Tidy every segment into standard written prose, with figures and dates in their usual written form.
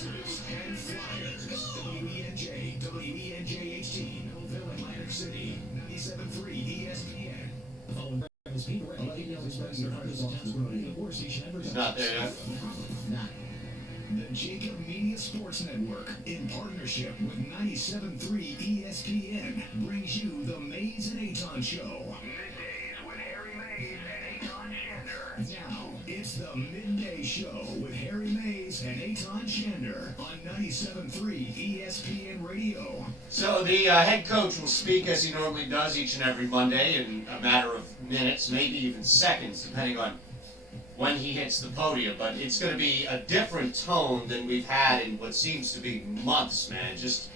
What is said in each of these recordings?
Dodgers and Flyers. WENJ, WENJ 18, Millville, Atlantic City, 97.3 ESPN. The following is being read. Not there yet. The Jacob Media Sports Network, in partnership with 97.3 ESPN, brings you the Mays and Aton Show. Middays with Harry Mays and Aton Shander. Now, it's the Midday Show with Harry Mays and Aton Shander on 97.3 ESPN Radio. So the head coach will speak as he normally does each and every Monday in a matter of minutes, maybe even seconds, depending on when he hits the podium, but it's going to be a different tone than we've had in what seems to be months, man. Just,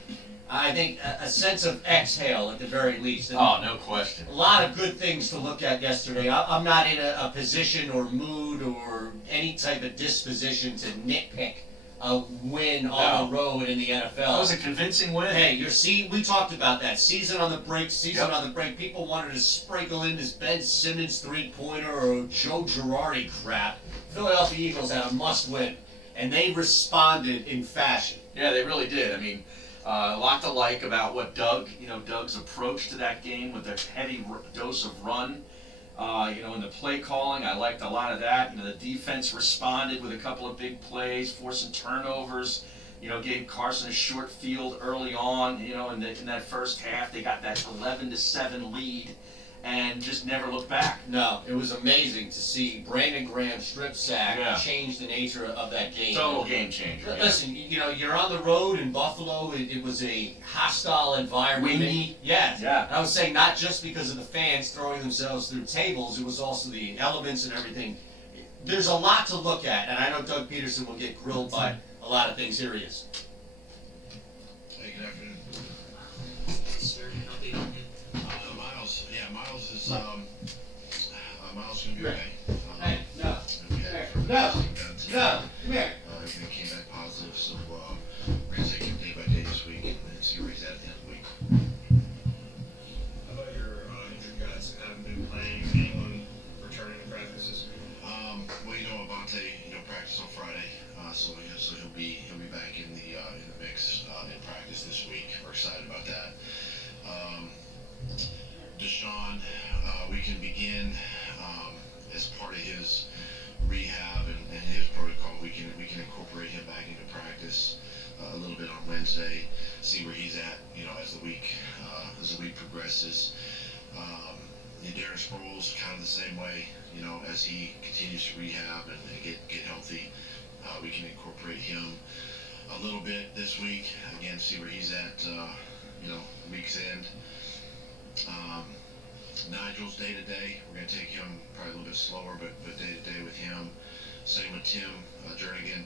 I think, a sense of exhale at the very least. And oh, no question. a lot of good things to look at yesterday. I'm not in a position or mood or any type of disposition to nitpick a win on the road in the NFL. That was a convincing win. Hey, we talked about that. Season on the break. People wanted to sprinkle in this Ben Simmons three-pointer or Joe Girardi crap. Philadelphia Eagles had a must-win, and they responded in fashion. Yeah, they really did. I mean, a lot to like about what Doug's approach to that game with a heavy dose of run. In the play calling, I liked a lot of that. The defense responded with a couple of big plays, forcing turnovers. Gave Carson a short field early on. In that first half, they got that 11-7 lead, and just never looked back. No, it was amazing to see Brandon Graham's strip sack change the nature of that game. Total game changer. Listen, you're on the road in Buffalo. It was a hostile environment. Windy. Yeah. I was saying not just because of the fans throwing themselves through tables, it was also the elements and everything. There's a lot to look at, and I know Doug Peterson will get grilled by a lot of things. Here he is. Hey, good afternoon. Miles is Miles gonna be okay. Hey, no. Okay. No. Come here. Everything came back positive, so we're gonna take him day by day this week and see where he's at the end of the week. How about your injured guys that haven't been playing? Anyone returning to practices? Well, Avante, practiced on Friday, so he'll be back in the mix in practice this week. We're excited about that. Deshaun, we can begin as part of his rehab and his protocol. We can incorporate him back into practice a little bit on Wednesday, see where he's at, as the week progresses. Darren Sproles kind of the same way, as he continues to rehab and get healthy. We can incorporate him a little bit this week. Again, see where he's at, week's end. Nigel's day to day. We're going to take him probably a little bit slower, but day to day with him. Same with Tim Jernigan.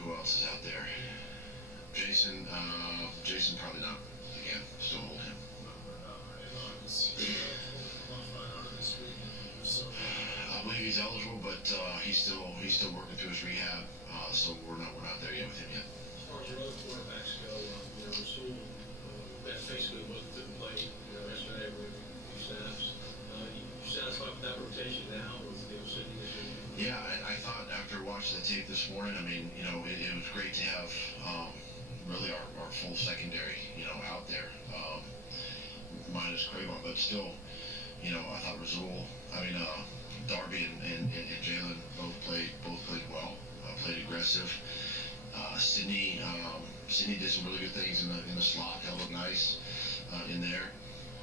Who else is out there? Jason probably not. Again, still hold him. I believe he's eligible, but he's still working through his rehab. So we're not there yet with him yet. As far as your other quarterbacks go, Rasul, that basically didn't play yesterday with a few snaps. You satisfied with that rotation now with Sydney? Yeah, I thought after watching the tape this morning, it was great to have really our full secondary, out there, minus Craven, but still, I thought Rasul, Darby and Jalen both played well, played aggressive. Sydney did some really good things in the slot, held up nice in there.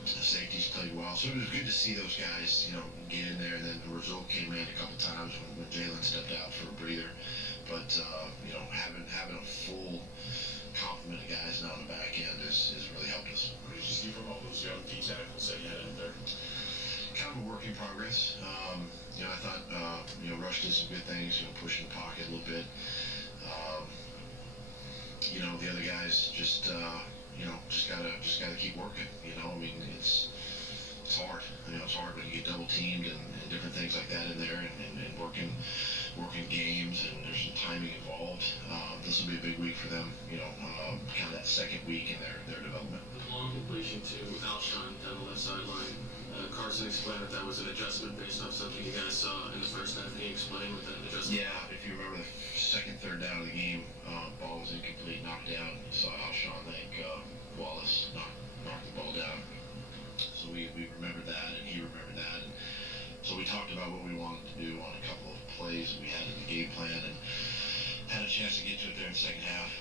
The safeties played well, so it was good to see those guys, get in there. And then the result came in a couple times when Jalen stepped out for a breather. But having a full complement of guys now on the back end is really helped us. What did you see from all those young D tackles that you had in there? Kind of a work in progress. I thought Rush did some good things, pushing the pocket a little bit. The other guys just gotta keep working. It's hard. It's hard when you get double teamed and different things like that in there, and working games, and there's some timing involved. This will be a big week for them. Kind of that second week in their development. The long completion to Alshon down the left sideline. Carson explained that was an adjustment based off something you guys saw in the first half. Can you explain what that adjustment? Yeah, if you remember the second the second half,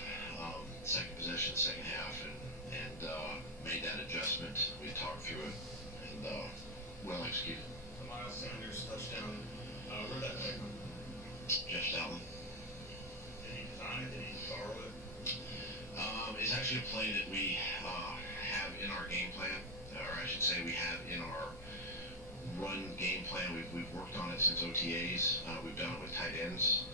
second possession, second half, and made that adjustment. We talked through it, and well executed. The Miles Sanders touchdown, where'd that play come from? Jeff Stoutland. Did he design it? Did he borrow it? It's actually a play that we have in our game plan, or I should say we have in our run game plan. We've worked on it since OTAs. We've done it with tight ends.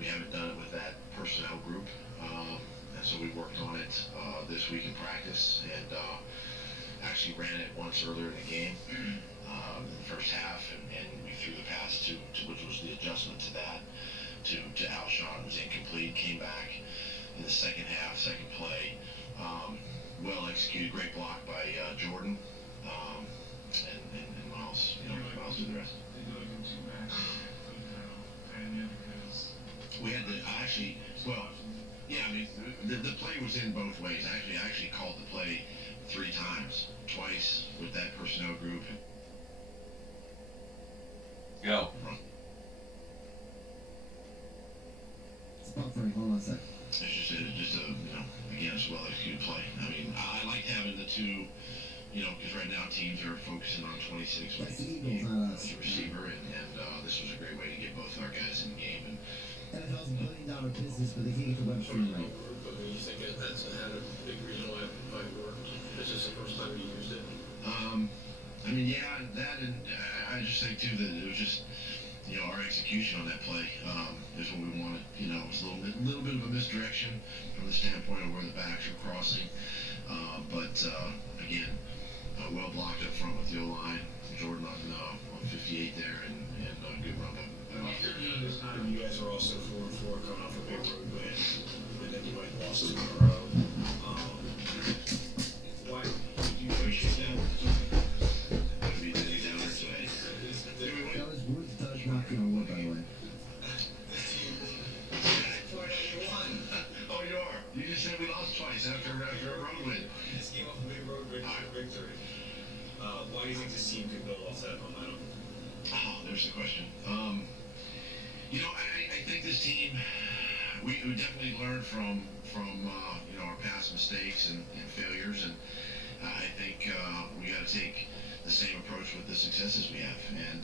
We haven't done it with that personnel group. And so we worked on it this week in practice, and actually ran it once earlier in the game, in the first half, and we threw the pass to which was the adjustment to that, to Alshon. It was incomplete, came back in the second half, second play. Well executed, great block by Jordan, and Miles, Miles did the rest. We had yeah, I mean, the play was in both ways. I actually called the play 3 times, twice with that personnel group. Go. Spot for me, hold on a sec. It's just a again, it's a well executed play. I mean, I liked having the two, because right now teams are focusing on 26 That's the wins Eagles, not us. as a receiver, and this was a great way to get both our guys in the game. And NFL's $1 billion business, but they can't get the web stream right. But when you think that Benson had a big reason why it worked, is this the first time he used it? I mean, yeah, that, and I just think too that it was just, our execution on that play is what we wanted. It was a little bit of a misdirection from the standpoint of where the backs are crossing, but again, well blocked up front with the O-line. Jordan on 58 there, and good run by. This time you guys are also 4-4 coming off a big road win, and then you might lost 2 in a row. Why do you appreciate that? Gonna be Denny Downer today. That was wood, Doug knocking on wood, by the way. Oh, you are. You just said we lost twice after a road win. This came off a big road victory. Why do you think this team could build off that momentum? Oh, there's the question. I think this team, we definitely learned from our past mistakes and failures, and I think we got to take the same approach with the successes we have, and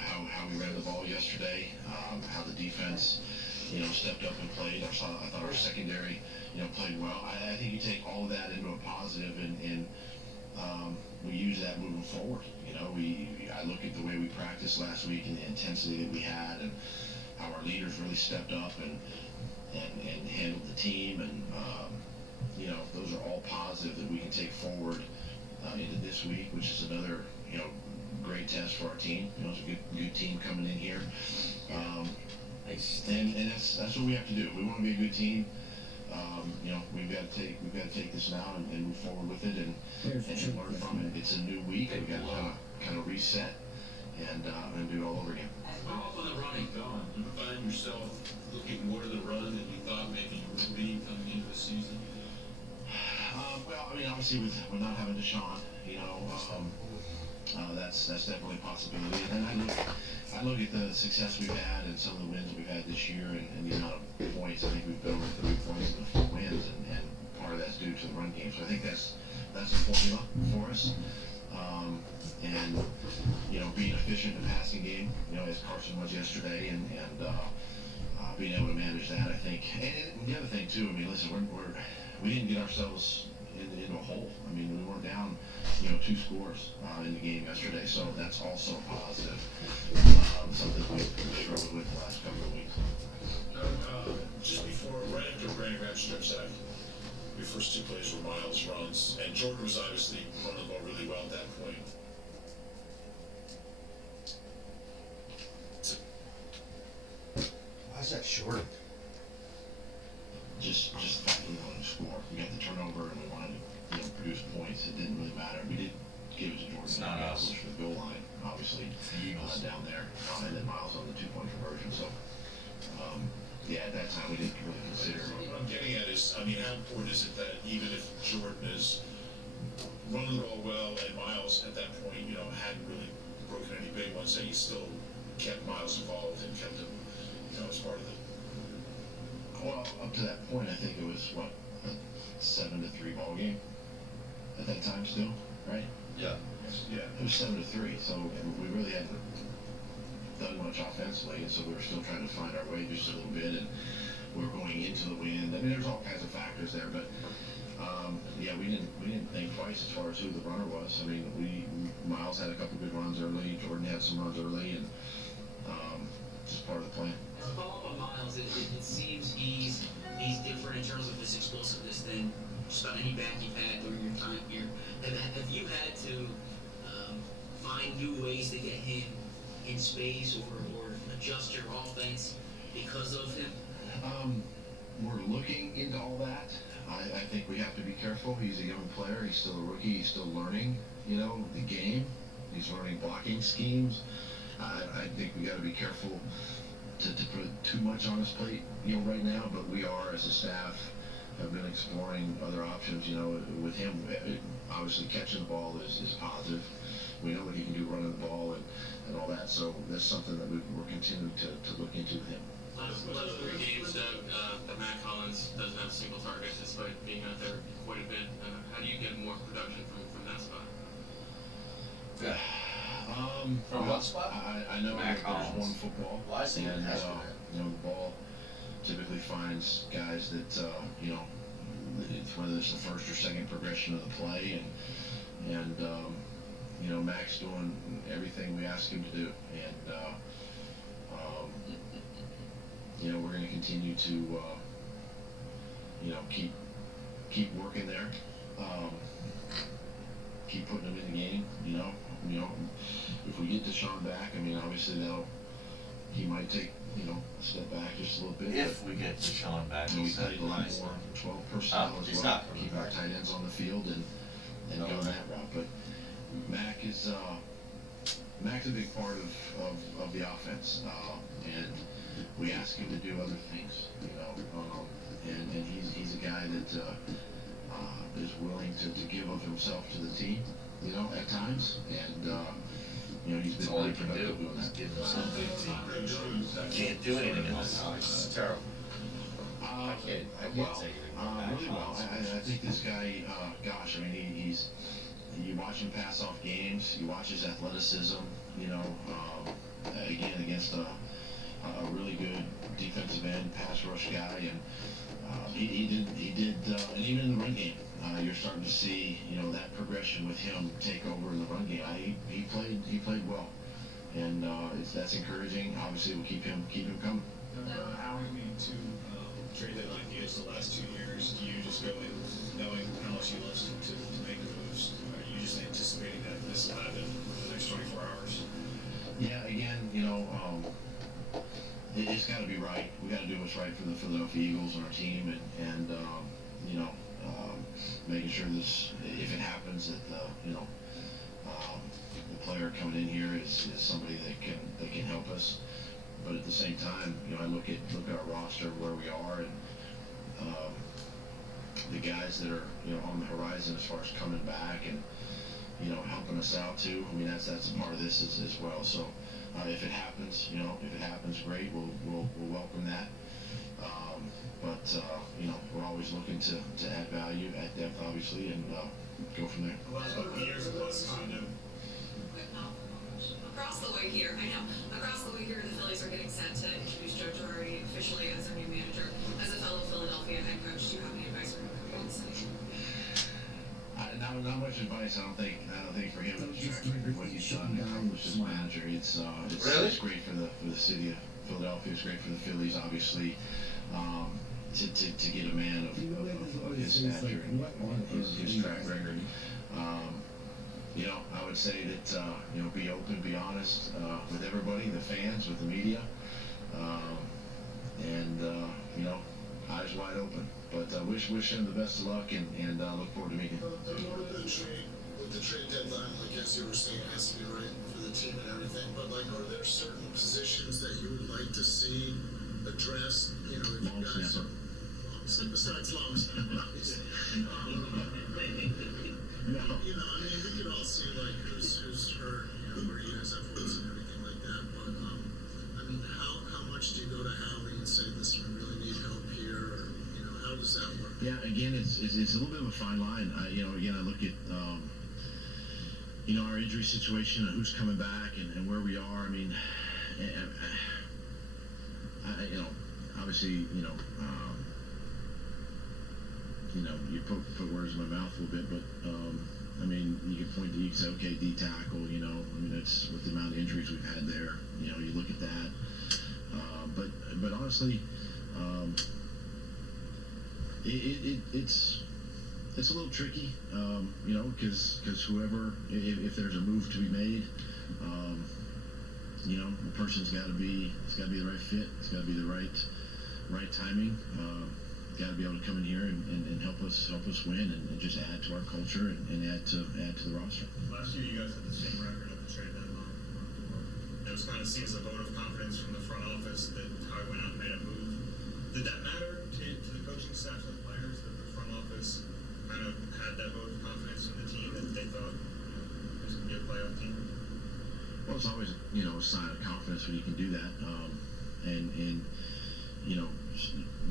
how we ran the ball yesterday, how the defense stepped up and played. I thought our secondary played well. I think you take all of that into a positive, and we use that moving forward. I look at the way we practiced last week and the intensity that we had, and how our leaders really stepped up and handled the team, and those are all positive that we can take forward into this week, which is another great test for our team. It's a good team coming in here, and that's what we have to do. We want to be a good team. We've got to take this now and move forward with it and learn from it. It's a new week. We got to kind of reset and do it all over again. How often the running going? You find yourself looking more to the run than you thought maybe you would be coming into the season? Well, I mean, obviously with not having Deshaun, that's definitely a possibility. And then I look at the success we've had and some of the wins we've had this year, and the amount of points. I think we've built over 3 points in the 4 wins, and part of that's due to the run game. So I think that's the formula for us. And being efficient in the passing game, as Carson was yesterday, and being able to manage that, I think. And the other thing too, I mean, listen, we didn't get ourselves into a hole. I mean, we weren't down, 2 scores in the game yesterday, so that's also positive. Something we've struggled with the last couple of weeks. Just before, right after Brandon Graham strips sack, your first 2 plays were Miles runs, and Jordan was obviously running the ball really well at that point. Why is that short? Just the fact that we wanted to score. We got the turnover and we wanted to produce points. It didn't really matter. We did give it to Jordan. It's not us. For the goal line, obviously, down there, and then Miles on the 2-point conversion. So, at that time we didn't really consider. What I'm getting at is, I mean, how important is it that even if Jordan is running the ball well and Miles at that point, hadn't really broken any big ones, that you still kept Miles involved and kept him, as part of the. up to that point, I think it was what, a 7-3 ball game at that time still, right? Yeah. Yeah, it was 7-3. So we really hadn't done much offensively, and so we were still trying to find our way just a little bit, and we were going into the wind. I mean, there's all kinds of factors there, but yeah, we didn't think twice as far as who the runner was. I mean, Miles had a couple good runs early, Jordan had some runs early, and just part of the plan. To follow up on Miles, it seems he's different in terms of his explosiveness than just about any back you've had during your time here. Have you had to find new ways to get him in space or adjust your offense because of him? We're looking into all that. I think we have to be careful. He's a young player. He's still a rookie. He's still learning, the game. He's learning blocking schemes. I think we got to be careful to put too much on his plate, right now. But we are, as a staff, have been exploring other options, with him. Obviously, catching the ball is positive. We know what he can do running the ball and all that. So that's something that we're continuing to look into with him. Last 3 games that Matt Collins doesn't have a single target despite being out there quite a bit. How do you get more production from that spot? Yeah. From what spot? I know Matt there's Collins. one football, Well, I seen it and yesterday. the ball typically finds guys that whether it's the first or second progression of the play, and Mac's doing everything we ask him to do, and we're going to continue to keep working there, keep putting him in the game. If we get Deshaun back, I mean, obviously he might take a step back just a little bit. If we get Deshaun back, We he said played a lot more 12 personnel as he's well. not coming Keep our back. tight ends on the field and No. go that route. But Mac's a big part of the offense, and we ask him to do other things, and he's a guy that is willing to give of himself to the team, at times, and he's That's been all really he can do. productive doing that. Give himself to the team. Can't do anything else. It's terrible. I can't say anything about Really well. I think this guy, gosh, I mean, you watch him pass off games, you watch his athleticism, again, against a really good defensive end pass rush guy, and he did, and even in the run game, you're starting to see, that progression with him take over in the run game. He played well, and that's encouraging. Obviously, we'll keep him coming. How we need to trade deadline deals the last 2 years, do you just go in knowing how much you love to make moves? Are you just anticipating that this will happen in the next 24 hours? Yeah, again, it's got to be right. We got to do what's right for the Philadelphia Eagles and our team, and making sure this, if it happens, that the player coming in here is somebody that can help us. But at the same time, I look at our roster where we are, and the guys that are on the horizon as far as coming back and helping us out too. I mean, that's a part of this as well. So if it happens, great. We'll welcome that. But we're always looking to add value, add depth, obviously, and go from there. The last couple of years it was kind of Across the way here, the Phillies are getting set to introduce Joe Girardi officially as their new manager. As a fellow Philadelphia head coach, do you have any advice for him moving into the city? Not much advice. I don't think for him to distract from what he's done and accomplished as manager. It's great for the city of Philadelphia. It's great for the Phillies, obviously. To get a man of his stature and his track record. I would say that be open, be honest with everybody, the fans, with the media, and eyes wide open. But wish him the best of luck, and look forward to meeting him. With the trade deadline, like as you were saying, it has to be right for the team and everything. But are there certain positions that you would like to see addressed? If Long you guys snapper. besides long snappers. No. I mean, we could all see who's hurt, where you guys have wins and everything like that. But I mean, how much do you go to Howie and say, listen, we really need help here? Or Yeah, again, it's a little bit of a fine line. Again, I look at our injury situation and who's coming back and where we are. I mean, obviously, you put words in my mouth a little bit, but I mean, you can say, okay, D tackle, I mean, that's with the amount of injuries we've had there. You look at that, but honestly, it's a little tricky, because whoever, if there's a move to be made, the person's got to be the right fit. It's got to be the right timing. Got to be able to come in here and help us win and just add to our culture and add to the roster. Last year, you guys had the same record at the trade deadline. It was kind of seen as a vote of confidence from the front office that how I went out and made a move. Did that matter to the coaching staff and the players that the front office kind of had that vote of confidence in the team that they thought it was going to be a playoff team? Well, it's always a sign of confidence when you can do that, and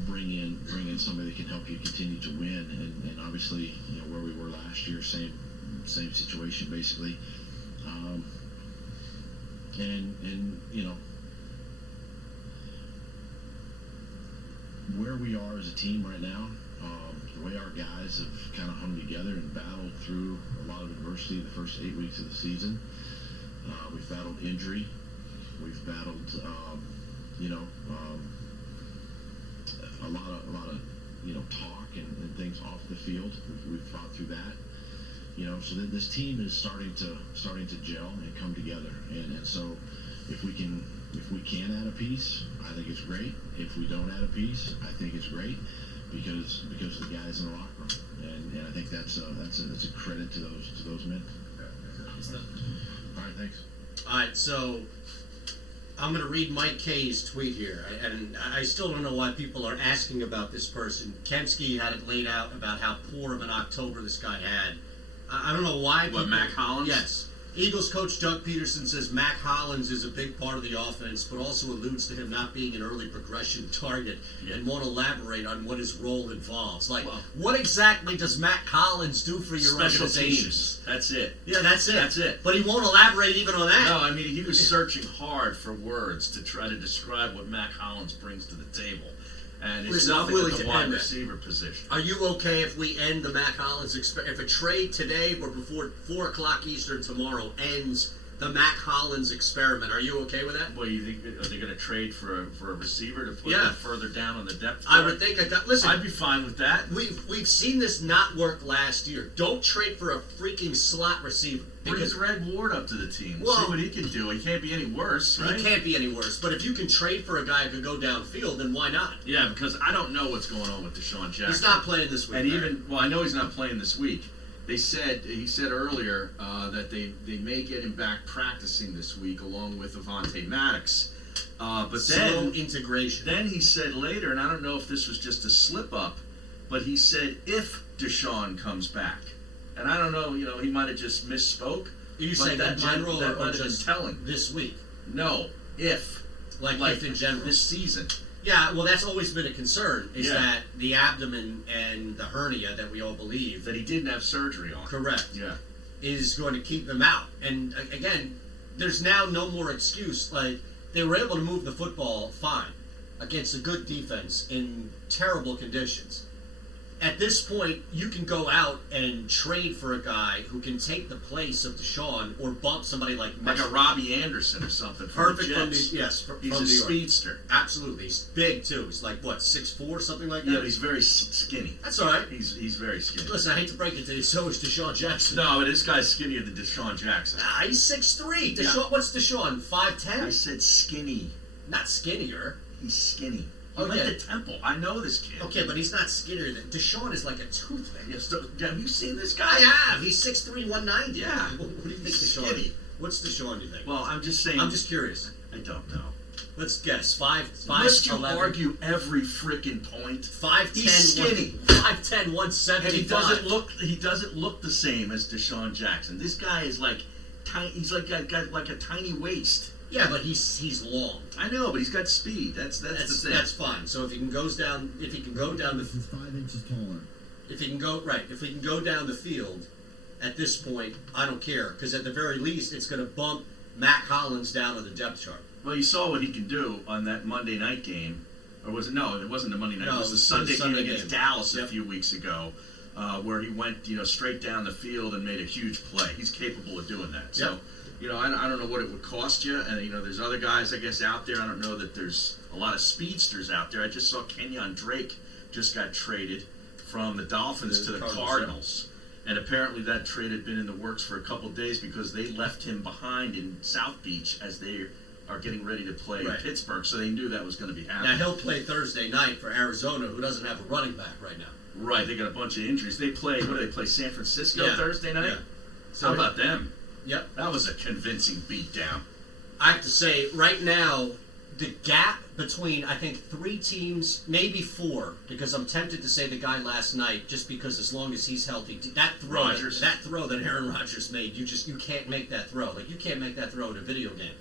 bring in somebody that can help you continue to win. And obviously, where we were last year, same situation basically. Where we are as a team right now, the way our guys have kind of hung together and battled through a lot of adversity the first 8 weeks of the season. We've battled injury. We've battled, a lot of talk and things off the field. We've fought through that. So this team is starting to gel and come together. And so if we can add a piece, I think it's great. If we don't add a piece, I think it's great because of the guys in the locker room. And I think that's a credit to those men. All right, thanks. All right, so I'm going to read Mike Kay's tweet here, and I still don't know why people are asking about this person. Kemsky had it laid out about how poor of an October this guy had. I don't know why. What, Mac Hollins? Yes. Eagles coach Doug Peterson says Mac Hollins is a big part of the offense, but also alludes to him not being an early progression target and won't elaborate on what his role involves. What exactly does Mac Hollins do for your Special organization? teams. That's it. Yeah, that's it. That's it. But he won't elaborate even on that. No, I mean, he was searching hard for words to try to describe what Mac Hollins brings to the table. And it's Listen, I'm nothing willing but the to wide end that. receiver position. Are you okay if we end the Mac Hollins if a trade today or before 4 o'clock Eastern tomorrow ends the Mac Hollins experiment? Are you okay with that? Well, you think are they going to trade for a receiver to put Yeah. him further down on the depth I chart? would think listen, I'd be fine with that. we've seen this not work last year. Don't trade for a freaking slot receiver. Bring Because Greg Ward up to the team. Well, See what he can do. He can't be any worse, right? he can't be any worse. But if you can trade for a guy who can go downfield, then why not? Yeah, because I don't know what's going on with Deshaun Jackson. He's not playing this week. And Barry. I know he's not playing this week. He said earlier that they may get him back practicing this week along with Avonte Maddox. But slow then integration. Then he said later, and I don't know if this was just a slip up, but he said if Deshaun comes back, and I don't know, he might have just misspoke. You but saying that in general that or might have been just telling this week? No, if Like in general. this season. Yeah, well, that's always been a concern, is Yeah. that the abdomen and the hernia that we all believe That he didn't have surgery on. correct Yeah. is going to keep him out. And again, there's now no more excuse. Like, they were able to move the football fine against a good defense in terrible conditions. At this point, you can go out and trade for a guy who can take the place of Deshaun or bump somebody like Like a Robbie Anderson or something. From perfect the from Jets. He's from a New York. speedster. Absolutely, he's big too. He's like what, 6'4", something like that. Yeah, but he's very skinny. That's all right. He's very skinny. Listen, I hate to break it to you, so is Deshaun Jackson. No, but this guy's skinnier than Deshaun Jackson. Ah, he's 6'3". Deshaun, Yeah. what's Deshaun? 5'10"? I said skinny. Not skinnier. He's skinny. He Okay. went to Temple. I know this kid. Okay, but he's not skinnier than Deshaun is like a toothpick. Yeah, so, have you seen this guy? I have. He's 6'3", 190. Yeah. What do you think He's Deshaun skinny. is? What's Deshaun, do you think? Well, I'm just saying. I'm just curious. I don't know. Let's guess. 5'11". Must you argue every freaking point? 5'10". He's skinny. 5'10", 175. And he doesn't look the same as Deshaun Jackson. This guy is like tiny. He's like got like a tiny waist. Yeah, but he's long. I know, but he's got speed. That's the thing. That's fine. So if he can go down This is 5 inches taller. if he can go down the field, at this point, I don't care, because at the very least, it's going to bump Matt Collins down on the depth chart. Well, you saw what he can do on that Monday night game. Or was it? No, it wasn't the Monday night. No, it was the it was Sunday the game Sunday against game. Dallas a Yep. few weeks ago, where he went, straight down the field and made a huge play. He's capable of doing that. So, Yep. I don't know what it would cost you. And, there's other guys, I guess, out there. I don't know that there's a lot of speedsters out there. I just saw Kenyon Drake just got traded from the Dolphins to the Cardinals. And apparently that trade had been in the works for a couple of days because they left him behind in South Beach as they are getting ready to play Right. Pittsburgh. So they knew that was going to be Now, happening. he'll play Thursday night for Arizona, who doesn't have a running back right now. Right, they got a bunch of injuries. They play, what do they play, San Francisco Yeah. Thursday night? Yeah. So How about them? Yep. That was a convincing beatdown. I have to say, right now, the gap between, I think, 3 teams, maybe 4, because I'm tempted to say the guy last night, just because as long as he's healthy, that throw that Aaron Rodgers made, you can't make that throw. Like, you can't make that throw in a video game.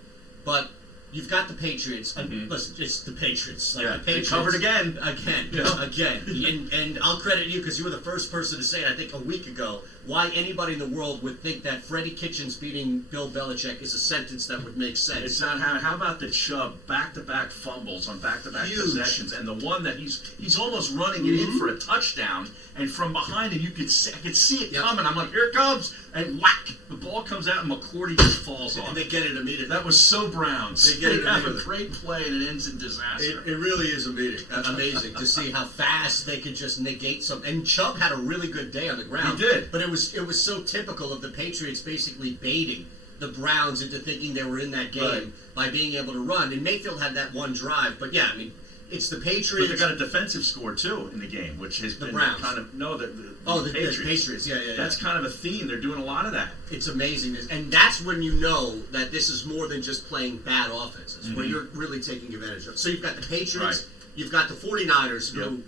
But you've got the Patriots. And listen, it's the Patriots. Like, Yeah, the Patriots they covered again. Again. And I'll credit you because you were the first person to say it, I think, a week ago, why anybody in the world would think that Freddie Kitchens beating Bill Belichick is a sentence that would make sense. It's not how about the Chubb back-to-back fumbles on back-to-back Huge. possessions, and the one that he's almost running it in for a touchdown, and from behind him I could see it coming. I'm like, here it comes, and whack, the ball comes out, and McCourty just falls off. And they get it immediately. That was so Browns. They get it have a immediately. great play, and it ends in disaster. It really is amazing to see how fast they could just negate something. And Chubb had a really good day on the ground. He did. But it was so typical of the Patriots basically baiting the Browns into thinking they were in that game by being able to run. And Mayfield had that one drive. But yeah, I mean, it's the Patriots. But they got a defensive score too in the game, which has been Browns. kind of the Patriots. Yeah. That's kind of a theme. They're doing a lot of that. It's amazing, and that's when you know that this is more than just playing bad offenses. Where you're really taking advantage of. So you've got the Patriots, you've got the 49ers, who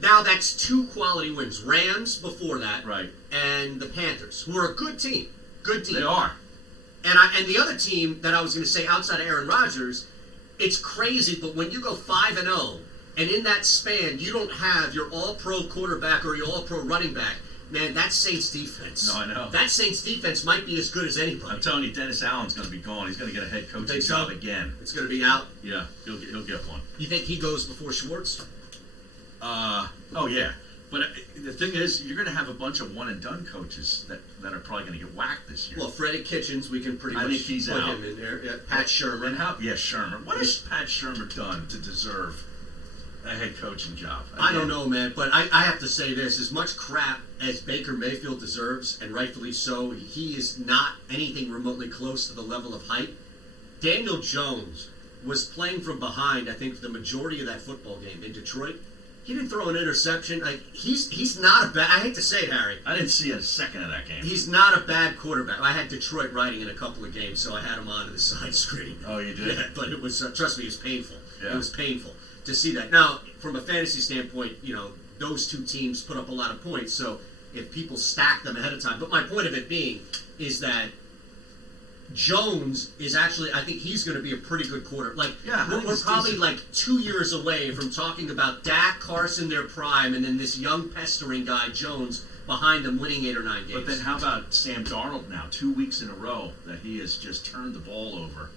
now that's 2 quality wins. Rams before that, and the Panthers, who are a good team. Good team. They are. And the other team that I was going to say outside of Aaron Rodgers, it's crazy, but when you go 5-0, and in that span you don't have your all-pro quarterback or your all-pro running back, man, that Saints defense. No, I know. That Saints defense might be as good as anybody. I'm telling you, Dennis Allen's going to be gone. He's going to get a head coaching Think so? job again. It's going to be out. Yeah, he'll get one. You think he goes before Schwartz? Oh yeah. But the thing is, you're going to have a bunch of one-and-done coaches that are probably going to get whacked this year. Well, Freddie Kitchens, we can pretty much think he's put out. him in there. Yeah, Pat Sherman. Sherman. What has Pat Sherman done to deserve a head coaching job? I don't know, man, but I have to say this. As much crap as Baker Mayfield deserves, and rightfully so, he is not anything remotely close to the level of hype. Daniel Jones was playing from behind, I think, the majority of that football game in Detroit. He didn't throw an interception. Like he's not a bad. I hate to say it, Harry. I didn't see a second of that game. He's not a bad quarterback. I had Detroit riding in a couple of games, so I had him on the side screen. Oh, you did? Yeah, but it was trust me, it was painful. Yeah. It was painful to see that. Now, from a fantasy standpoint, those 2 teams put up a lot of points. So if people stack them ahead of time, but my point of it being is that Jones is actually, I think he's going to be a pretty good quarter. Like, we're probably like 2 years away from talking about Dak, Carson, their prime, and then this young pestering guy, Jones, behind them winning 8 or 9 games. But then how about Sam Darnold now? 2 weeks in a row that he has just turned the ball over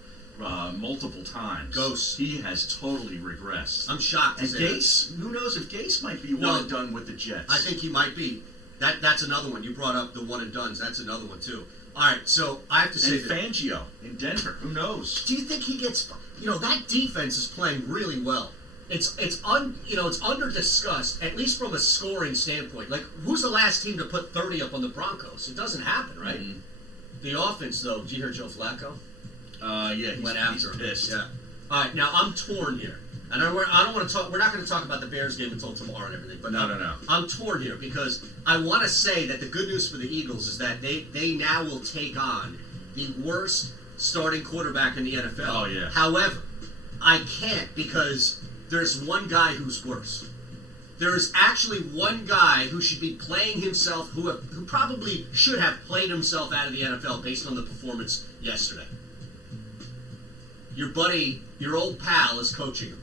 multiple times. Ghost. He has totally regressed. I'm shocked. And Gase, who knows if Gase might be one and done with the Jets. I think he might be. That's another one. You brought up the one and dones. That's another one too. All right, so I have to say and Fangio in Denver. Who knows? Do you think he gets? That defense is playing really well. It's under discussed, at least from a scoring standpoint. Like, who's the last team to put 30 up on the Broncos? It doesn't happen, right? Mm-hmm. The offense, though. Did you hear Joe Flacco? Yeah, Went after him. Pissed. Yeah. All right, now I'm torn here. I don't want to talk. We're not going to talk about the Bears game until tomorrow and everything. But no. I'm torn here because I want to say that the good news for the Eagles is that they now will take on the worst starting quarterback in the NFL. Oh yeah. However, I can't because there's one guy who's worse. There is actually one guy who should be playing himself, who probably should have played himself out of the NFL based on the performance yesterday. Your buddy, your old pal, is coaching him.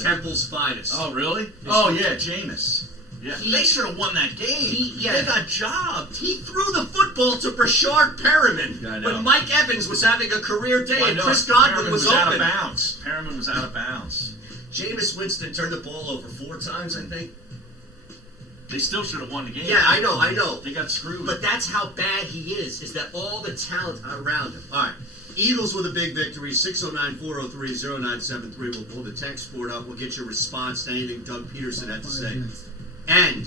Temple's finest. Oh, really? Oh, yeah, Jameis. Yeah, He- they should have won that game. They got jobbed. He threw the football to Brashard Perriman Yeah, I know. when Mike Evans was having a career day Well, I and know, Chris Godwin Perriman was out of open. bounds. Perriman was out of bounds. Jameis Winston turned the ball over 4 times, I think. They still should have won the game. Yeah, I know. They got screwed. But that's how bad he is that all the talent around him. All right. Eagles with a big victory, 609-403-0973. We'll pull the text board up. We'll get your response to anything Doug Peterson had to say. And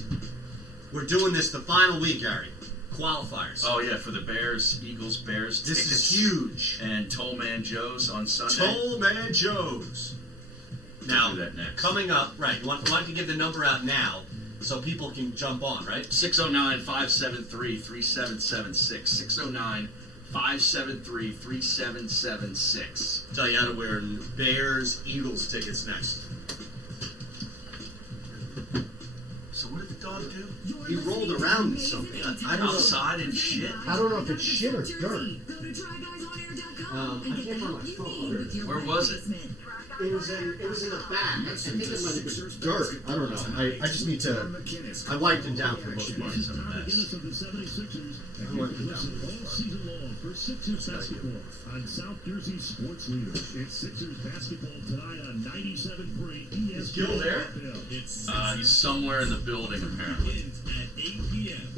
we're doing this the final week, Harry. Qualifiers. Oh, yeah, for the Bears, Eagles-Bears This tickets. is huge. And Tollman Joe's on Sunday. Tollman Joe's. Now, do that next. coming up, right, you want to give the number out now so people can jump on, right? 609-573-3776. 609-573-3776. Tell you how to wear Bears Eagles tickets next. So what did the dog do? He rolled around in something. I don't know. Outside and shit? I don't know if it's shit or dirt. I can't find my phone. Where was it? It was in the back. I think it might have been dirt. I don't know. I just need to. I wiped it down for most part. He's a mess. I wiped it down. Season long for Sixers basketball on South Jersey Sports Leader. It's Sixers basketball tonight on 97.3 ESPN. Is Gil there? He's somewhere in the building, apparently. At 8 p.m.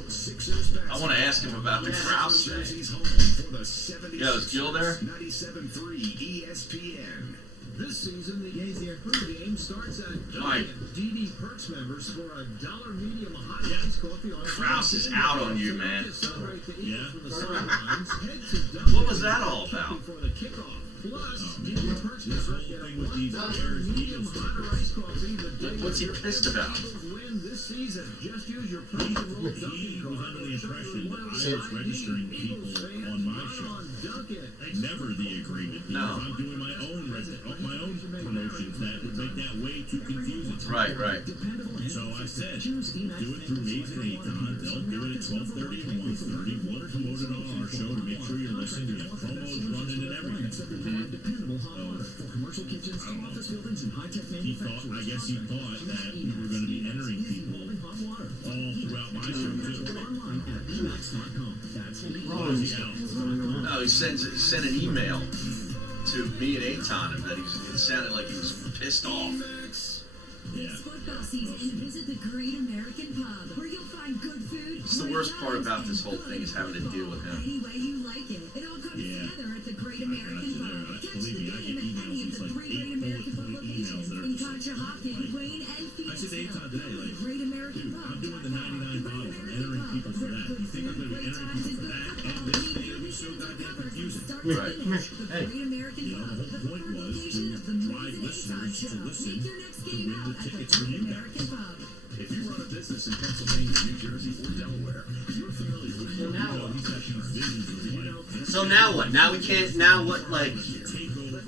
I want to ask him about the Kraus thing. Yeah, is Gil there? 97.3 ESPN. This season, the game starts at Mike. DD Perks members for $1 medium hot iced coffee. Kraus is out on you, man. Yeah. What was that all about? Before the kickoff. Plus, DD Perks members get a $1 medium hot iced coffee. What's he pissed about? Win this season. Just use your Perks and Roll Dunkin' card. under the impression that I was registering people on my show. Never the agreement. No. Because I'm doing my own promotions that would make that way too confusing. Right. So I said, do it through Maze and Aton. They'll do it at 12:30 and 1:30. We'll promote it on our show to make sure you're listening. We have promos running and everything. I guess he thought that we were going to be entering people all throughout my show too. No, he sent an email to me and Aton and that it sounded like he was pissed off. Yeah. Football season, visit the Great American Pub, where you'll find good food. It's the worst part about this whole thing is having to deal with him. Any way you like it. It all comes together at the Great American Pub. Catch the game at any of the 3 Great American Pub locations in Conshohocken, Wayne, and Phoenix. I said to Aton today, like, Great American dude, Pub. I'm doing the 99 bottles. I'm entering people for that. You think I'm going to be entering people for that and this thing? It'll be so goddamn confusing. Right. Hey. You know, the whole point was to drive listeners to listen to win the tickets for you guys. If you run a business in Pennsylvania, New Jersey, or Delaware, you're familiar with So now what? He's got these visions of like So now what? Now we can't. Now what? Like. takeover.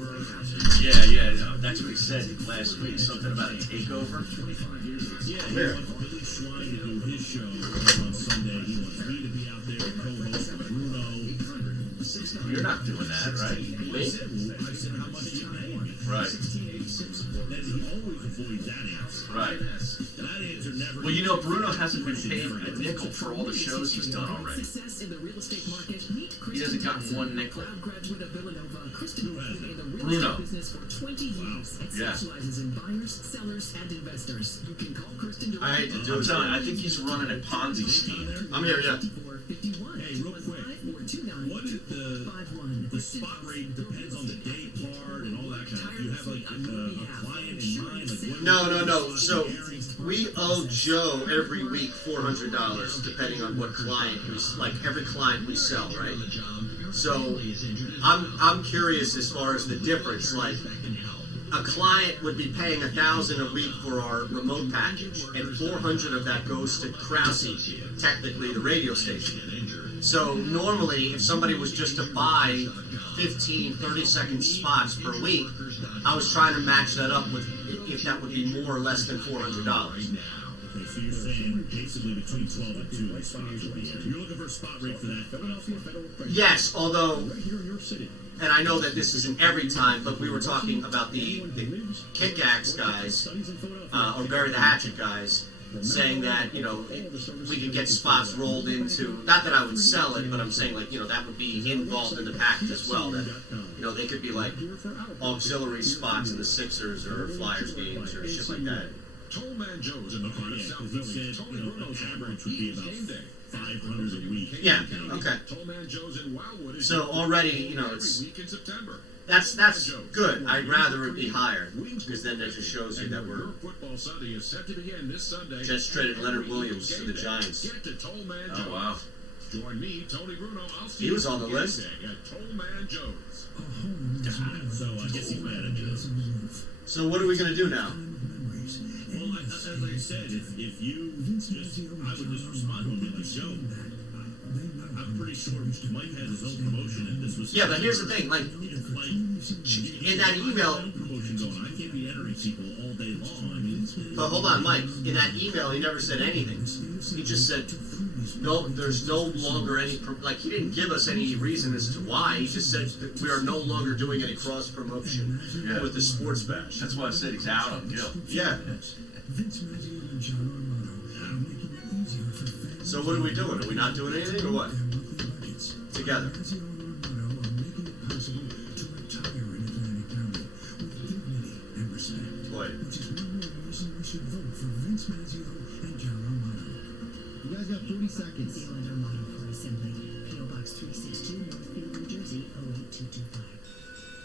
Yeah, that's what he said last week. Something about a takeover. Yeah, he Where? wants Billy Schwein to do his show on Sunday. He wants me to be out there to co-host with Bruno. You're not doing that, right? I said, how much do you pay me? Right. Then he always avoids that answer. Right. That answer never. Well, you know, Bruno hasn't been paid a nickel for all the shows he's done already. He hasn't gotten one nickel. Bruno. Yeah. I hate to do I'm it. telling you, I think he's running a Ponzi scheme. I'm here. Yeah. Hey, real quick. What is the spot rate depends on the day part and all that kind of. Do you have like a client in mind? Like what No. So we owe Joe every week $400, depending on what client we like. Every client we sell, right? So I'm curious as far as the difference. Like a client would be paying $1,000 a week for our remote package, and $400 of that goes to Krause, technically the radio station. So normally, if somebody was just to buy 15, 30-second spots per week, I was trying to match that up with if that would be more or less than $400. Okay, so you're saying basically between 12 and 2 spots. You're looking for a spot rate for that. Yes, although and I know that this isn't every time, but we were talking about the kick-axe guys, or bury the hatchet guys, saying that, you know, we could get spots rolled into, not that I would sell it, but I'm saying, like, you know, that would be involved in the package as well, that, you know, they could be like auxiliary spots in the Sixers or Flyers games or shit like that. Toll Man Joe's in the heart of South Philly. Tony Bruno's average would be about 500 a week. Yeah, okay. Toll Man Joe's in Wildwood is So already, you know, it's every week in September. that's good. I'd rather it be higher, because then that just shows you that we're Football Sunday is set to begin this Sunday. just traded Leonard Williams to the Giants. Get to Toll Man Joe's. Oh, wow. Join me, Tony Bruno. I'll see He was you on the game list. day at Toll Man Joe's. So I guess he's managing. So what are we gonna do now? Well, as I said, if you just, I would just respond to him like, Joe, I'm pretty sure Mike has his own promotion, and this was. Yeah, but here's the thing, like, in that email, promotion going, I can't be entering people all day long. I mean, but hold on, Mike, in that email he never said anything. He just said, no, there's no longer any, like, he didn't give us any reason as to why. He just said that we are no longer doing any cross-promotion with the sports bash. That's why I said he's out on Gil. Yeah. So what are we doing? Are we not doing anything or what? Together. Boy. You guys got 40 seconds. The Orlando motto for assembly. P.O. Box 362, Northfield, New Jersey, 08225.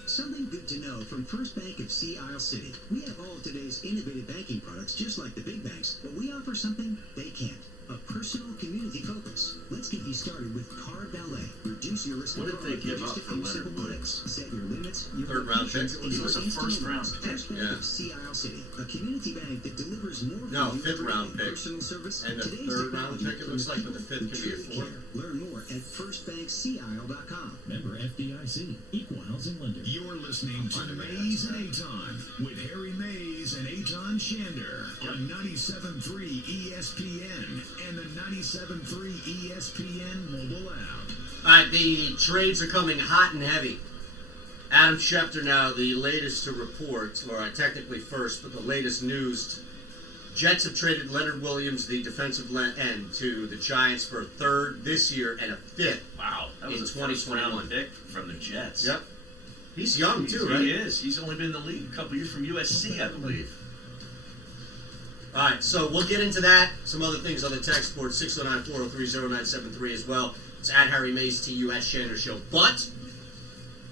Something good to know from First Bank of Sea Isle City. We have all of today's innovative banking products just like the big banks, but we offer something they can't. A personal community focus. Let's get you started with Card Ballet. Reduce your risk. What did they give up Just a for few Leonard simple Williams? clicks. Set your limits. Your Third round pick? He was a first round pick. First Bank Yeah. of Sea Isle City, a community bank that delivers more for No, you fifth every round day. pick. Personal service. And the Today's third round technology pick, it looks like, but the fifth could be a fourth. Learn more at firstbankseaisle.com. Member FDIC, equal housing lender. You're listening to Mays and Aton with Harry Mays and Aton Shander on 97.3 ESPN and the 97.3 ESPN mobile app. All right, the trades are coming hot and heavy. Adam Schefter now, the latest to report, or technically first, but the latest news. Jets have traded Leonard Williams, the defensive end, to the Giants for a third this year and a fifth. Wow, that was in a first 2021. round pick from the Jets. Yep. He's young too, right? He is. He's only been in the league a couple years from USC, I believe. All right, so we'll get into that. Some other things on the text board, 609-403-0973 as well. It's at Harry Mays, TU, at Shander Show. But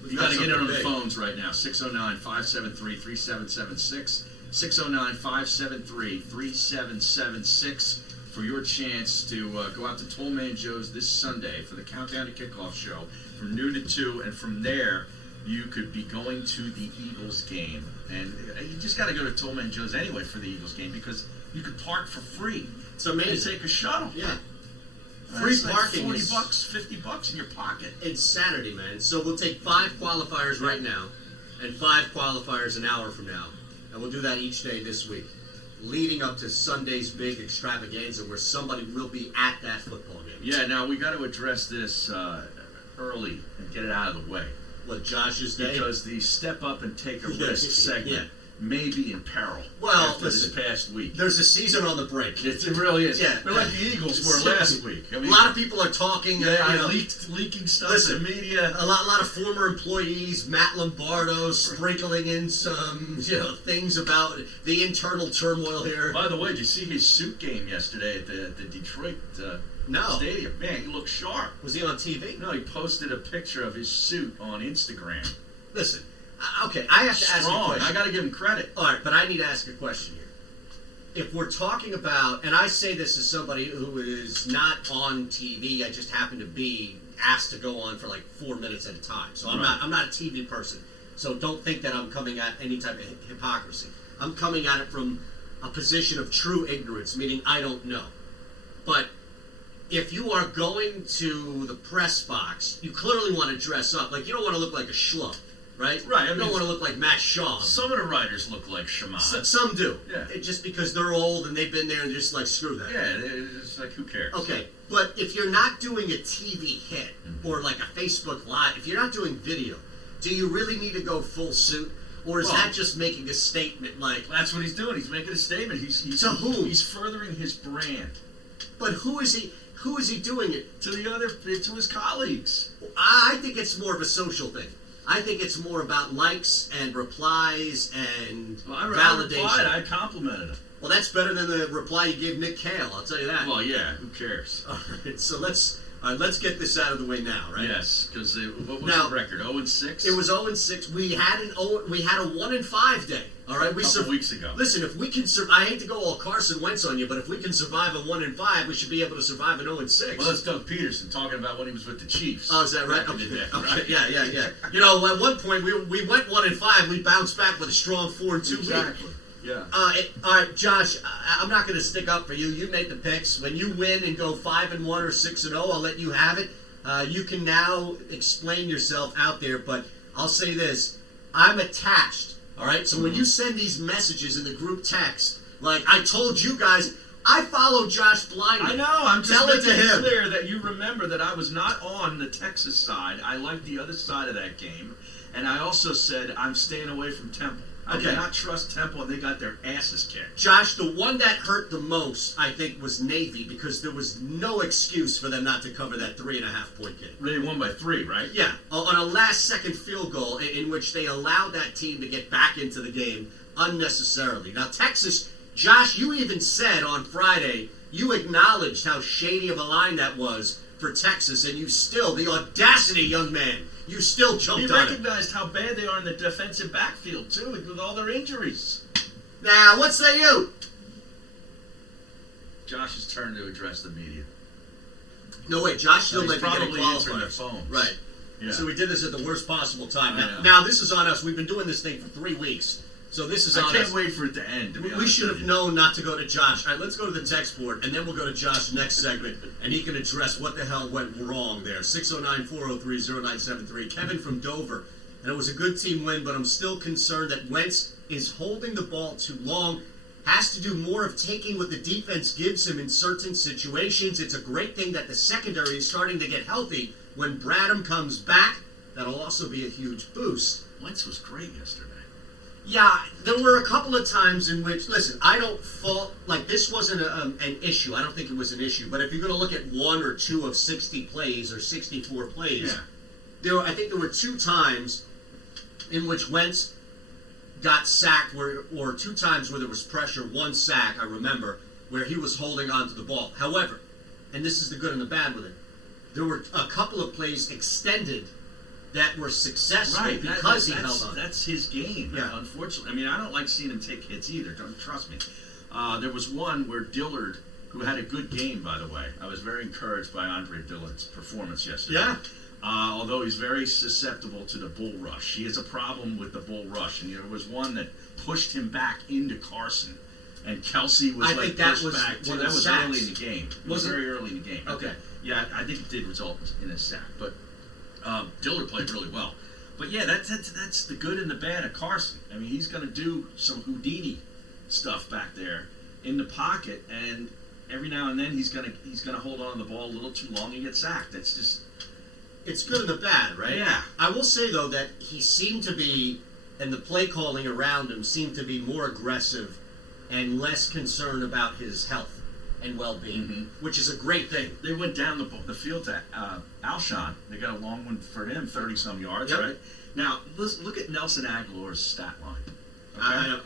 You got to get in on the big. phones right now. 609-573-3776. 609-573-3776 for your chance to go out to Toll Man Joe's this Sunday for the Countdown to Kickoff show from noon to 2. And from there, you could be going to the Eagles game. And you just got to go to Toll Man Joe's anyway for the Eagles game because you could park for free. It's amazing. You take a shuttle. Yeah. Free Free parking like is $40, $50 in your pocket. It's Saturday, man. So we'll take 5 qualifiers right now and 5 qualifiers an hour from now. And we'll do that each day this week, leading up to Sunday's big extravaganza where somebody will be at that football game. Yeah, now we got to address this early and get it out of the way. What, Josh's day? Because the step up and take a risk segment may be in peril Well, after listen, this past week. There's a season on the brink. It really is. Yeah. They're like the Eagles were last week. I mean, a lot of people are talking. leaking stuff Listen, in the media. A lot of former employees, Matt Lombardo, sprinkling in some things about the internal turmoil here. By the way, did you see his suit game yesterday at the Detroit stadium? Man, he looked sharp. Was he on TV? No, he posted a picture of his suit on Instagram. Listen, okay, I have to ask you a question. I got to give him credit. All right, but I need to ask a question here. If we're talking about, and I say this as somebody who is not on TV, I just happen to be asked to go on for like 4 minutes at a time. So I'm not a TV person. So don't think that I'm coming at any type of hypocrisy. I'm coming at it from a position of true ignorance, meaning I don't know. But if you are going to the press box, you clearly want to dress up. Like, you don't want to look like a schlub, right? Right. You don't want to look like Matt Shaw. Some of the writers look like Shema. Some do. Yeah. Just because they're old and they've been there and just like, screw that. Yeah, it's like, who cares? Okay, but if you're not doing a TV hit or like a Facebook Live, if you're not doing video, do you really need to go full suit? Or is that just making a statement like... That's what he's doing. He's making a statement. He's to whom? He's furthering his brand. But who is he doing it? To his colleagues. I think it's more of a social thing. I think it's more about likes and replies and validation. I replied. I complimented him. Well, that's better than the reply you gave Nick Cale, I'll tell you that. Well, yeah, who cares? All right, so let's get this out of the way now, right? Yes, because what was the record? 0-6. It was 0-6. We had a 1-5 day. All right, a couple weeks ago. Listen, if we can, I hate to go all Carson Wentz on you, but if we can survive a 1-5, we should be able to survive an 0-6. Well, that's Doug Peterson talking about when he was with the Chiefs. Oh, is that right? Okay. Okay. Yeah. You know, at one point we went 1-5. We bounced back with a strong 4-2 Exactly. Yeah. All right, Josh. I'm not going to stick up for you. You made the picks. When you win and go 5-1 or 6-0, I'll let you have it. You can now explain yourself out there, but I'll say this: I'm attached. All right. So when you send these messages in the group text, like I told you guys, I follow Josh blindly. I know. I'm just making it clear that you remember that I was not on the Texas side. I liked the other side of that game, and I also said I'm staying away from Temple. I did not trust Temple, and they got their asses kicked. Josh, the one that hurt the most, I think, was Navy, because there was no excuse for them not to cover that 3.5-point game. They won by 3, right? Yeah, on a last-second field goal in which they allowed that team to get back into the game unnecessarily. Now, Texas, Josh, you even said on Friday, you acknowledged how shady of a line that was for Texas, and you still, the audacity, young man, you still jumped on it. He recognized how bad they are in the defensive backfield, too, with all their injuries. Now, what say you? Josh's turn to address the media. No, wait, Josh still might be getting probably answering their qualified. phones. Right. Yeah. So we did this at the worst possible time. I know. Now, this is on us. We've been doing this thing for 3 weeks. So this is on us. I can't wait for it to end, to be We honest should with have you. known not to go to Josh. All right, let's go to the text board, and then we'll go to Josh next segment, and he can address what the hell went wrong there. 609-403-0973. Kevin from Dover. And it was a good team win, but I'm still concerned that Wentz is holding the ball too long, has to do more of taking what the defense gives him in certain situations. It's a great thing that the secondary is starting to get healthy. When Bradham comes back, that'll also be a huge boost. Wentz was great yesterday. Yeah, there were a couple of times in which, listen, I don't fault, like, this wasn't an issue. I don't think it was an issue. But if you're going to look at 1 or 2 of 60 plays or 64 plays, I think there were 2 times in which Wentz got sacked, or 2 times where there was pressure, 1 sack, I remember, where he was holding on to the ball. However, and this is the good and the bad with it, there were a couple of plays extended that were successful because he held on. That's his game. Yeah. Unfortunately, I mean, I don't like seeing him take hits either. Don't trust me. There was one where Dillard, who had a good game, by the way. I was very encouraged by Andre Dillard's performance yesterday. Yeah. Although he's very susceptible to the bull rush. He has a problem with the bull rush, and there was one that pushed him back into Carson, and Kelsey was think that pushed was back. one of That the was sacks. early in the game. It was very early in the game. Okay. Yeah, I think it did result in a sack, but Dillard played really well. But yeah, that's the good and the bad of Carson. I mean, he's going to do some Houdini stuff back there in the pocket, and every now and then he's going to hold on to the ball a little too long and get sacked. That's just, it's good and the bad, right? Yeah. I will say, though, that he seemed to be, and the play calling around him seemed to be more aggressive and less concerned about his health and well-being, which is a great thing. They went down the field to Alshon. They got a long one for him, 30-some yards, right? Now, look at Nelson Aguilar's stat line. Okay?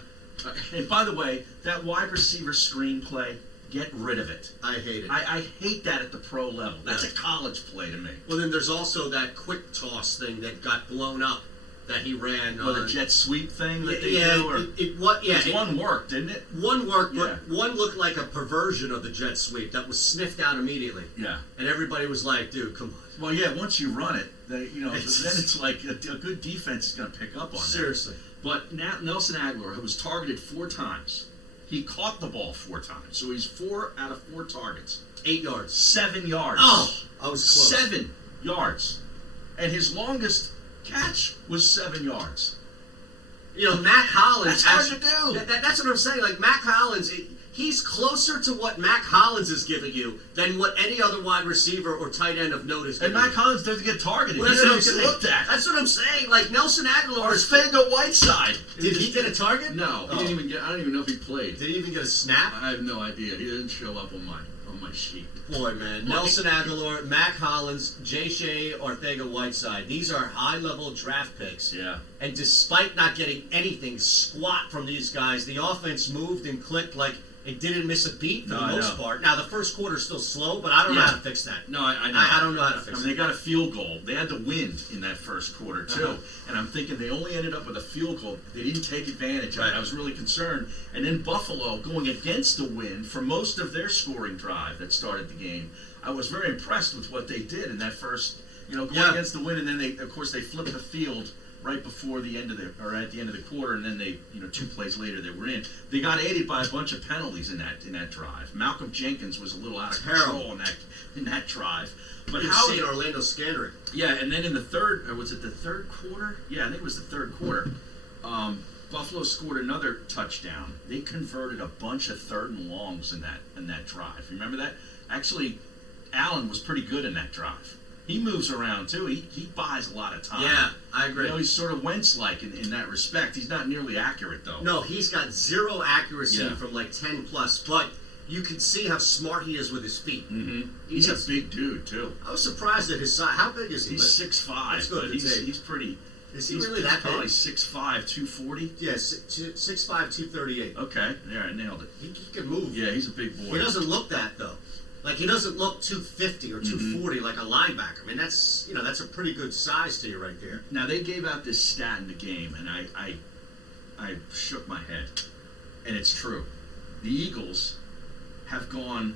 And by the way, that wide receiver screenplay, get rid of it. I hate it. I hate that at the pro level. That's a college play to me. Well, then there's also that quick toss thing that got blown up that he ran. The jet sweep thing that they do? One worked, didn't it? One worked, but one looked like a perversion of the jet sweep that was sniffed out immediately. Yeah. And everybody was like, dude, come on. Well, yeah, once you run it, then it's like a good defense is going to pick up on that. Seriously. But now Nelson Aguilar, who was targeted 4 times, he caught the ball 4 times. So he's 4 out of 4 targets. 8 yards. 7 yards. Oh, I was close. 7 yards. And his longest catch was 7 yards. Mac Hollins. That's hard to do. That's what I'm saying. Like Mac Hollins, he's closer to what Mac Hollins is giving you than what any other wide receiver or tight end of note is giving And Mac you. Hollins doesn't get targeted. Well, He doesn't get looked at. That's what I'm saying. Like Nelson Aguilar Or is Fega Whiteside. Did he get a target? No, he didn't even get. I don't even know if he played. Did he even get a snap? I have no idea. He didn't show up on my sheet. Boy, man. Nelson Aguilar, Mac Hollins, Jay Shea, Ortega-Whiteside. These are high-level draft picks. Yeah. And despite not getting anything squat from these guys, the offense moved and clicked like it didn't miss a beat for the most part. Now, the first quarter's still slow, but I don't know how to fix that. No, I know. I don't know how to fix it. it. They got a field goal. They had to win in that first quarter, too. And I'm thinking they only ended up with a field goal. They didn't take advantage of it. I was really concerned. And then Buffalo going against the win for most of their scoring drive that started the game. I was very impressed with what they did in that first, going against the win. And then, they flipped the field right before the end of at the end of the quarter, and then they, 2 plays later they were in. They got aided by a bunch of penalties in that drive. Malcolm Jenkins was a little out of control in that drive. But You've seen Orlando Scandrick. Yeah, and then in the third, or was it the third quarter? Yeah, I think it was the third quarter. Buffalo scored another touchdown. They converted a bunch of 3rd and longs in that drive. Remember that? Actually, Allen was pretty good in that drive. He moves around too. He buys a lot of time. Yeah, I agree. He's sort of Wentz-like in that respect. He's not nearly accurate though. No, he's got zero accuracy from like 10 plus, but you can see how smart he is with his feet. Mm-hmm. He's a big dude too. I was surprised at his size. How big is he? He's 6'5". Let's go to the tape. He's pretty. Is he really that big? Probably 6'5", 240. Yeah, 6'5", 238. Okay, yeah, I nailed it. He can move. Yeah, he's a big boy. He doesn't look that though. Like he doesn't look 250 or 240 like a linebacker. I mean, that's a pretty good size to you right there. Now they gave out this stat in the game, and I shook my head, and it's true. The Eagles have gone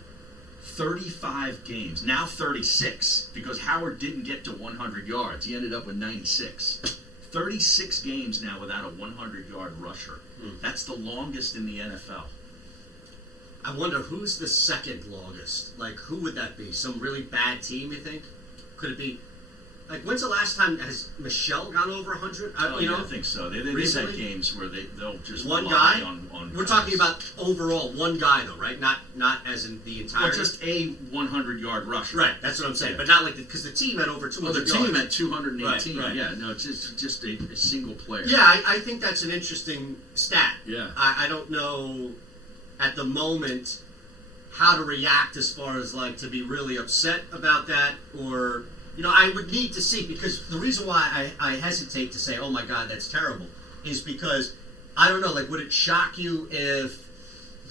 35 games, now 36, because Howard didn't get to 100 yards. He ended up with 96. 36 games now without a 100-yard rusher. That's the longest in the NFL. I wonder who's the second longest. Like, who would that be? Some really bad team, you think? Could it be? Like, when's the last time has Michelle gone over 100? I think so. They've had games where they'll just one rely guy. on We're talking about overall one guy though, right? Not as in the entire. Well, just a 100-yard rusher. Right. That's what I'm saying. But not like because the team had over 200. Well, the team had 218. Right. Yeah. No, it's just a single player. Yeah, I think that's an interesting stat. Yeah. I don't know at the moment how to react as far as like to be really upset about that or. I would need to see, because the reason why I hesitate to say, oh my God, that's terrible, is because, I don't know, like, would it shock you if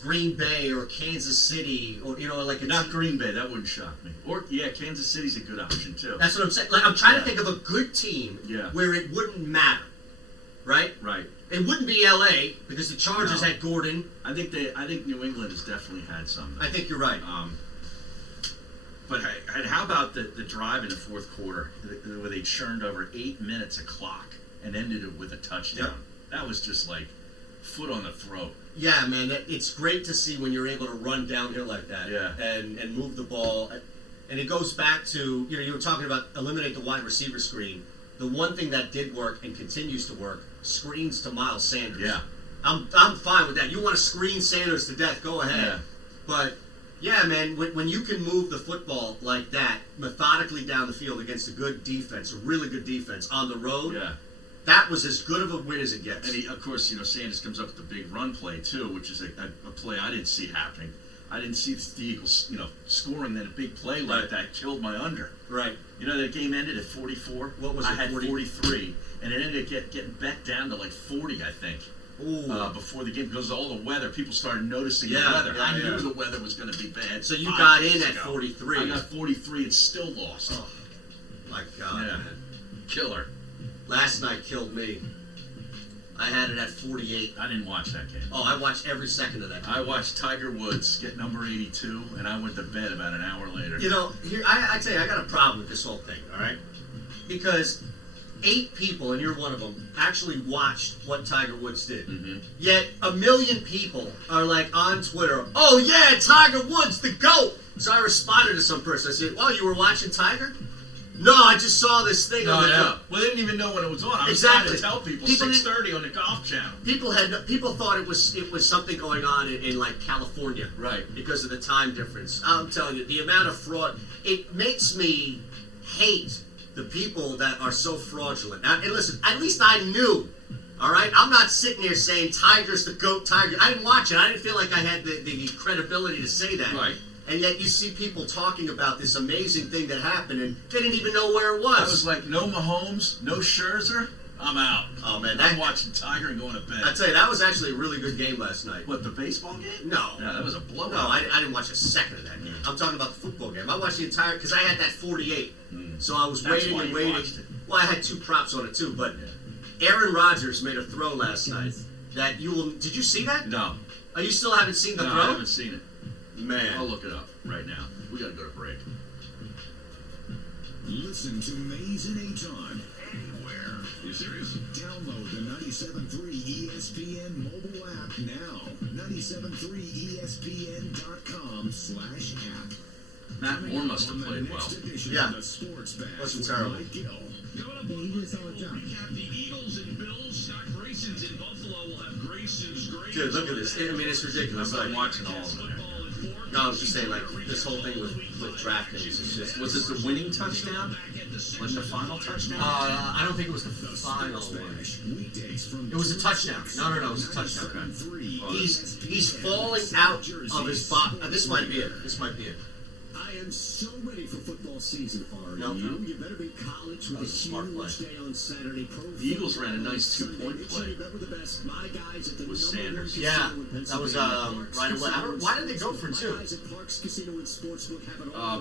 Green Bay or Kansas City, or, like a Not Green Bay, that wouldn't shock me. Or, Kansas City's a good option, too. That's what I'm saying. Like, I'm trying to think of a good team where it wouldn't matter, right? Right. It wouldn't be L.A., because the Chargers had Gordon. I think New England has definitely had some. I think you're right. But how about the drive in the fourth quarter where they churned over 8 minutes of clock and ended it with a touchdown? Yep. That was just like foot on the throat. Yeah, man, it's great to see when you're able to run downhill like that and move the ball. And it goes back to, you were talking about eliminate the wide receiver screen. The one thing that did work and continues to work, screens to Miles Sanders. Yeah. I'm fine with that. You want to screen Sanders to death, go ahead. Yeah. But, yeah, man, when you can move the football like that, methodically down the field against a good defense, a really good defense, on the road, that was as good of a win as it gets. And, of course, Sanders comes up with the big run play, too, which is a play I didn't see happening. I didn't see the Eagles, scoring that a big play like that killed my under. Right. The game ended at 44. What was it? I had 43, and it ended up getting back down to like 40, I think. Before the game, because of all the weather, people started noticing the weather. I knew the weather was going to be bad. So you got in at 43. I got 43 and still lost. Oh, my God, man. Killer. Last night killed me. I had it at 48. I didn't watch that game. Oh, I watched every second of that game. I watched Tiger Woods get number 82, and I went to bed about an hour later. Here I tell you, I got a problem with this whole thing, all right? Because 8 people, and you're one of them, actually watched what Tiger Woods did. Mm-hmm. Yet 1 million people are like on Twitter, oh yeah, Tiger Woods, the GOAT! So I responded to some person. I said, oh, you were watching Tiger? No, I just saw this thing on the Well, they didn't even know when it was on. I was Exactly. trying to tell people, People 6:30 on the Golf Channel. People thought it was something going on in like California, right? Because of the time difference. I'm telling you, the amount of fraud. It makes me hate the people that are so fraudulent. Now, and listen, at least I knew. All right, I'm not sitting here saying Tiger's the GOAT. Tiger. I didn't watch it. I didn't feel like I had the credibility to say that. Right. And yet you see people talking about this amazing thing that happened, and they didn't even know where it was. I was like, no Mahomes, no Scherzer, I'm out. Oh man, I'm watching Tiger and going to bed. I tell you, that was actually a really good game last night. What, the baseball game? No. Yeah, that was a blowout. No, I didn't watch a second of that game. I'm talking about the football game. I watched the entire because I had that 48, so I was That's waiting why and you waiting. watched it. Well, I had 2 props on it too, but Aaron Rodgers made a throw last night that you will. Did you see that? No. Oh, you still haven't seen the No, throw? I haven't seen it. Man, I'll look it up right now. We gotta go to break. Listen to Maze and Aton anywhere. You serious? Download the 97.3 ESPN mobile app now. 97.3ESPN.com/app. Matt Moore must have played well. Yeah. Wasn't terrible. Coming up on the recap, the Eagles and Bills. Scott Grayson's in Buffalo. We'll have Grayson's great. dude, look at this. I mean, it's ridiculous. I'm Like, watching all of it. no, I was just saying, like this whole thing with DraftKings is just. Was it the winning touchdown? Like the final touchdown? I don't think it was the final one. It was a touchdown. No, it was a touchdown. He's falling out of his body. This might be it. I am so ready for football season, are No. you? You better be college with a huge day on Saturday. The Eagles ran a nice 2-point play with Sanders. Yeah, that was right away. Why did they go for 2?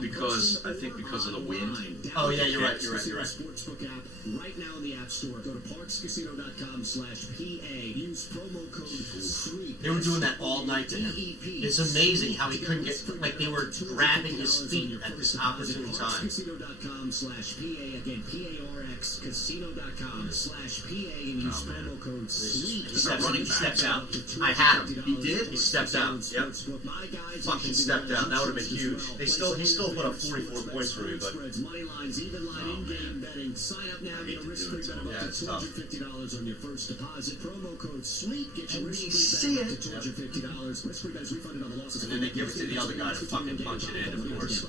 Because I think because of the wind. Oh yeah, you're right. Sportsbook app right now in the App Store. Go to parkscasino.com/PA. Use promo code SWEET. They were doing that all night to him. It's amazing how he couldn't get. Like they were grabbing his feet at this opportune time. Casino.com/PA. Again, PARX. Casino.com/PA. And use promo code SWEET. He steps out. I had him. He did? He stepped out. Yep. Fucking stepped out. That would have been huge. He still put up 44 points for me, but. Money lines, even line, in-game betting. Sign up now. Get a risk-free bet of up to $250 on your first deposit. Promo code SWEET. Get your risk-free bet up to $250. Risk-free bet is refunded on the losses. And then they give it to the other guy to fucking punch it in, of course.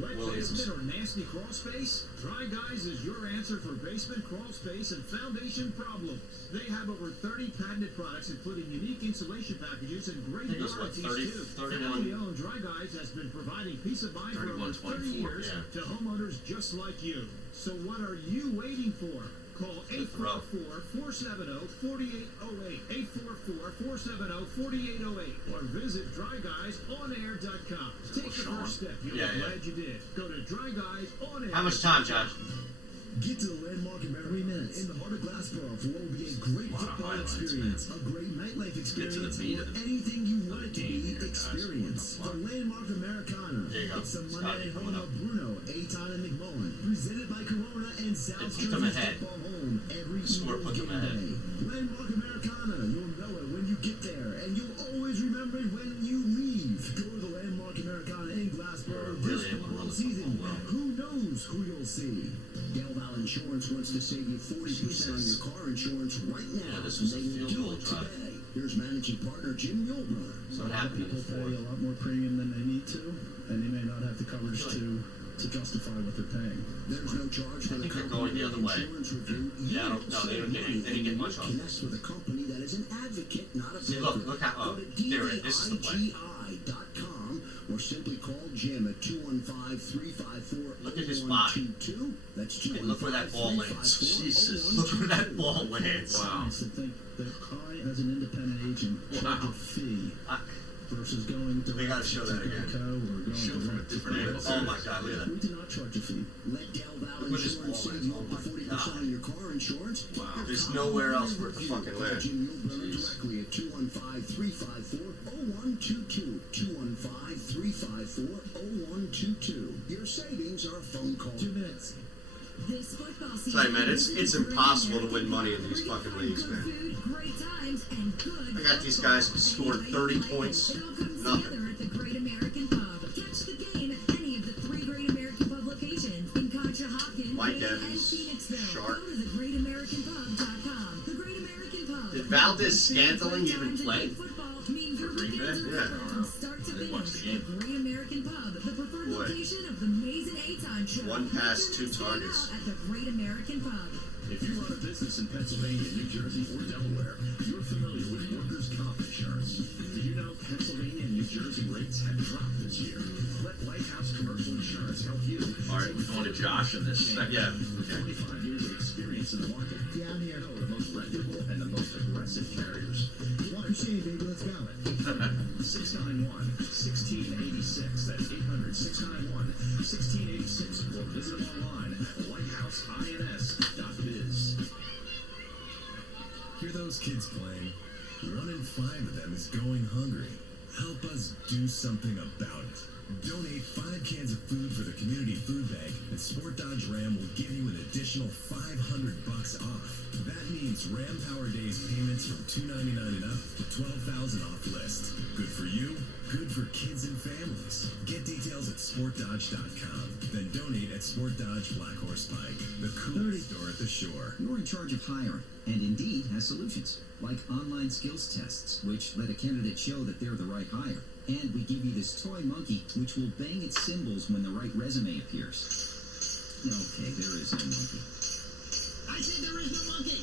Wet Williams. basement or nasty crawl space? Dry Guys is your answer for basement, crawl space, and foundation problems. They have over 30 patented products, including unique insulation packages and great I think it was, what, warranties 30, too. 31? Family-owned Dry Guys has been providing peace of mind for over 30 years to homeowners just like you. So what are you waiting for? Call 844-470-4808, 844-470-4808, or visit DryGuysOnAir.com. Take the first step. You'll be glad you did. Go to DryGuysOnAir. How much time, Josh? Get to the landmark America in the heart of Glassboro for what will be a great football experience, a great nightlife experience, or anything you want it to be. Experience the landmark Americana. It's the Monday night home of Bruno, Aton, and McMullen, presented by Corona and South Jersey Football Home every game day. Landmark Americana. You'll know it when you get there, and you'll always remember it when you leave. Go to the Landmark Americana in Glassboro this football season. Who knows who you'll see? Delval Insurance wants to save you 40% on your car insurance right now. This was a field goal drive. Today. Here's managing partner Jim Yulbrunner. So it happened People pay before. a lot more premium than they need to, and they may not have the coverage to justify what they're paying. There's no charge for I the think they're company going the other way. insurance review. Yeah, I don't know. They didn't get much on Connect this. with a company that is an advocate, not a See, broker. look how. Oh, Go to there it is. This is the play. DAIGI.com or simply call Jim at 215-354-0122. Look at his body. That's And look where that ball lands. 215-354-0122. Jesus. Look where that ball lands. Wow. To think that I, as an independent agent, charge a fee versus going to We gotta show that again. Or going Show from a direct. different angle. Oh my God, look at that. We do not charge a fee. Let Delval Look at this Insurance ball save you lands. up to Oh my 40% God. on your car insurance. Wow. There's nowhere else for it to fucking Call land. Jim Yulbrunner directly at 215-354-0122. 215-354-0122. Your savings are a phone call. 2 minutes. This football season, Sorry, man, it's impossible to win money in these fucking leagues, man. great times, and good I got these guys who scored 30 points. It all comes Nothing. together at the Great American Pub. Catch the game at any of the 3 Great American Pub locations in Conshohocken, Valdez Scantling even play? For Green Bay? Yeah. From start to I didn't watch finish, the game. the Great American Pub, the preferred Boy. location of the Mays and Aton Show. One pass, Make 2 your next day targets. out at the Great American Pub. If you run a business in Pennsylvania, New Jersey, or Delaware, you're familiar with workers' comp insurance. Do you know Pennsylvania and New Jersey rates have dropped this year? Let Lighthouse Commercial Insurance help you. All right, we're going to Josh in this second. Yeah. With 25 years of experience in the market, yeah, I'm here. Know the most reputable and the most aggressive carriers. Water shade, baby, let's go. 691-1686. That's 800-691-1686. Or visit them online at lighthouse.ins.biz. Hear those kids playing? 1 in 5 of them is going hungry. Help us do something about it. Donate 5 cans of food for the community food bank, and Sport Dodge Ram will give you an additional $500 off. That means Ram Power Days payments from $299 and up to $12,000 off list. Good for you, good for kids and families. Get details at sportdodge.com. Then donate at Sport Dodge Black Horse Pike, the coolest store at the shore. You're in charge of hiring, and Indeed has solutions, like online skills tests, which let a candidate show that they're the right hire. And we give you this toy monkey, which will bang its cymbals when the right resume appears. Okay, there is no monkey. I said there is no monkey.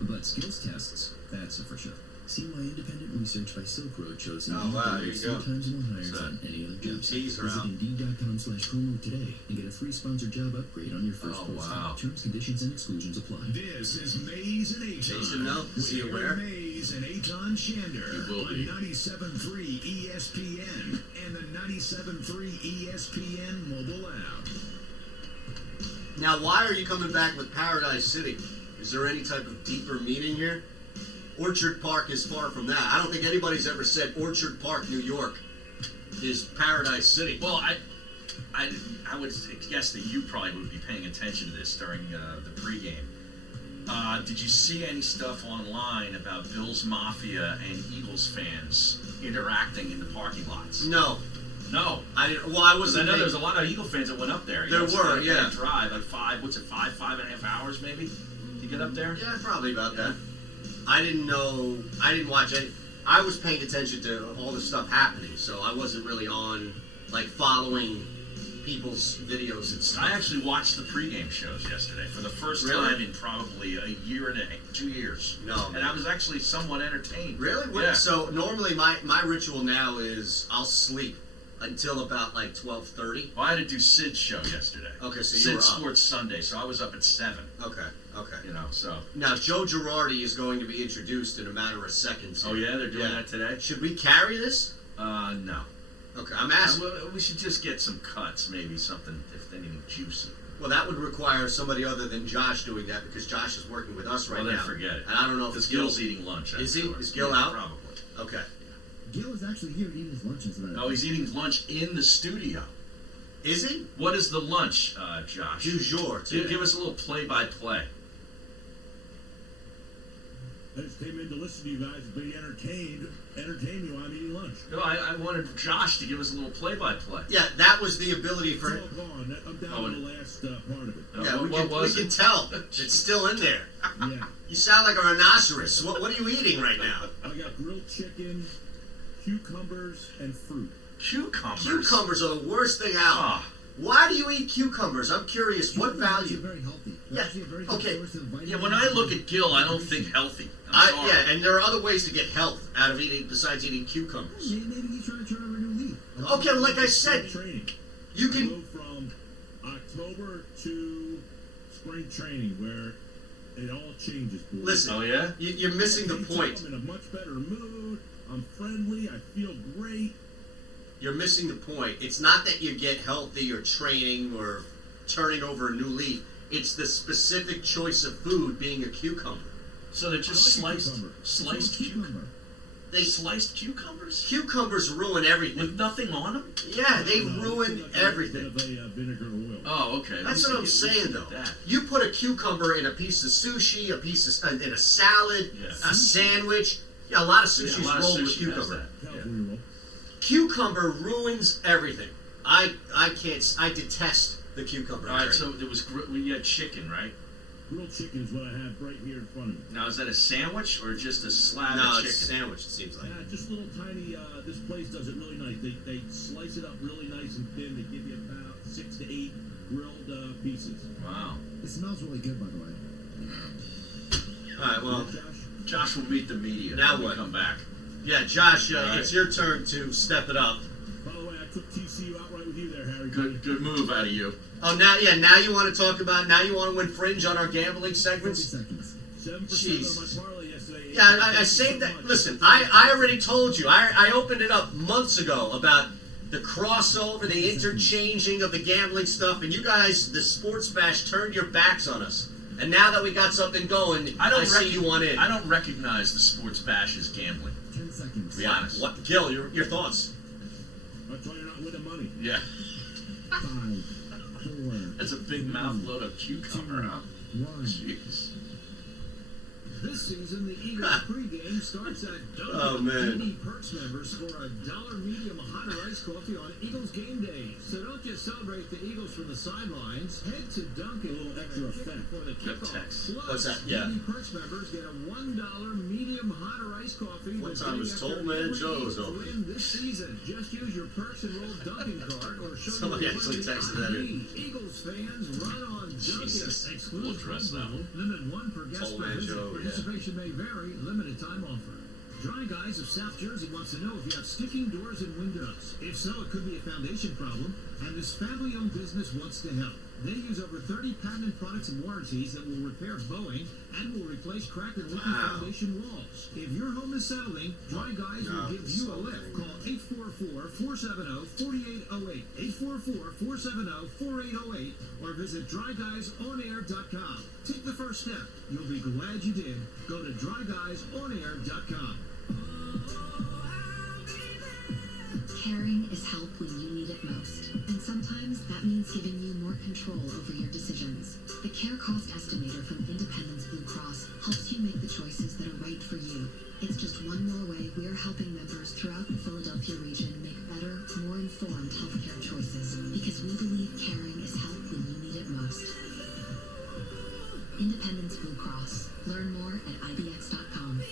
But skills tests, that's a for sure. See why independent research by Silk Road shows Oh, wow, there you go. 3 times more hires than any other job. Teaser Visit out. Indeed.com/promo today and get a free sponsored job upgrade on your first Oh, post. wow. Terms, conditions, and exclusions apply. This is Mays and Aton. Jason, no? Is he With aware? Mays and Aton Shander He will on be. 97.3 ESPN and the 97.3 ESPN mobile app. Now, why are you coming back with Paradise City? Is there any type of deeper meaning here? Orchard Park is far from that. I don't think anybody's ever said Orchard Park, New York, is Paradise City. Well, I would guess that you probably would be paying attention to this during the pregame. Did you see any stuff online about Bills Mafia and Eagles fans interacting in the parking lots? No. No. I didn't. Well, I wasn't. I know there's a lot of Eagle fans that went up there. There were, yeah. Drive like 5 and a half hours maybe to get up there. Yeah, probably about that. I didn't know. I didn't watch any. I was paying attention to all the stuff happening, so I wasn't really on, like, following people's videos and stuff. I actually watched the pregame shows yesterday for the first Really? time in probably a year and 2 years. No, and man. I was actually somewhat entertained. Really? What, Yeah. So normally my ritual now is I'll sleep until about like 12:30. Well, I had to do Sid's show yesterday. Okay, so you Sid were up. Sports Sunday, so I was up at 7. Okay. You know, so. Now Joe Girardi is going to be introduced in a matter of seconds. Oh yeah, they're doing that today. Should we carry this? No. Okay, I'm asking. We should just get some cuts, maybe something, if anything juicy. Well, that would require somebody other than Josh doing that because Josh is working with us right Well, then now. forget it. And I don't know if Because Gil- Gil's eating lunch. Is he? I'm sure. Is Gil Yeah, out? Probably. Okay. Gil is actually here eating his lunch tonight. No, he's eating lunch in the studio. Is he? What is the lunch, Josh? Du jour. Give us a little play-by-play. I just came in to listen to you guys and be entertain you while I'm eating lunch. No, I wanted Josh to give us a little play-by-play. Yeah, that was the ability for. It's all gone. I'm down to the last part of it. Yeah, we was can it? tell. It's still in there. Yeah. You sound like a rhinoceros. What are you eating right now? I got grilled chicken, cucumbers, and fruit. Cucumbers? Cucumbers are the worst thing out. Ah. Why do you eat cucumbers? I'm curious. What value? Very healthy. Yeah. Okay. Yeah, when I look at Gil, I don't think healthy. I'm sorry. Yeah, and there are other ways to get health out of eating besides eating cucumbers. Maybe he's trying to turn over a new leaf. Okay, like I said, Training. you I can. go from October to spring training where it all changes. Boys. Listen. Oh, yeah? You're missing the point. I'm in a much better mood. I'm friendly. I feel great. You're missing the point. It's not that you get healthy or training or turning over a new leaf. It's the specific choice of food being a cucumber. So they're just I like a sliced cucumber. They Sliced cucumbers? Cucumbers ruin everything. With nothing on them? Yeah, they No, ruin it's like everything. A bit of a vinegar oil. Oh, okay. That's what I'm saying, though. That. You put a cucumber in a piece of sushi, in a salad, Yeah. a sandwich. Yeah, a lot of sushi's Yeah, a lot of rolled with sushi has cucumber. that. California roll. Cucumber ruins everything. I can't. I detest the cucumber. All right, so there was we had chicken, right? Grilled chicken is what I have right here in front of me. Now, is that a sandwich or just a slab No, of chicken? it's a sandwich, it seems like. Yeah, just little tiny, this place does it really nice. They slice it up really nice and thin. They give you about 6 to 8 grilled pieces. Wow. It smells really good, by the way. All right, well, Josh will meet the media now when we what? come back. Yeah, Josh, All right. it's your turn to step it up. By the way, I took TCU outright with you there, Harry. Good move out of you. Oh, now you want to talk about, now you want to infringe on our gambling segments? 30 seconds. 7% on my parlay yesterday. Yeah, I saved that. Listen, I already told you. I opened it up months ago about the crossover, the interchanging of the gambling stuff, and you guys, the Sports Bash, turned your backs on us. And now that we got something going, I see you want in. I don't recognize the Sports Bash as gambling. 10 seconds. To be honest. What, Gil, your thoughts? That's why you're not winning money. Yeah. 5, 4. That's a big mouth load of cucumber, huh? 1. Jeez. This season, the Eagles pregame starts at Dunkin'. Oh, man. DD Perks members score $1 medium hot or iced coffee on Eagles game days. So don't just celebrate the Eagles from the sidelines. Head to Dunkin'. A little extra effect. For the Good kickoff. text. Plus, What's that? Yeah. DD Perks members get a $1 medium hot or iced coffee. What the time day is after Toll Man every Joe's Eagles open? win this season. Just use your Perks enrolled Dunkin' card or show Somebody your actually money texted that in. ID. Eagles fans run on Dunkin'. Jesus. Exclusive We'll address that one. Limit 1 per guest Toll per Man visit. Joe, yeah. Participation may vary. Limited time offer. Dry Guys of South Jersey wants to know if you have sticking doors and windows. If so, it could be a foundation problem, and this family-owned business wants to help. They use over 30 patented products and warranties that will repair bowing and will replace cracked and leaky foundation walls. If your home is settling, Dry Guys will give you a lift. Call 844-470-4808, 844-470-4808, or visit dryguysonair.com. Take the first step. You'll be glad you did. Go to dryguysonair.com. Caring is help when you need it most. And sometimes that means giving you more control over your decisions. The Care Cost Estimator from Independence Blue Cross helps you make the choices that are right for you. It's just one more way we're helping members throughout the Philadelphia region make better, more informed healthcare choices. Because we believe caring is help when you need it most. Independence Blue Cross. Learn more at IBX.com.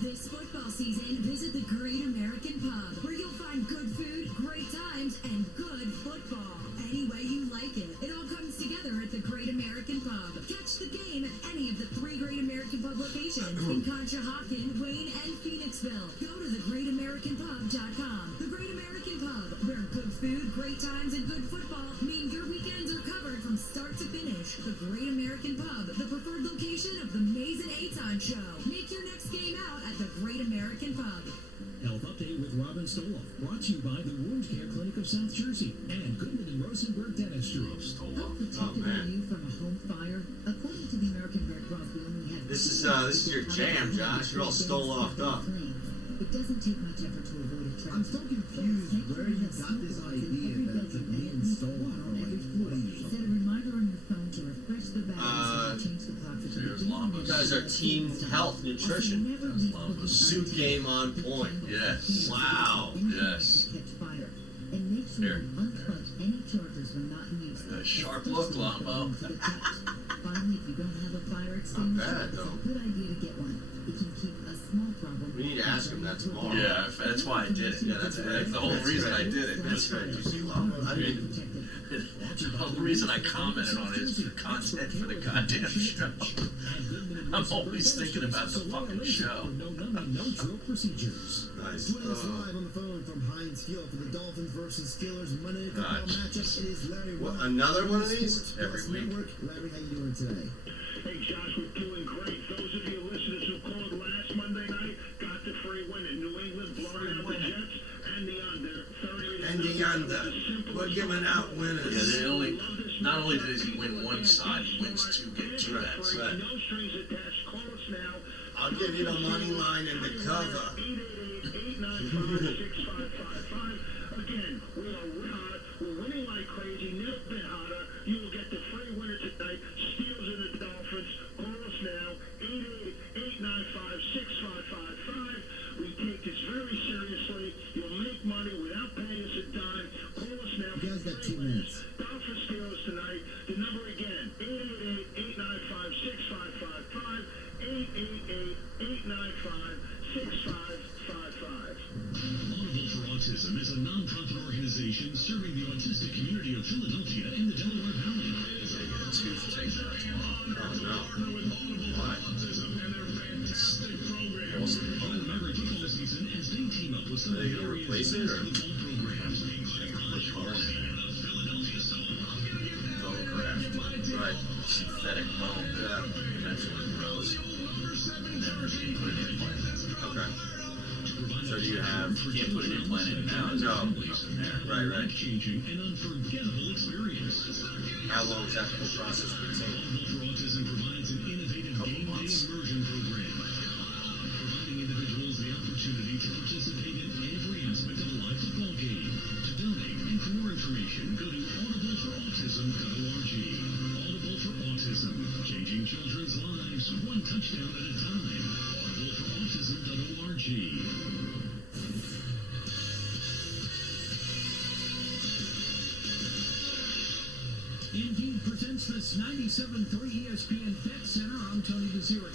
This football season, visit the Great American Pub, where you'll find good food, great times, and good football. Any way you like it. It all comes together at the Great American Pub. Catch the game at any of the 3 Great American Pub locations in Conshohocken, Wayne, and Phoenixville. Go to thegreatamericanpub.com. The Great American Pub, where good food, great times, and good football mean your weekends are covered from start to finish. The Great American Pub, the preferred location of the Mays and Aton Show. Make your next game out at the Great American Pub. Health Update with Robin Stoloff, brought to you by the Wound Care Clinic of South Jersey and Goodman and Rosenberg Dentistry. Help protected are you from a home fire? According to the American Red Cross, we only have This is your jam, Josh. You're all stole-offed up. It doesn't take much effort to avoid a tragedy. I'm so confused where you got this idea that the man stole from like 40 years Set a reminder on your phone to refresh the batteries and change the clock to the beginning. You guys are Team Health Nutrition. Suit game on point. Yes. Wow. Yes. Catch fire. And make sure Here. you unplug any chargers when not in use. A sharp look, Lambo. Finally, if you don't have a fire extinguisher, bad, it's though. a good idea to get one. It can keep a small problem. We need to ask him that tomorrow. Yeah, that's why I did it. Yeah, that's right. the whole reason I did it. That's right. You see, I mean, The whole reason I commented on it is for content for the goddamn show. I'm always thinking about the fucking show. No numbing, no drill procedures. nice. Joining us live on the phone from Heinz Field for the Dolphins versus Steelers Monday Night Football Nice. matchup. It is Larry What, Rock. another one of these? Sports Every Plus week. Network. Larry, how you doing today? Hey, Josh, we're doing great. Those of you listeners who called last Monday night got the free win in New England, blowing out the Jets and the under. 38 And the under. We're giving out winners. Yeah, they only. Not only does he win one side, he wins get two bets. Right. No strings attached. Call us now. I'll give you the money line and the cover. 888-895-6555. Again, we are hot. We're winning like crazy. Never been hotter. You will get the free winner tonight. Steelers and the Dolphins. Call us now. 888-895-6555. We take this very seriously. You'll make money without paying us a dime. Call us now. You guys got 2 minutes. Dolphins Steelers tonight. The number again, Audible for Autism is a nonprofit organization serving the autistic community of Philadelphia and the Delaware Valley. Tooth taken. Oh no. Why? Join every football season as they team up with some Are of they the gonna area's replace it, best or? football programs, including college football and the Philadelphia Soul. Bone graft. Right. Synthetic bone. Yeah. Eventually grows. And then you put an implant in. Okay. So do you have... You can't put an implant in now. No. Nothing there. Right. Changing and unforgettable experience. How long does that whole process would take? Audible for Autism provides an innovative game day immersion program, providing individuals the opportunity to participate in every aspect of a live football game. To donate and for more information, go to audibleforautism.org. Audible for Autism, changing children's lives one touchdown at a time. Audibleforautism.org. Indeed presents this 97.3 ESPN Bet Center. I'm Tony Desiri.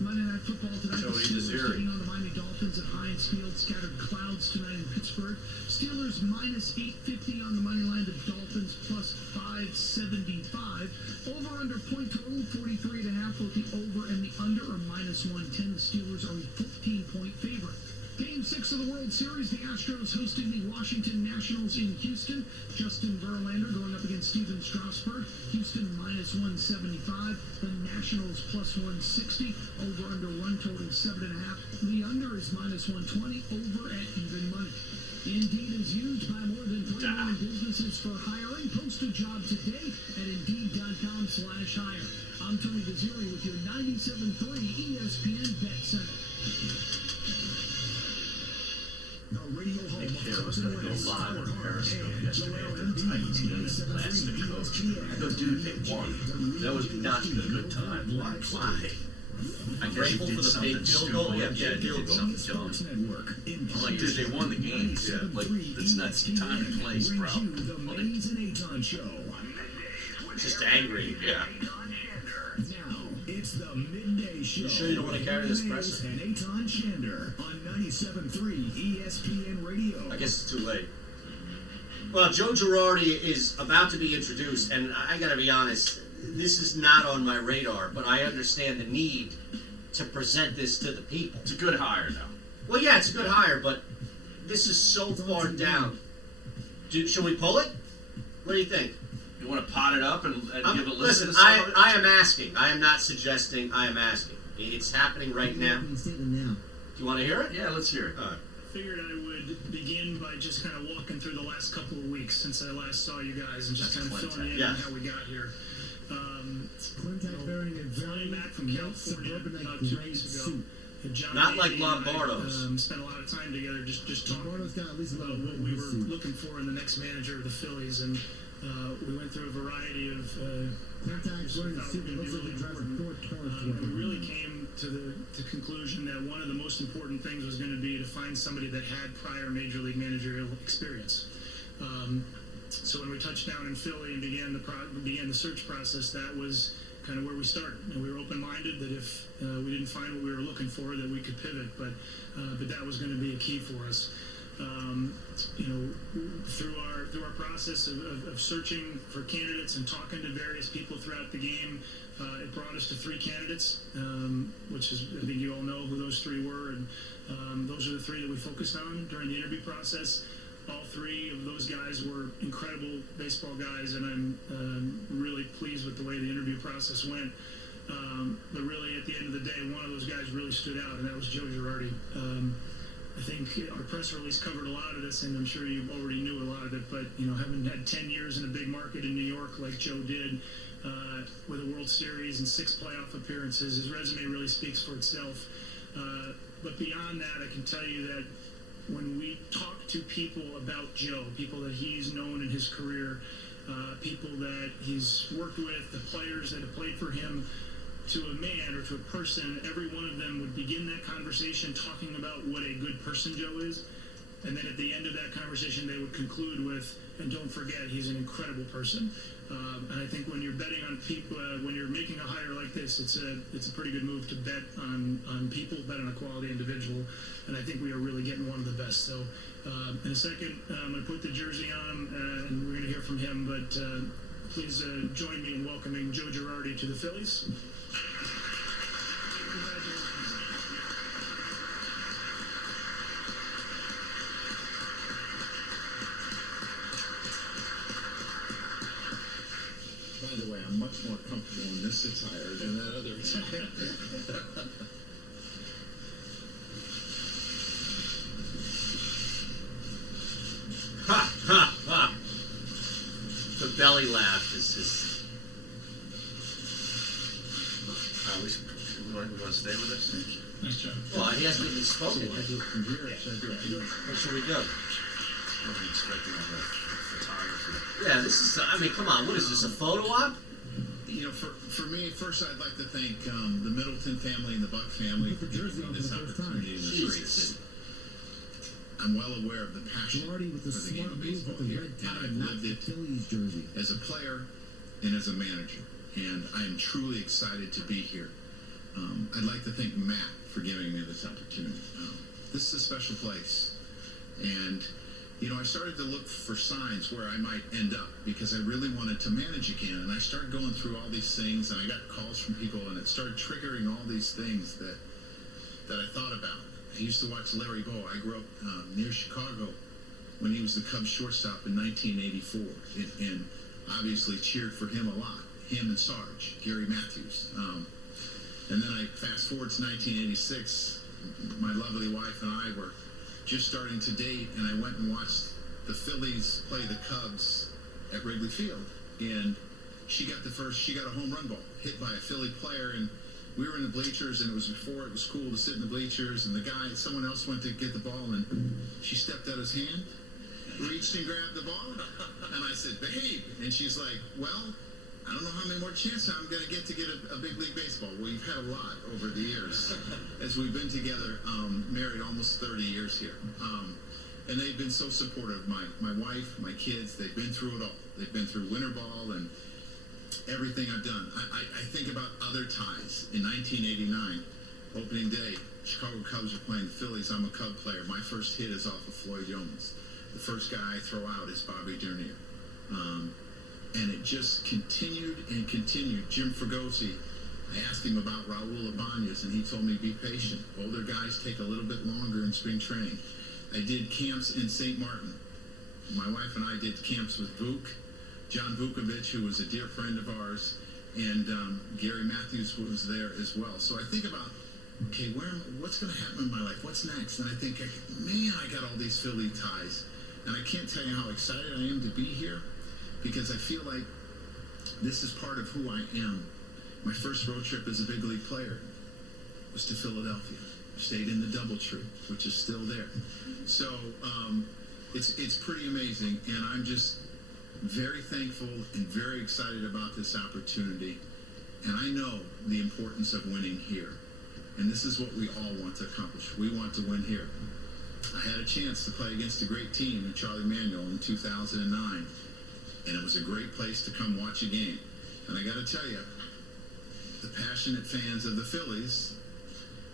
Monday Night Football tonight. Tony The Steelers Desiri. taking on the Miami Dolphins at Heinz Field. Scattered clouds tonight in Pittsburgh. Steelers minus 850 on the money line. The Dolphins plus 575. Over under point total 43.5. Both the over and the under are minus 110. The Steelers are a 14-point favorite. Game 6 of the World Series, the Astros hosting the Washington Nationals in Houston. Justin Verlander going up against Steven Strasburg. Houston minus 175. The Nationals plus 160. Over under run total 7.5. The under is minus 120. Over at even money. Indeed is used by more than 3 million businesses for hiring. Post a job today at Indeed.com/hire. I'm Tony Desiri with your 97.3 ESPN Bet Center. The radio home of Carson Wentz, live on Periscope yesterday after the Titans game last the coach. I go, dude, they won. That was not a good time. Why? I guess Grateful he for did the something fake field stupid. goal? Yeah, Yeah, he field did goal. something dumb. I'm like, dude, they won the game. Yeah, like, it's not time and place, bro. The Maze and Aton Show. Just angry. Yeah. Now, it's the Midday Show. You sure you don't want to carry this press? And Aton Shander on 97.3 ESPN Radio. I guess it's too late. Well, Joe Girardi is about to be introduced, and I got to be honest, this is not on my radar, but I understand the need to present this to the people. It's a good hire, though. Well, yeah, it's a good hire, but this is so far down. Should we pull it? What do you think? You want to pot it up and give a listen Listen, to some of it? I am asking. I am not suggesting. I am asking. It's happening right now. Do you want to hear it? Yeah, let's hear it. All right. Figured I would begin by just kind of walking through the last couple of weeks since I last saw you guys and just kind of filling you in on how we got here. Flying back from California about 2 weeks ago. John Not like Davey and I, Lombardo's. spent a lot of time together just talking about what we were looking for in the next manager of the Phillies, and we went through a variety of we really came to the conclusion that one of the most important things was going to be to find somebody that had prior major league managerial experience. So when we touched down in Philly and began the search process, that was kind of where we started. And we were open-minded that if we didn't find what we were looking for, that we could pivot. But that was going to be a key for us. Through our process of searching for candidates and talking to various people throughout the game, it brought us to 3 candidates, which is, I think you all know who those 3 were, and those are the 3 that we focused on during the interview process. All 3 of those guys were incredible baseball guys, and I'm really pleased with the way the interview process went. But really, at the end of the day, one of those guys really stood out, and that was Joe Girardi. I think our press release covered a lot of this, and I'm sure you already knew a lot of it, but, having had 10 years in a big market in New York like Joe did, with a World Series and 6 playoff appearances, his resume really speaks for itself. But beyond that, I can tell you that when we talk to people about Joe, people that he's known in his career, people that he's worked with, the players that have played for him, to a man or to a person, every one of them would begin that conversation talking about what a good person Joe is. And then at the end of that conversation, they would conclude with, and don't forget, he's an incredible person. And I think when you're betting on people, when you're making a hire like this, it's a pretty good move to bet on people, bet on a quality individual. And I think we are really getting one of the best. So in a second, I'm going to put the jersey on him, and we're going to hear from him. But please join me in welcoming Joe Girardi to the Phillies. By the way, I'm much more comfortable in this attire than that other attire. Ha ha ha! The belly laugh is just. We want to stay with us? Nice job. Well, he hasn't even spoken yet. Where should we go? I wasn't expecting all the photography. Yeah, this is. I mean, come on. What is this? A photo op? You know, for me, first I'd like to thank the Middleton family and the Buck family for giving me this opportunity in this great city. I'm well aware of the passion for the game of baseball here, and I've lived it as a player and as a manager, and I am truly excited to be here. I'd like to thank Matt for giving me this opportunity. This is a special place, and you know, I started to look for signs where I might end up because I really wanted to manage again, and I started going through all these things, and I got calls from people, and it started triggering all these things that I thought about. I used to watch Larry Bow. I grew up near Chicago when he was the Cubs shortstop in 1984, and obviously cheered for him a lot. Him and Sarge, Gary Matthews. And then I fast forward to 1986. My lovely wife and I were just starting to date, and I went and watched the Phillies play the Cubs at Wrigley Field, and she got a home run ball hit by a Philly player, and we were in the bleachers, and it was before it was cool to sit in the bleachers, and someone else went to get the ball, and she stepped out his hand, reached and grabbed the ball, and I said, babe, and she's like, well, I don't know how many more chances I'm going to get a big league baseball. Well, you've had a lot over the years as we've been together, married almost 30 years here. And they've been so supportive. My wife, my kids, they've been through it all. They've been through winter ball and everything I've done. I think about other ties. In 1989, opening day, Chicago Cubs are playing the Phillies. I'm a Cub player. My first hit is off of Floyd Jones. The first guy I throw out is Bobby Dernier. And it just continued and continued. Jim Fregosi, I asked him about Raul Ibanez, and he told me, be patient. Older guys take a little bit longer in spring training. I did camps in St. Martin. My wife and I did camps with Vuk, John Vukovic, who was a dear friend of ours, and Gary Matthews was there as well. So I think about, okay, what's going to happen in my life? What's next? And I think, man, I got all these Philly ties. And I can't tell you how excited I am to be here, because I feel like this is part of who I am. My first road trip as a big league player was to Philadelphia. Stayed in the Doubletree, which is still there. So it's pretty amazing, and I'm just very thankful and very excited about this opportunity. And I know the importance of winning here. And this is what we all want to accomplish. We want to win here. I had a chance to play against a great team in Charlie Manuel in 2009. And it was a great place to come watch a game. And I got to tell you, the passionate fans of the Phillies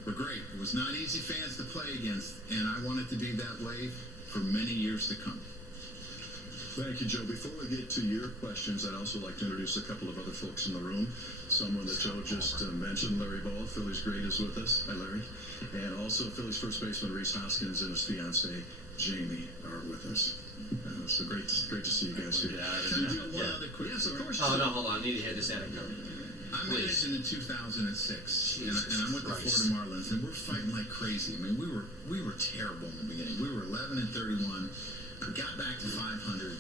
were great. It was not easy fans to play against, and I want it to be that way for many years to come. Thank you, Joe. Before we get to your questions, I'd also like to introduce a couple of other folks in the room. Someone that Joe just mentioned, Larry Ball, Phillies great, is with us. Hi, Larry. And also Phillies first baseman Rhys Hoskins and his fiancee Jamie are with us. So great to see you guys here. Can I do one other quick Yes, of story? course. Oh, no, hold on. I need to hear this anecdote. I managed in 2006, and I'm with the Florida Marlins, and we're fighting like crazy. I mean, we were terrible in the beginning. We were 11 and 31. We got back to 500.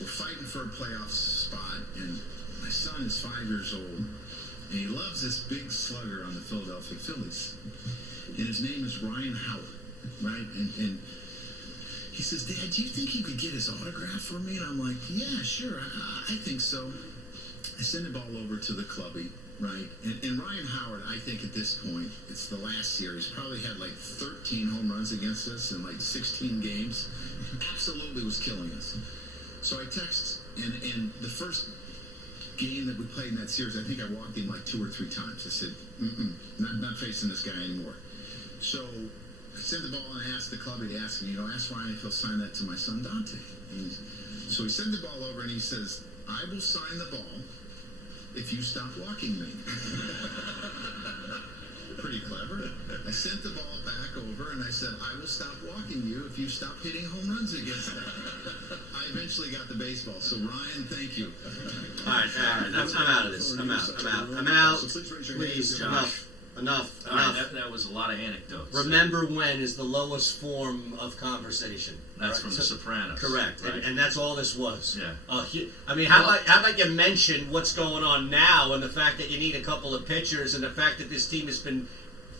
We're fighting for a playoff spot, and my son is 5 years old, and he loves this big slugger on the Philadelphia Phillies, and his name is Ryan Howard, right? And he says, Dad, do you think you could get his autograph for me? And I'm like, yeah, sure, I think so. I send the ball over to the clubby, right? And Ryan Howard, I think at this point, it's the last series, probably had like 13 home runs against us in like 16 games. Absolutely was killing us. So I text, and the first game that we played in that series, I think I walked him like 2 or 3 times. I said, not facing this guy anymore. So I sent the ball and I asked the club, he'd ask me, ask Ryan if he'll sign that to my son Dante. And so he sent the ball over and he says, I will sign the ball if you stop walking me. Pretty clever. I sent the ball back over and I said, I will stop walking you if you stop hitting home runs against them. I eventually got the baseball. So Ryan, thank you. All right. I'm out of this. I'm out. Please, enough. All right, that was a lot of anecdotes. Remember when is the lowest form of conversation. That's right? From The Sopranos. Correct, right? and that's all this was. Yeah. I mean, how about you mention what's going on now and the fact that you need a couple of pitchers and the fact that this team has been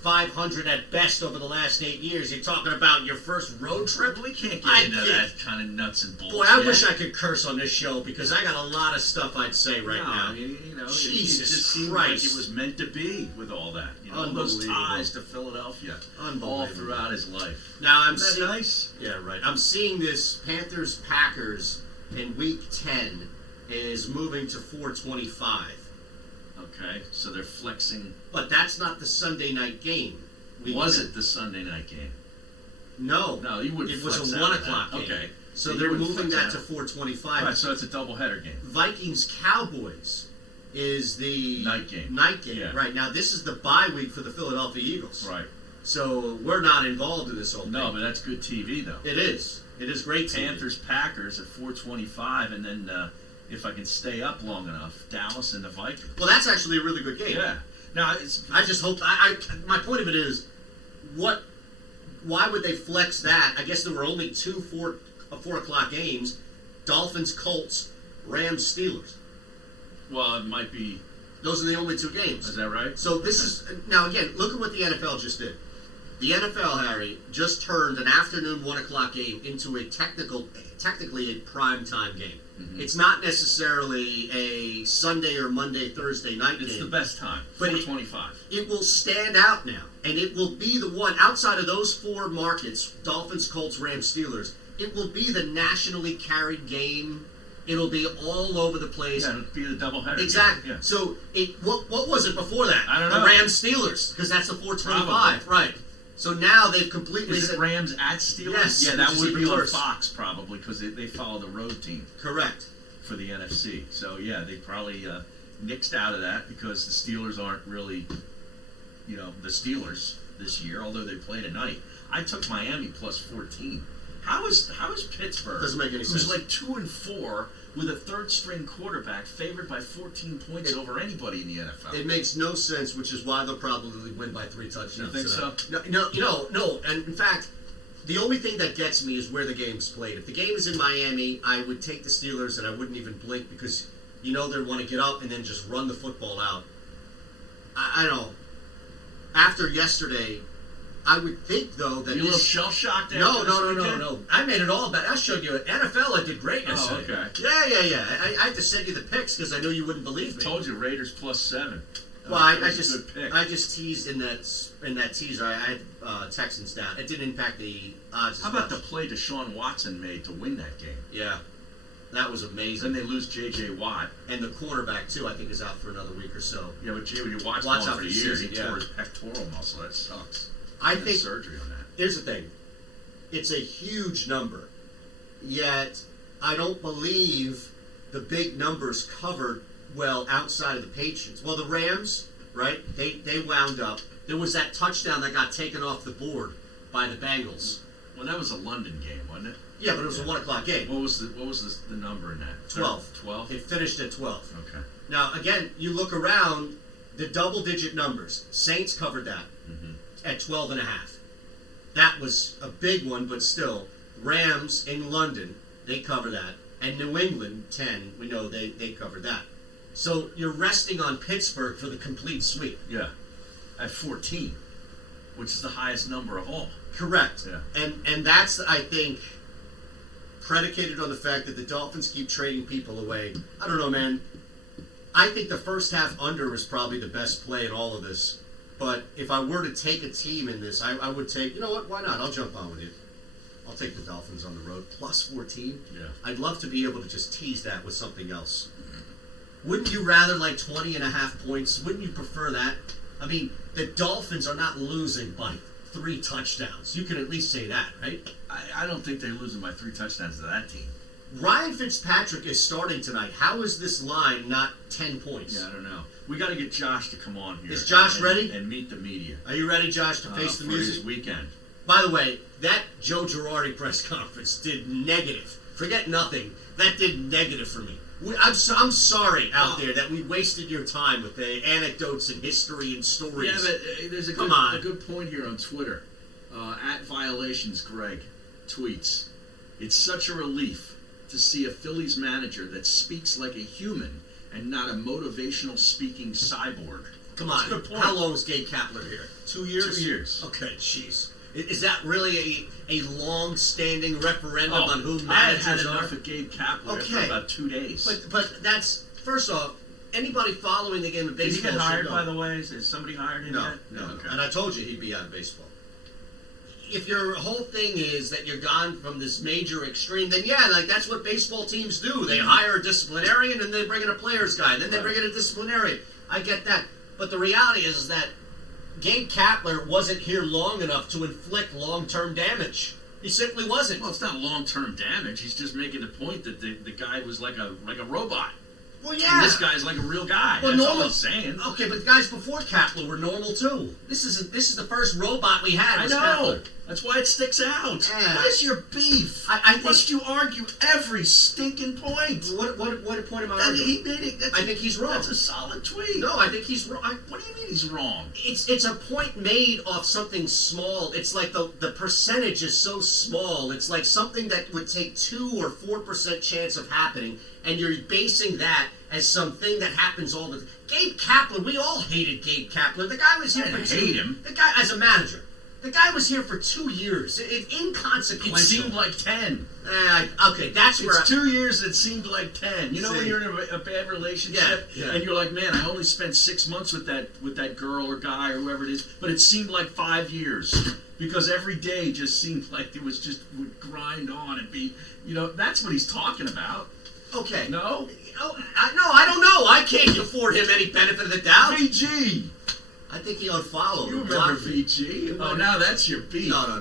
500 at best over the last 8 years. You're talking about your first road trip? We can't get into that kind of nuts and bolts. Boy, I wish I could curse on this show because I got a lot of stuff I'd say right now. I mean, Jesus it just seemed Christ. like it was meant to be with all that. All those ties to Philadelphia all throughout his life. Now I'm Isn't that nice? Yeah, right. I'm seeing this Panthers-Packers in Week 10 is moving to 4:25. Okay, so they're flexing. But that's not the Sunday night game. Was it the Sunday night game? No. No, you wouldn't. It was flex a out 1 of o'clock that. game. Okay. So they're moving that to 4:25. All right, so it's a doubleheader game. Vikings-Cowboys is the night game. Yeah. Right. Now, this is the bye week for the Philadelphia Eagles. Right. So we're not involved in this whole thing. No, but that's good TV, though. It is. It is great TV. Panthers-Packers at 4:25, and then if I can stay up long enough, Dallas and the Vikings. Well, that's actually a really good game. Yeah. Now, I just hope. My point of it is, why would they flex that? I guess there were only 4 o'clock games: Dolphins, Colts, Rams, Steelers. Well, it might be. Those are the only 2 games. Is that right? So this is now again. Look at what the NFL just did. The NFL, Harry, just turned an afternoon 1 o'clock game into a technically a prime time game. Mm-hmm. It's not necessarily a Sunday or Monday, Thursday night game. It's the best time, 4:25. It will stand out now, and it will be the one, outside of those 4 markets, Dolphins, Colts, Rams, Steelers, it will be the nationally carried game. It'll be all over the place. Yeah, it'll be the doubleheader. Exactly. Yeah. So, what was it before that? I don't know. The Rams, Steelers, because that's the 4:25. Right. So now they've completely... Is it Rams at Steelers? Yes. Yeah, that would be on worse. Fox probably because they follow the road team. Correct. For the NFC. So, yeah, they probably nixed out of that because the Steelers aren't really, the Steelers this year, although they play tonight. I took Miami plus 14. How is Pittsburgh, Doesn't make any sense. who's like 2-4 with a third-string quarterback, favored by 14 points over anybody in the NFL? It makes no sense, which is why they'll probably win by 3 touchdowns. You think so? No. And in fact, the only thing that gets me is where the game's played. If the game is in Miami, I would take the Steelers and I wouldn't even blink because they want to get up and then just run the football out. I don't know. After yesterday, I would think, though, that you a little shell-shocked after No. I made it all back. I showed you NFL. I did great yesterday. Oh, okay. Yeah. I had to send you the picks because I knew you wouldn't believe me. I told you Raiders plus 7. Well, I just teased in that teaser. I had Texans down. It didn't impact the odds. How about the play Deshaun Watson made to win that game? Yeah, that was amazing. Then they lose J.J. Watt, and the cornerback too. I think is out for another week or so. Yeah, but J.J. Watt's out gone for the year. season, He tore his pectoral muscle. That sucks. I think surgery on that. Here's the thing: it's a huge number, yet I don't believe the big numbers covered well outside of the Patriots. Well, the Rams, right? They wound up. There was that touchdown that got taken off the board by the Bengals. Well, that was a London game, wasn't it? Yeah, but it was a 1 o'clock game. What was the number in that? 12. 12. It finished at 12. Okay. Now again, you look around, the double-digit numbers. Saints covered that at 12.5. That was a big one, but still. Rams in London, they cover that. And New England, 10, we know they covered that. So you're resting on Pittsburgh for the complete sweep. Yeah. At 14, which is the highest number of all. Correct. Yeah. And that's, I think, predicated on the fact that the Dolphins keep trading people away. I don't know, man. I think the first half under is probably the best play in all of this. But if I were to take a team in this, I would take, you know what, why not? I'll jump on with you. I'll take the Dolphins on the road. Plus 14. Yeah. I'd love to be able to just tease that with something else. Wouldn't you rather like 20.5 points? Wouldn't you prefer that? I mean, the Dolphins are not losing by 3 touchdowns. You can at least say that, right? I don't think they're losing by 3 touchdowns to that team. Ryan Fitzpatrick is starting tonight. How is this line not 10 points? Yeah, I don't know. We got to get Josh to come on here. Is Josh ready? And meet the media. Are you ready, Josh, to face the for music? his weekend. By the way, that Joe Girardi press conference did negative. Forget nothing. That did negative for me. I'm sorry out there that we wasted your time with the anecdotes and history and stories. Yeah, but there's a good point here on Twitter. At Violations Greg tweets, "It's such a relief to see a Phillies manager that speaks like a human and not a motivational speaking cyborg." Come on. How long was Gabe Kapler here? 2 years? 2 years. Okay, jeez. Is that really a long-standing referendum on who I managers had are? enough of Gabe Kapler after about 2 days. But that's, first off, anybody following the game of Did he baseball get hired, should know. by the way? Has somebody hired him yet? No. Okay. And I told you he'd be out of baseball. If your whole thing is that you're gone from this major extreme, then yeah, like that's what baseball teams do. They hire a disciplinarian and they bring in a player's guy, and then they bring in a disciplinarian. I get that. But the reality is that Gabe Kapler wasn't here long enough to inflict long-term damage. He simply wasn't. Well, it's not long-term damage. He's just making the point that the guy was like a robot. Well, yeah. And this guy's like a real guy. Well, That's normal. all he's saying. Okay, but the guys before Kapler were normal too. This is the first robot we had. I was know. Kapler. That's why it sticks out. Yeah. What is your beef? I think, Must you argue every stinking point? What point am I That- arguing? he made it. I think he's wrong. That's a solid tweet. No, I think he's wrong. What do you mean he's wrong? It's a point made off something small. It's like the percentage is so small. It's like something that would take 2 or 4% chance of happening, and you're basing that as something that happens all the time. Gabe Kapler, we all hated Gabe Kapler. The guy was here I for didn't hate him. The guy, as a manager, the guy was here for 2 years. It's inconsequential. It seemed like 10. Okay, that's where It's 2 years. It seemed like 10. You know when you're in a bad relationship Yeah. and you're like, man, I only spent 6 months with that girl or guy or whoever it is, but it seemed like 5 years because every day just seemed like it was just would grind on and be, that's what he's talking about. Okay. No? I don't know. I can't afford him any benefit of the doubt. VG. I think he unfollowed. You or remember blocked me. VG? Oh, now that's your beef. No.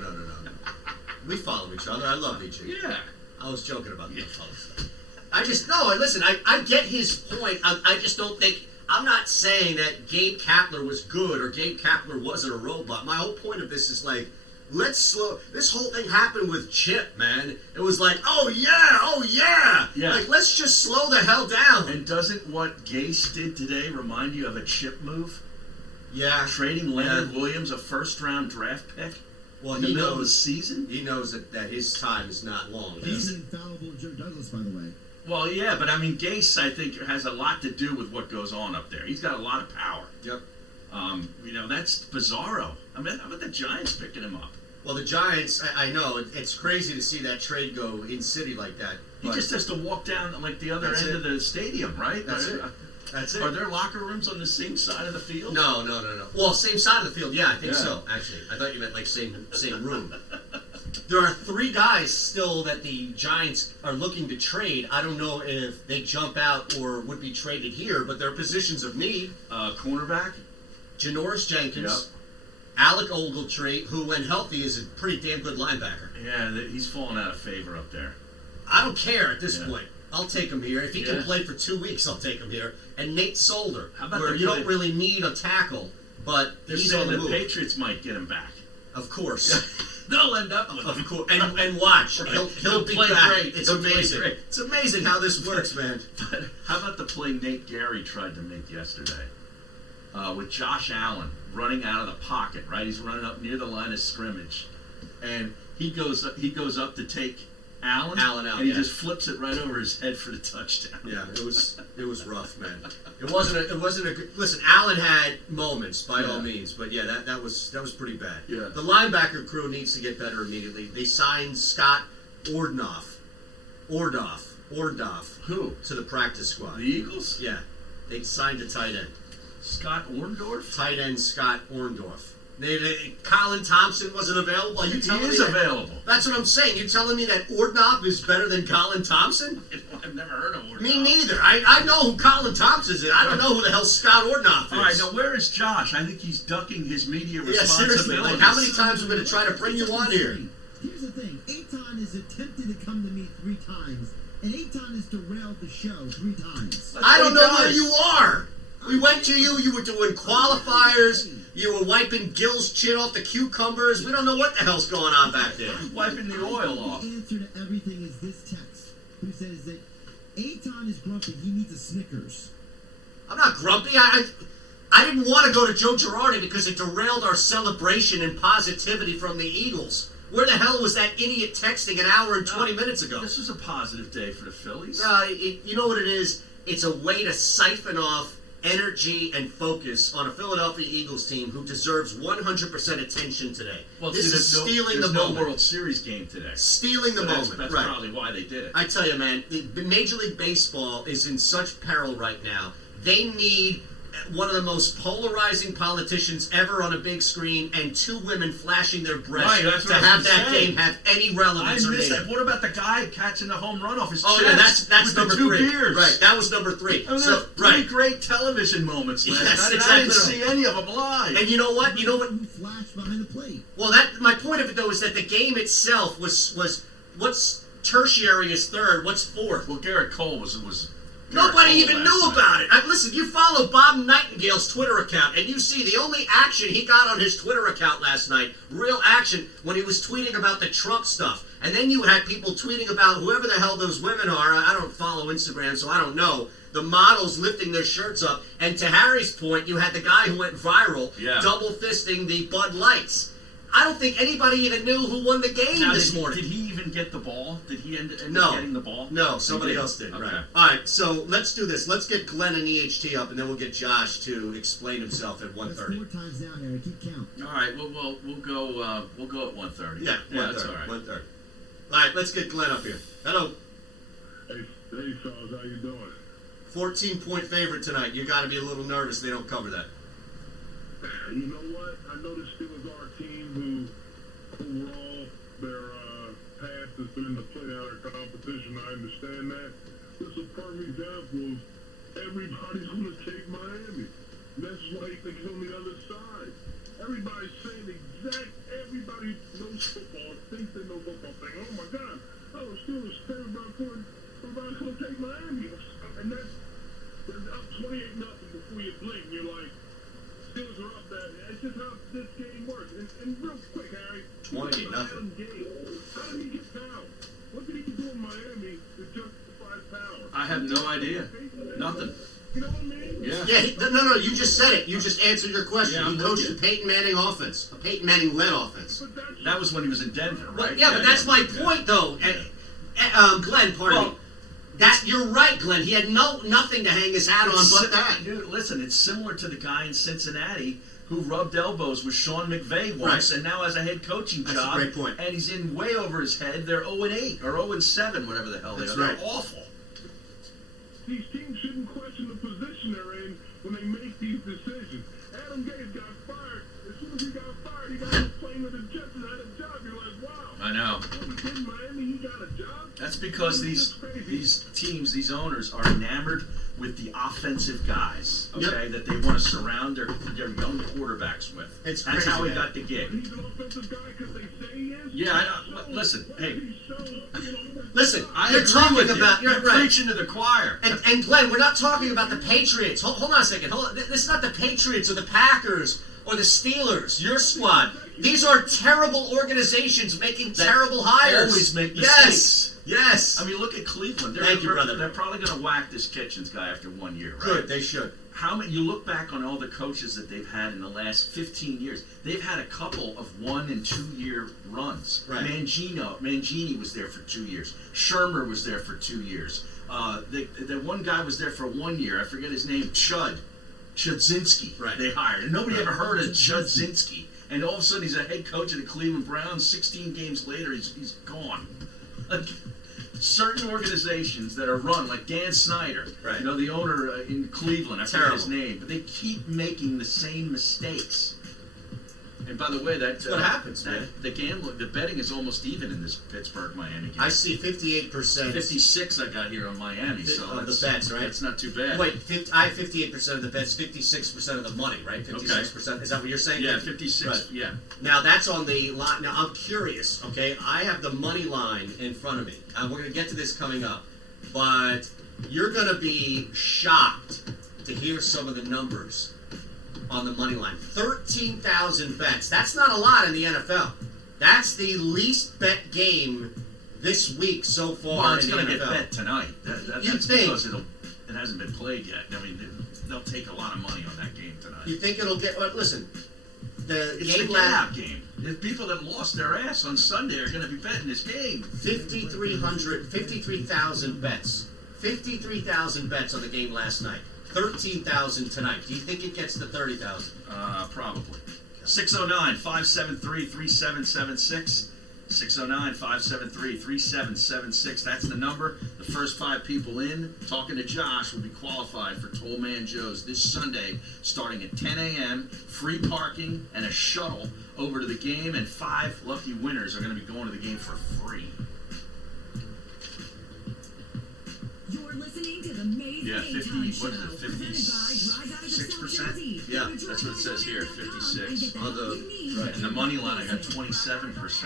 We follow each other. I love VG. Yeah. I was joking about the phone stuff. Listen, I get his point. I just don't think, I'm not saying that Gabe Kapler was good or Gabe Kapler wasn't a robot. My whole point of this is like, this whole thing happened with Chip, man. It was like, oh yeah. Like, let's just slow the hell down. And doesn't what Gase did today remind you of a Chip move? Yeah. Trading Leonard Williams, a first-round draft pick? Well, in the he middle knows of the season? He knows that his time is not long. He's the infallible Joe Douglas, by the way. Well, yeah, but I mean, Gase, I think, has a lot to do with what goes on up there. He's got a lot of power. Yep. That's bizarro. I mean, how about the Giants picking him up? Well, the Giants, I know, it's crazy to see that trade go in city like that. He just has to walk down, like, the other end of the stadium, right? That's it. That's it. Are there locker rooms on the same side of the field? No. Well, same side of the field, yeah, I think so, actually. I thought you meant, like, same room. There are 3 guys still that the Giants are looking to trade. I don't know if they jump out or would be traded here, but they're positions of need. Cornerback? Janoris Jenkins. Alec Ogletree, who, when healthy, is a pretty damn good linebacker. Yeah, he's fallen out of favor up there. I don't care at this point. I'll take him here. If he can play for 2 weeks, I'll take him here. And Nate Solder, where you don't really need a tackle, but he's on the move. The Patriots might get him back. Of course. They'll end up with him. Of course. And watch. He'll be play back. great. It's He'll play amazing. great. It's amazing how this works, man. But how about the play Nate Gary tried to make yesterday? With Josh Allen running out of the pocket, right? He's running up near the line of scrimmage. And he goes up to take Allen out, and he just flips it right over his head for the touchdown. Yeah, it was rough, man. It wasn't a good. Listen, Allen had moments by all means, but yeah, that was pretty bad. Yeah. The linebacker crew needs to get better immediately. They signed Scott Ordoff. Who? To the practice squad. The Eagles? Yeah. They signed a tight end. Scott Orndorff? Tight end Scott Orndorff. Colin Thompson wasn't available. Are you telling me He is available. That's what I'm saying. You're telling me that Orndorff is better than Colin Thompson? I've never heard of Orndorff. Me neither. I know who Colin Thompson is. I don't know who the hell Scott Orndorff is. All right, now where is Josh? I think he's ducking his media Yeah, responsibilities. seriously. Like, how many times are we going to try to bring you on here? Here's the thing. Aton has attempted to come to me 3 times, and Aton has derailed the show 3 times. I don't know where you are. We went to you. You were doing qualifiers. You were wiping Gil's chin off the cucumbers. We don't know what the hell's going on back there. Wiping the oil off. The answer to everything is this text, who says that Aton is grumpy. He needs a Snickers. I'm not grumpy. I didn't want to go to Joe Girardi because it derailed our celebration and positivity from the Eagles. Where the hell was that idiot texting an hour and 20 minutes ago? This was a positive day for the Phillies. You know what it is? It's a way to siphon off energy and focus on a Philadelphia Eagles team who deserves 100% attention today. Well, this is stealing the there's moment. no World Series game today. Stealing the moment. That's right. probably why they did it. I tell you, man, the Major League Baseball is in such peril right now. They need one of the most polarizing politicians ever on a big screen and 2 women flashing their breasts Right, that's to what I have was that saying. game have any relevance I or missed meaning. that. What about the guy catching the home run off his chest? Oh, yeah, that's with number the 2 3. beers? Right, that was number 3. I mean, So, there were 3 right. great television moments last Yes, night. exactly. I didn't see any of them live. And you know what? Flash behind the plate. Well, my point of it though is that the game itself was what's tertiary is 3rd, what's 4th. Well, Garrett Cole was Nobody even knew about it. Listen, you follow Bob Nightingale's Twitter account, and you see the only action he got on his Twitter account last night, real action, when he was tweeting about the Trump stuff. And then you had people tweeting about whoever the hell those women are. I don't follow Instagram, so I don't know. The models lifting their shirts up. And to Harry's point, you had the guy who went viral, double fisting the Bud Lights. I don't think anybody even knew who won the game this morning. Did he even get the ball? Did he end No. up getting the ball? No, somebody else did. Okay. Right. All right, so let's do this. Let's get Glenn and EHT up, and then we'll get Josh to explain himself at 1:30. That's 4 times now, Harry. Keep count. All right, we'll go at 1:30. Yeah, that's all right. 1:30. All right, let's get Glenn up here. Hello. Hey, fellas, how you doing? 14-point favorite tonight. You got to be a little nervous they don't cover that. You know what? I know the Steelers are a team who, overall, their past has been to play out of competition. I understand that. This is a perfect example of everybody's going to take Miami. And that's why they're on the other side. Everybody's saying everybody knows football, thinks they know football, saying, oh my God, the Steelers everybody's going to take Miami. And that's up 28-0 before you blink. You're like, Steelers are up there. It's just how this game works. And real quick, Harry. 28-0. Adam Gase. How did he get power? What did he do in Miami to justify power? I have no idea. Nothing. You know what I mean? Yeah. Yeah. No. You just said it. You just answered your question. Yeah, he coached a Peyton Manning offense, a Peyton Manning-led offense. That was when he was in Denver, right? Yeah, but that's my point, though. Glenn, pardon me. You're right, Glenn. He had nothing to hang his hat on but that. Dude, listen, it's similar to the guy in Cincinnati who rubbed elbows with Sean McVay once and now has a head coaching job. That's a great point. And he's in way over his head. They're 0-8 or 0-7, whatever the hell they are. Right. They're awful. These teams shouldn't question the position they're in when they make these decisions. Adam Gase got fired. As soon as he got fired, he got on a plane with the Jets and had a job. You're like, wow. I know. In Miami, he got a job? That's because these teams, these owners, are enamored with the offensive guys, okay, that they want to surround their young quarterbacks with. It's That's crazy, how he man. got the gig. He's an offensive guy because they say he is? Yeah, I know. Listen, hey. Listen, I you're agree talking with about... you. You're You're right. preaching to the choir. And Glenn, we're not talking about the Patriots. Hold on a second. This is not the Patriots or the Packers or the Steelers, your squad. These are terrible organizations making terrible hires. Always make mistakes. Yes. I mean, look at Cleveland. Thank you, brother. They're probably going to whack this Kitchens guy after 1 year, right? Good, they should. You look back on all the coaches that they've had in the last 15 years. They've had a couple of 1 and 2 year runs. Right. Mangini was there for 2 years. Shermer was there for 2 years. The one guy was there for 1 year. I forget his name. Chudzinski. Right. They hired, and nobody ever heard of Chudzinski. And all of a sudden, he's a head coach of the Cleveland Browns. 16 games later, he's gone. certain organizations that are run, like Dan Snyder, Right. you know, the owner in Cleveland, I forget Terrible. his name, but they keep making the same mistakes. And by the way, that's what happens, man. The betting is almost even in this Pittsburgh-Miami game. I see 58%. 56 I got here on Miami, so of the that's, bets, right? That's not too bad. Wait, I have 58% of the bets, 56% of the money, right? 56%. Is that what you're saying? Yeah, 56. Right. Yeah. Now that's on the line. Now I'm curious. Okay, I have the money line in front of me. We're gonna get to this coming up, but you're gonna be shocked to hear some of the numbers on the money line. 13,000 bets. That's not a lot in the NFL. That's the least bet game this week so far Well, it's in the going to NFL. get bet tonight. That's think. because it hasn't been played yet. I mean, they'll take a lot of money on that game tonight. You think it'll get? Well, listen, It's game the get-out game. The people that lost their ass on Sunday are going to be betting this game. 53,000 bets. 53,000 bets on the game last night. 13,000 tonight. Do you think it gets to 30,000? Probably. 609-573-3776. 609-573-3776. That's the number. The first 5 people in talking to Josh will be qualified for Toll Man Joe's this Sunday starting at 10 a.m. Free parking and a shuttle over to the game, and 5 lucky winners are going to be going to the game for free. You're listening to the Maze Yeah, 50, what is it, 56%? Yeah, that's what it says here, 56. Right. And the money line, I got 27%.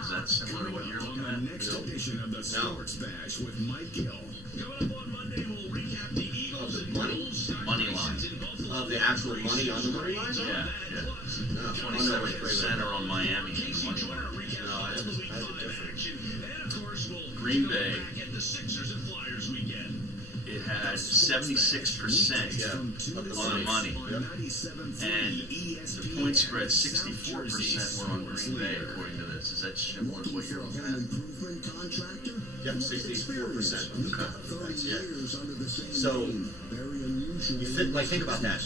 Is that similar to what you're looking at? Next edition of the Sports Bash with Mike Gill. Coming up on Monday, we'll recap the Eagles and Bulls. Money line. Of the actual money on the money line? Yeah, yeah. No, 27% are on Miami in the money line. No, I have it different. Green Bay, At the Sixers and Flyers weekend. it had 76% on the money. And the point spread, 64% were on Green Bay, according to this. Is that similar to what you're looking at? Yep, 64%. Yeah. So think about that.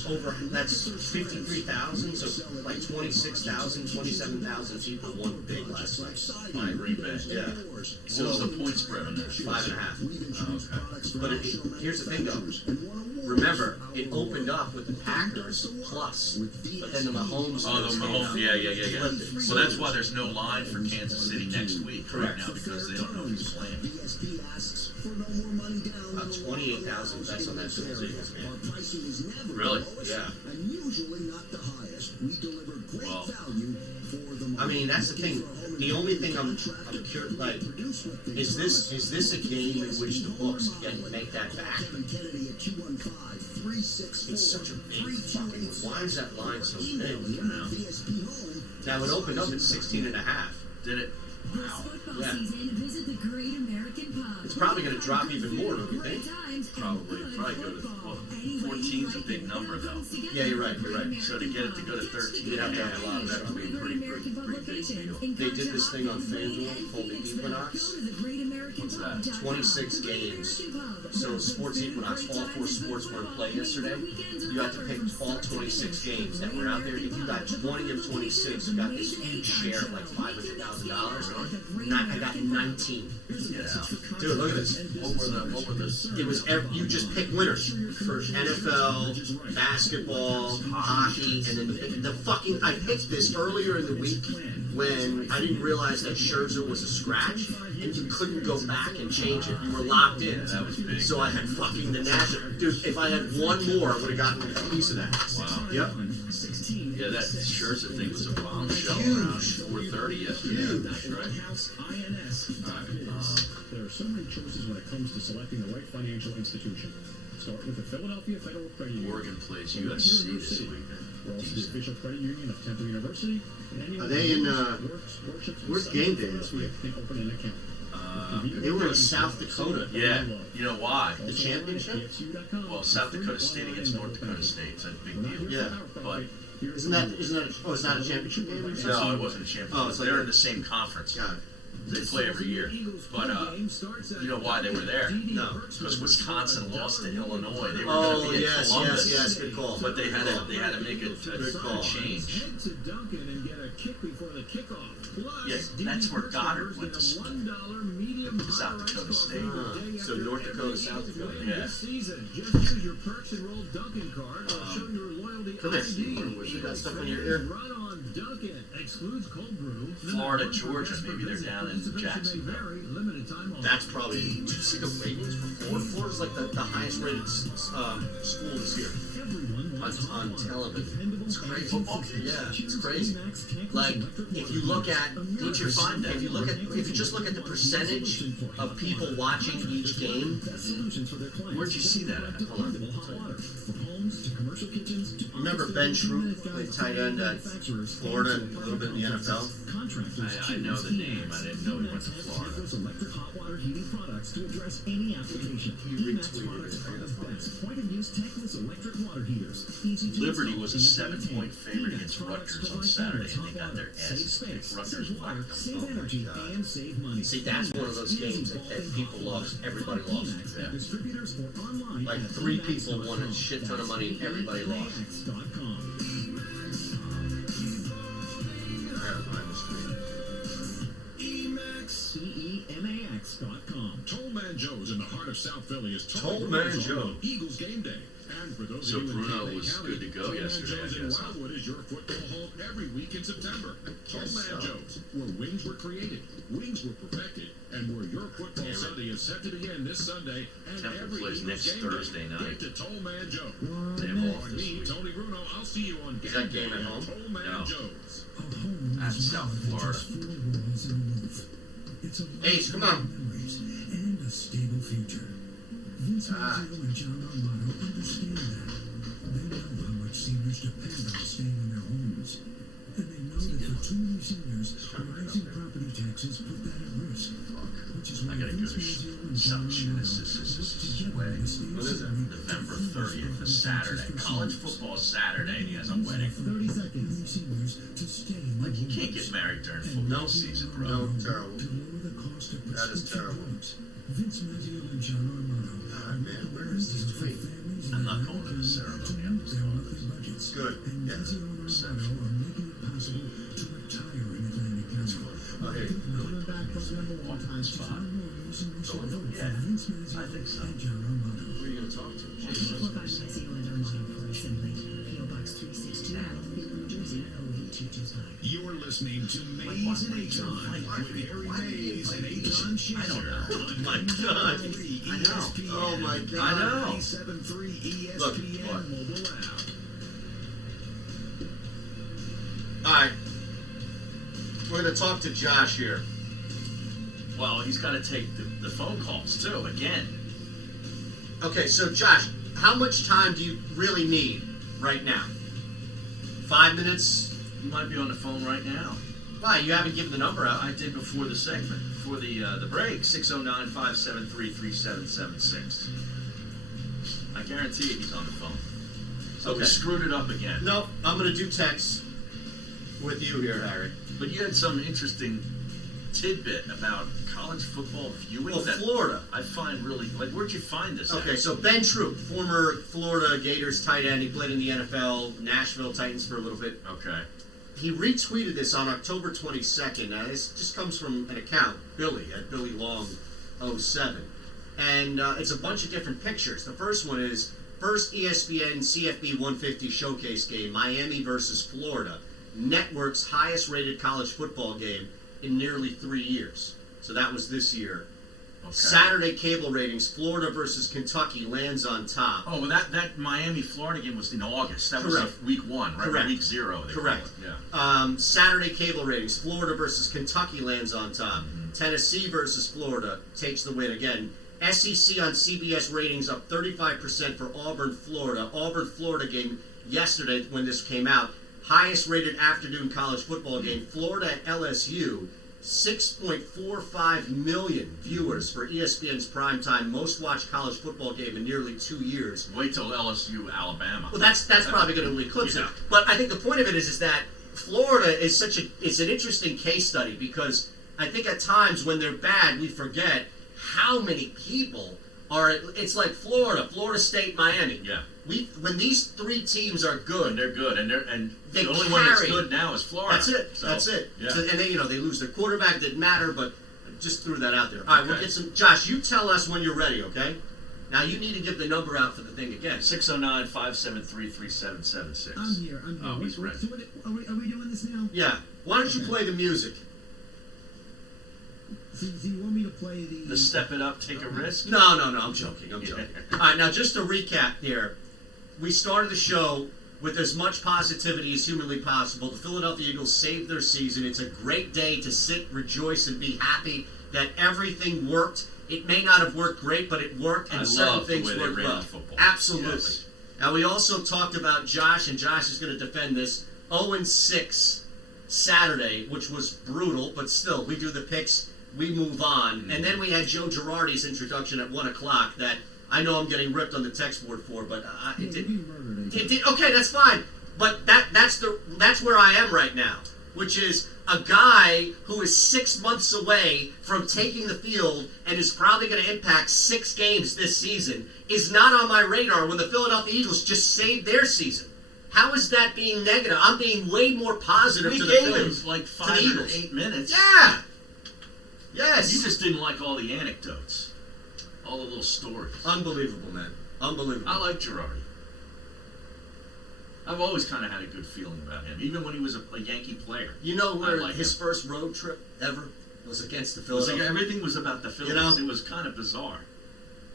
That's 53,000. So like 26,000, 27,000 people won big last night. On Green Bay. Yeah. What was the point spread on that? 5.5. Oh, okay. But here's the thing, though. Remember, it opened up with the Packers plus, but then the Mahomes. Oh, the Mahomes. Yeah. flipped it. So that's why there's no line for Kansas City next week right Correct. now, because they don't know if he's playing. About 28,000 bets on that Bills Eagles game. Really? Yeah. Well, I mean, that's the thing. The only thing I'm curious, like, is this a game in which the books can make that back? It's such a big fucking. Why is that line so big? You know? Now it opened up at 16.5. Did it? This football Yeah. season, visit the Great American Pub. It's probably going to drop even more, don't you think? Probably go to, well, 14's a big number though. Yeah, you're right. So to get it to go to 13, You'd have to have a lot of that. That would be a pretty big deal. They did this thing on FanDuel called the Equinox. What's that? 26 games. So Sports Equinox, all 4 sports were in play yesterday. You had to pick all 26 games that were out there. If you got 20 of 26, you got this huge share of like $500,000. I got 19. Yeah. Dude, look at this. What were the? It was you just pick winners for NFL, basketball, hockey, and then the fucking. I picked this earlier in the week when I didn't realize that Scherzer was a scratch and you couldn't go back and change it. You were locked in. Yeah, that was big. So I had fucking the national. Dude, if I had one more, I would have gotten a piece of that. Wow. Yep. Yeah, that Scherzer thing was a bombshell around 4:30 yesterday. Right. There are so many choices when it comes to selecting the right financial institution. Start with the Philadelphia Federal Credit Union. Oregon plays USC this weekend. We're also the official credit union of Temple University. And anyone Are they in, who worships where's the game sun day this week? can open an account. They were in South Dakota. Yeah. You know why? The championship? Well, South Dakota State against North Dakota State. It's a big deal. Yeah. But Isn't that? Oh, it's not a championship game? no, it wasn't a championship. Oh, it's like they're in the same conference. God. They play every year. But you know why they were there? No. Because Wisconsin lost to Illinois. They were Oh, going to be in Columbus. yes, good call. But they had to make a change. Head to Dunkin' and get a kick before the kickoff. Plus, Yeah, that's where Goddard went to school. $1 medium South Dakota State. So North Dakota, South Dakota. Yeah. This season, just use your Perks Enrolled Dunkin' card or show your loyalty Come here. ID. You got stuff in your ear? Run on Dunkin'. Excludes cold brew. Florida, Georgia, maybe they're down in Jacksonville. Limited time offer. That's probably. Did you see the ratings for Florida? Florida's like the highest rated school this year on television. It's crazy. Football? Yeah, it's crazy. Like if you look at, Where'd you find that? if you just look at the percentage of people watching each game. Where'd you see that at? Hold on. Remember Ben Troop, played tight end at Florida and a little bit in the NFL? I know the name. I didn't know he went to Florida. Electric hot water heating products to address any application. Emax products are the best point-of-use tankless electric water heaters. Easy to Liberty install was a and maintain. 7-point favorite against Rutgers on Saturday, and they got their asses kicked. Rutgers whacked them. Save energy and save money. See, that's one of those games that people lost. Everybody lost. Yeah. Distributors or online Like at 3 people won a shit ton of money and everybody lost. Emax.com. CEMAX.com. Tollman Joe's in the heart of South Philly is Tollman Joe. Eagles game day. And for those So of you Bruno in was County, good to go Tollman yesterday, I Joe's in guess, huh? Wildwood is your football home every week in September. Tollman so. Joe's, where wings were created, wings were perfected, and where your football Sunday is set to begin this Sunday and Temple every plays Eagles next game Thursday day. night. Get to Tollman Joe. They have off On this me, week. Tony Bruno, I'll see you on Is that game at home? Tollman No. Joe's. At South Florida. Ace, come on. And a stable future. Vince Mazzio and John Armato understand that. They know how much seniors depend on staying in their homes. And they know that for too many seniors, rising property taxes put that at risk. Which is why I gotta go Vince to Mazzio and John South Shore. Armato This work is together wedding. to stay What is it? safe. November 30th, a Saturday. College football Saturday, and he has a wedding. 30 seconds. Seniors to stay in Like, you their can't homes. get married during football season, bro. No, terrible. To lower the cost of That is prescription terrible. drugs. Vince Mazzio and John Armato. Alright, man, where is this tweet? I'm not going to the ceremony. I'm just going to this. Budgets. Good. And Yeah. Mazzio and Armato are making it possible to retire in Atlantic County. Oh, hey. Coming back from number one Off the time spot. yeah. Vince Mazzio I think so. and John Armato. Who are you going to talk to? Well, by Mazzio and Armato for assembly. P.O. Box 362, Northfield, New Jersey, 08225. You're listening to Mays and Aton with Harry Mays and Aton Schaefer. I don't know. Oh my God. I know. Oh my God. I know. 97.3 ESPN Look, what? mobile app. Alright. We're going to talk to Josh here. Well, he's got to take the phone calls, too, again. Okay, so Josh, how much time do you really need right now? 5 minutes? You might be on the phone right now. Why? You haven't given the number out. I did before the segment, before the break, 609-573-3776. I guarantee you he's on the phone. So Okay. we screwed it up again. No, I'm going to do text with you here, Harry. But you had some interesting tidbit about college football viewing Well, that Florida. I find really, like, where'd you find this Okay, at? so Ben Troop, former Florida Gators tight end. He played in the NFL, Nashville Titans for a little bit. Okay. He retweeted this on October 22nd. Now, this just comes from an account, Billy, at Billy Long 07. And it's a bunch of different pictures. The first one is first ESPN CFB 150 showcase game, Miami versus Florida. Network's highest rated college football game in nearly 3 years. So that was this year. Okay. Saturday cable ratings, Florida versus Kentucky lands on top. Oh, well, that Miami-Florida game was in August. That was Correct. like week 1, right? Correct. Week 0. They Correct. call it. Yeah. Saturday cable ratings, Florida versus Kentucky lands on top. Tennessee versus Florida takes the win again. SEC on CBS ratings up 35% for Auburn, Florida. Auburn, Florida game yesterday when this came out. Highest rated afternoon college football game, Florida at LSU. 6.45 million viewers for ESPN's primetime most watched college football game in nearly 2 years. Wait till LSU, Alabama. Well, that's probably going to eclipse Yeah. it. But I think the point of it is that Florida is it's an interesting case study because I think at times when they're bad, we forget how many people are. It's like Florida State, Miami. Yeah. When these three teams are good, And they're good, and they the only carry. one that's good now is Florida. That's it. So, That's it. Yeah. So, and they, they lose their quarterback. Didn't matter, but just threw that out there. All right, we'll get some. Josh, you tell us when you're ready, okay? Now you need to give the number out for the thing again. 609-573-3776. I'm here. Oh, he's ready. So are we doing this now? Yeah. Why don't you play the music? So you want me to play The step it up, take a risk? No. I'm joking. All right, now just to recap here. We started the show with as much positivity as humanly possible. The Philadelphia Eagles saved their season. It's a great day to sit, rejoice, and be happy that everything worked. It may not have worked great, but it worked, and certain things worked well. Absolutely. Yes. Now, we also talked about Josh, and Josh is going to defend this. 0-6 Saturday, which was brutal, but still, we do the picks, we move on. Mm-hmm. And then we had Joe Girardi's introduction at 1 o'clock that I know I'm getting ripped on the text board for, but it did. Okay, that's fine. But that's where I am right now, which is a guy who is 6 months away from taking the field and is probably going to impact 6 games this season is not on my radar when the Philadelphia Eagles just saved their season. How is that being negative? I'm being way more positive to the Phillies. Like 5 or 8 minutes. Yeah. Yes. You just didn't like all the anecdotes. All the little stories. Unbelievable, man. Unbelievable. I like Girardi. I've always kind of had a good feeling about him, even when he was a Yankee player. You know where his first road trip ever was against the Philadelphia? Everything was about the Phillies. It was kind of bizarre.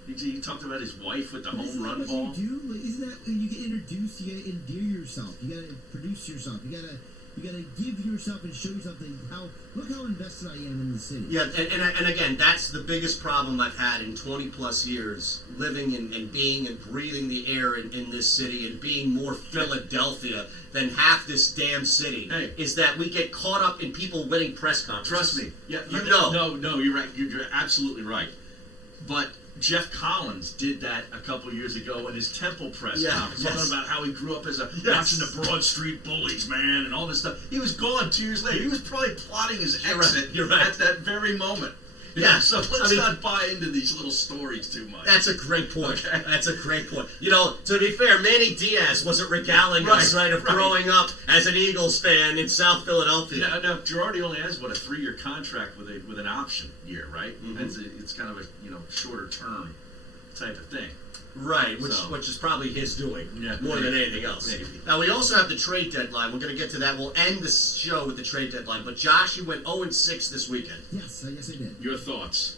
He talked about his wife with the home run ball. Isn't that you get introduced? You gotta endear yourself. You gotta produce yourself. You gotta give yourself and show yourself look how invested I am in the city. Yeah, and again, that's the biggest problem I've had in 20 plus years, living and being and breathing the air in this city and being more Philadelphia than half this damn city, is that we get caught up in people winning press conferences. Trust me. Yeah, No, you're right. You're absolutely right. But Jeff Collins did that a couple years ago at his Temple press conference, talking about how he grew up as watching the Broad Street Bullies, man, and all this stuff. He was gone 2 years later. He was probably plotting his exit at that very moment. Yeah, so let's not buy into these little stories too much. That's a great point. Okay. That's a great point. To be fair, Manny Diaz wasn't regaling us, of growing up as an Eagles fan in South Philadelphia. Now Girardi only has, a 3-year contract with an option year, right? Mm-hmm. It's kind of a shorter term type of thing. Right, which is probably his doing more than anything else. Maybe. Now, we also have the trade deadline. We're going to get to that. We'll end the show with the trade deadline. But, Josh, you went 0-6 this weekend. Yes, I did. Your thoughts?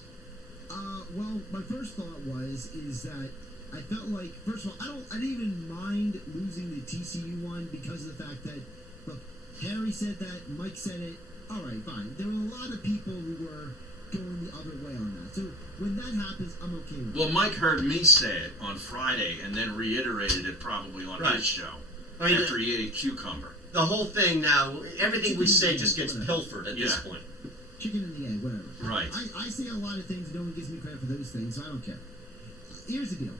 Well, my first thought is that I felt like, first of all, I didn't even mind losing the TCU one because of the fact that, look, Harry said that, Mike said it. All right, fine. There were a lot of people who were going the other way on that. So when that happens, I'm okay with it. Well, Mike heard me say it on Friday and then reiterated it probably on his show after he ate a cucumber. The whole thing now, everything we say just gets pilfered at this point. Chicken and the egg, whatever. Right. I say a lot of things. No one gives me credit for those things, so I don't care. Here's the deal.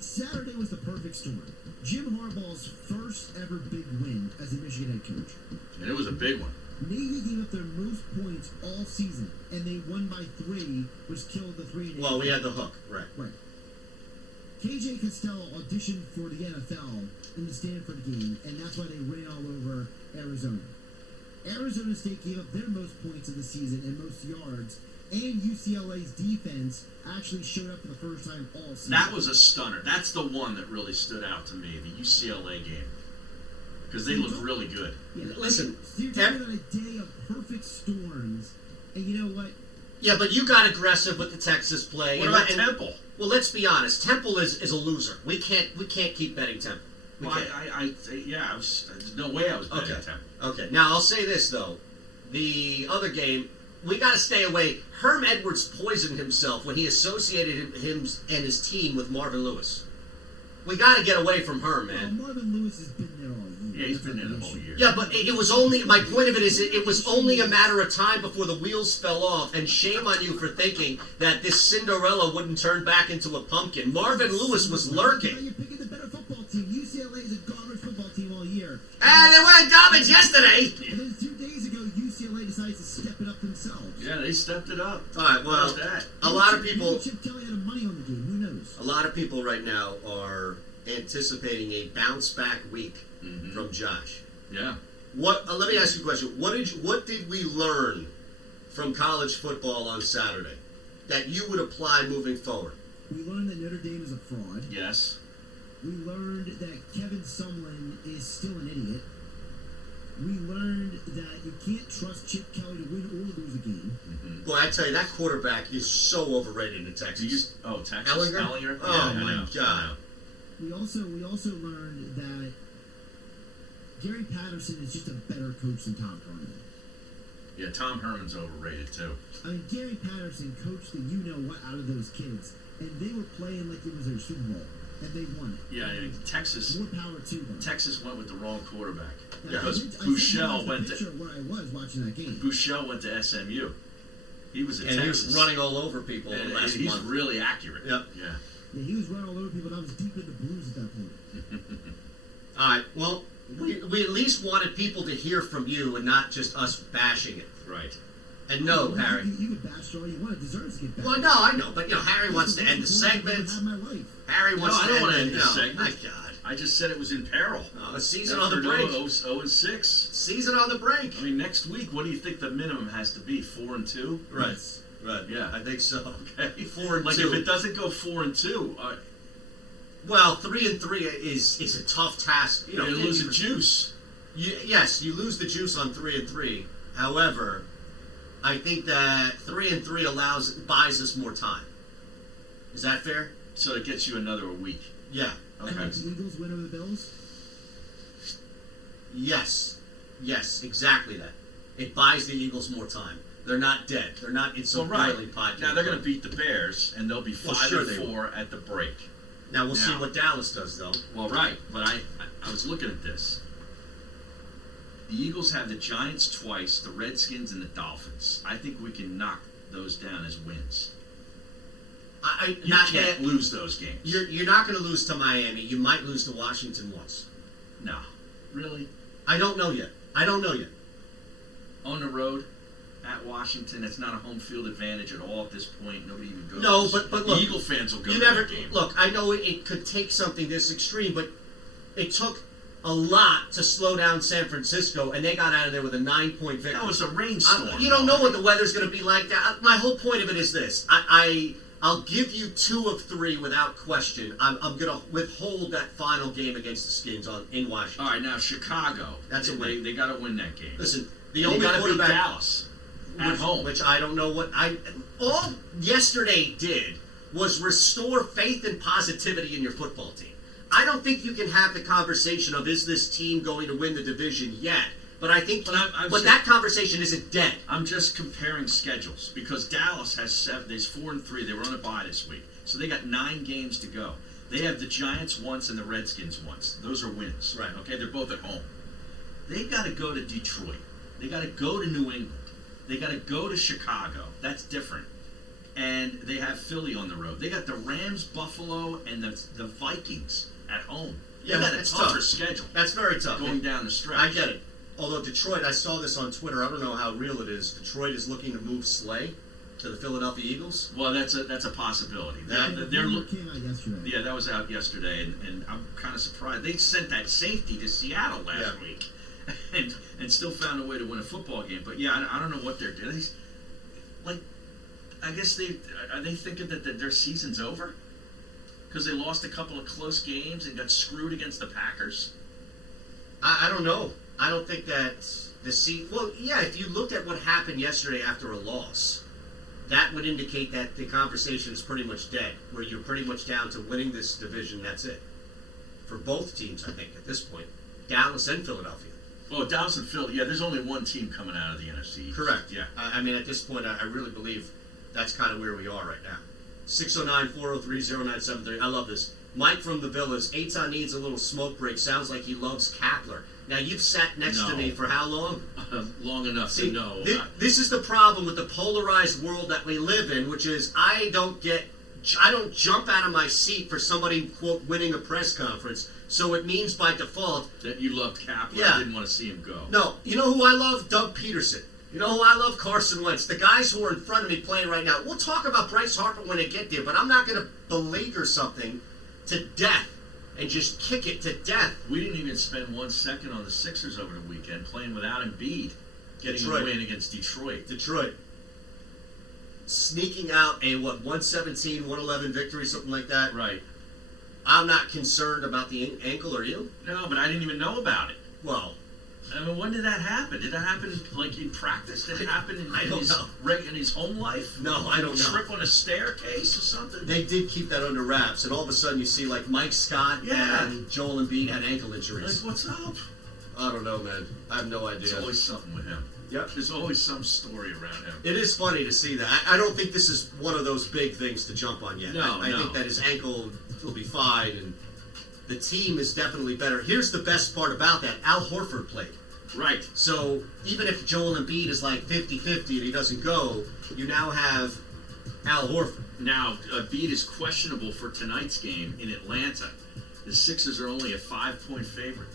Saturday was the perfect storm. Jim Harbaugh's first ever big win as a Michigan head coach. And it was a big one. Navy gave up their most points all season, and they won by 3, which killed the 3-8. Well, we had the hook, right. KJ Costello auditioned for the NFL in the Stanford game, and that's why they ran all over Arizona. Arizona State gave up their most points of the season and most yards, and UCLA's defense actually showed up for the first time all season. That was a stunner. That's the one that really stood out to me, the UCLA game. Because they looked really good. Yeah, listen, so you're talking about a day of perfect storms, and you know what? Yeah, but you got aggressive with the Texas play. What about Temple? Well, let's be honest. Temple is a loser. We can't keep betting Temple. There's no way I was betting Temple. Okay. Now I'll say this though, the other game, we got to stay away. Herm Edwards poisoned himself when he associated him and his team with Marvin Lewis. We got to get away from Herm, man. Well, Marvin Lewis has been there all year. Yeah, he's been there the whole year. Yeah, but it was only, my point of it is, it was only a matter of time before the wheels fell off, and shame on you for thinking that this Cinderella wouldn't turn back into a pumpkin. Marvin Lewis was lurking. You're picking the better football team. UCLA is a garbage football team all year. And they weren't garbage yesterday! And then 2 days ago, UCLA decides to step it up themselves. they stepped it up. All right, well, How's that? a lot of people. Maybe Chip Kelly had money on the game. Who knows? A lot of people right now are anticipating a bounce back week from Josh. Yeah. What? Let me ask you a question. What did we learn from college football on Saturday that you would apply moving forward? We learned that Notre Dame is a fraud. Yes. We learned that Kevin Sumlin is still an idiot. We learned that you can't trust Chip Kelly to win or lose a game. Boy, I tell you, that quarterback is so overrated in Texas. Texas? Ellinger? Yeah, Oh, I my know. God. We also learned that Gary Patterson is just a better coach than Tom Herman. Yeah, Tom Herman's overrated, too. I mean, Gary Patterson coached the you-know-what out of those kids, and they were playing like it was their Super Bowl, and they won it. Yeah, Texas. More power to them. Texas went with the wrong quarterback. Yeah, Because I sent Bouchel you went guys a picture of where I was watching that game. Bouchel went to SMU. He was at And he Texas. was running all over people And last he's month. really accurate. Yep. Yeah. Yeah, he was running all over people, and I was deep into blues at that point. All right, well, we at least wanted people to hear from you and not just us bashing it. Right. And no, You- Harry. You can bash all you want. It deserves to get bashed. Well, no, I know, but, Harry wants to end the segment. Harry wants I to don't want to end end the this segment. My God. I just said it was in peril. A season on the brink. 0-6. Season on the brink. I mean, next week, what do you think the minimum has to be? 4-2? Right. Right. Yeah. I think so. Okay. 4-2. Like, if it doesn't go 4-2, well, 3-3 is a tough task. you lose the juice. Yes, you lose the juice on 3-3. However, I think that 3-3 buys us more time. Is that fair? So it gets you another week. Yeah. And like the Eagles win over the Bills? Yes. Yes, exactly that. It buys the Eagles more time. They're not dead. They're not in some boiling pot. Now they're going to beat the Bears, and they'll be 5-4 at the break. Now we'll see what Dallas does, though. Well, right, but I was looking at this. The Eagles have the Giants twice, the Redskins, and the Dolphins. I think we can knock those down as wins. You can't lose those games. You're not going to lose to Miami. You might lose to Washington once. No. Really? I don't know yet. On the road at Washington, it's not a home field advantage at all at this point. Nobody even goes. No, but look, the Eagle fans will go to that game. Look, I know it could take something this extreme, but it took a lot to slow down San Francisco, and they got out of there with a 9-point victory. That was a rainstorm. You don't know what the weather's going to be like. My whole point of it is this. I'll give you 2 of 3 without question. I'm going to withhold that final game against the Skins in Washington. All right, now Chicago. That's a win. They got to win that game. Listen, the only quarterback beat Dallas at home, which I don't know what all yesterday did was restore faith and positivity in your football team. I don't think you can have the conversation of is this team going to win the division yet. But I think that conversation isn't dead. I'm just comparing schedules because Dallas has 7. There's 4-3. They were on a bye this week, so they got 9 games to go. They have the Giants once and the Redskins once. Those are wins. Right. Okay, they're both at home. They've got to go to Detroit. They got to go to New England. They got to go to Chicago. That's different. And they have Philly on the road. They got the Rams, Buffalo, and the Vikings at home. Yeah, they got a that's tougher tough. schedule. That's very tough. Going down the stretch. I get it. Although Detroit, I saw this on Twitter. I don't know how real it is. Detroit is looking to move Slay to the Philadelphia Eagles. Well, that's a possibility. They're looking. Yeah, that was out yesterday, and I'm kind of surprised. They sent that safety to Seattle last week, and still found a way to win a football game. But yeah, I don't know what they're doing. I guess are they thinking that their season's over because they lost a couple of close games and got screwed against the Packers. I don't know. I don't think that well, yeah, if you looked at what happened yesterday after a loss, that would indicate that the conversation is pretty much dead, where you're pretty much down to winning this division, that's it. For both teams, I think, at this point. Dallas and Philadelphia. Oh, Dallas and Philly. Yeah, there's only one team coming out of the NFC East. Correct. Yeah. I mean, at this point, I really believe that's kind of where we are right now. 609-403-0973. I love this. Mike from the Villas. Eitan needs a little smoke break. Sounds like he loves Kapler. Now, you've sat next to me for how long? Long enough to know. This is the problem with the polarized world that we live in, which is I don't jump out of my seat for somebody, quote, winning a press conference. So it means by default that you loved Kapler. Yeah. I didn't want to see him go. No. You know who I love? Doug Peterson. You know who I love? Carson Wentz. The guys who are in front of me playing right now. We'll talk about Bryce Harper when I get there, but I'm not going to beleaguer something to death and just kick it to death. We didn't even spend 1 second on the Sixers over the weekend playing without Embiid, getting Detroit. a win against Detroit. Sneaking out a, 117, 111 victory, something like that. Right. I'm not concerned about the ankle, are you? No, but I didn't even know about it. Well, I mean, when did that happen? Did that happen like in practice? Did it happen in his home life? No, I don't know. Trip on a staircase or something? They did keep that under wraps, and all of a sudden you see like Mike Scott and Joel Embiid had ankle injuries. Like, what's up? I don't know, man. I have no idea. There's always something with him. Yep. There's always some story around him. It is funny to see that. I don't think this is one of those big things to jump on yet. No, I think that his ankle will be fine, and the team is definitely better. Here's the best part about that. Al Horford played. Right. So even if Joel Embiid is like 50-50 and he doesn't go, you now have Al Horford. Now, Embiid is questionable for tonight's game in Atlanta. The Sixers are only a 5-point favorite.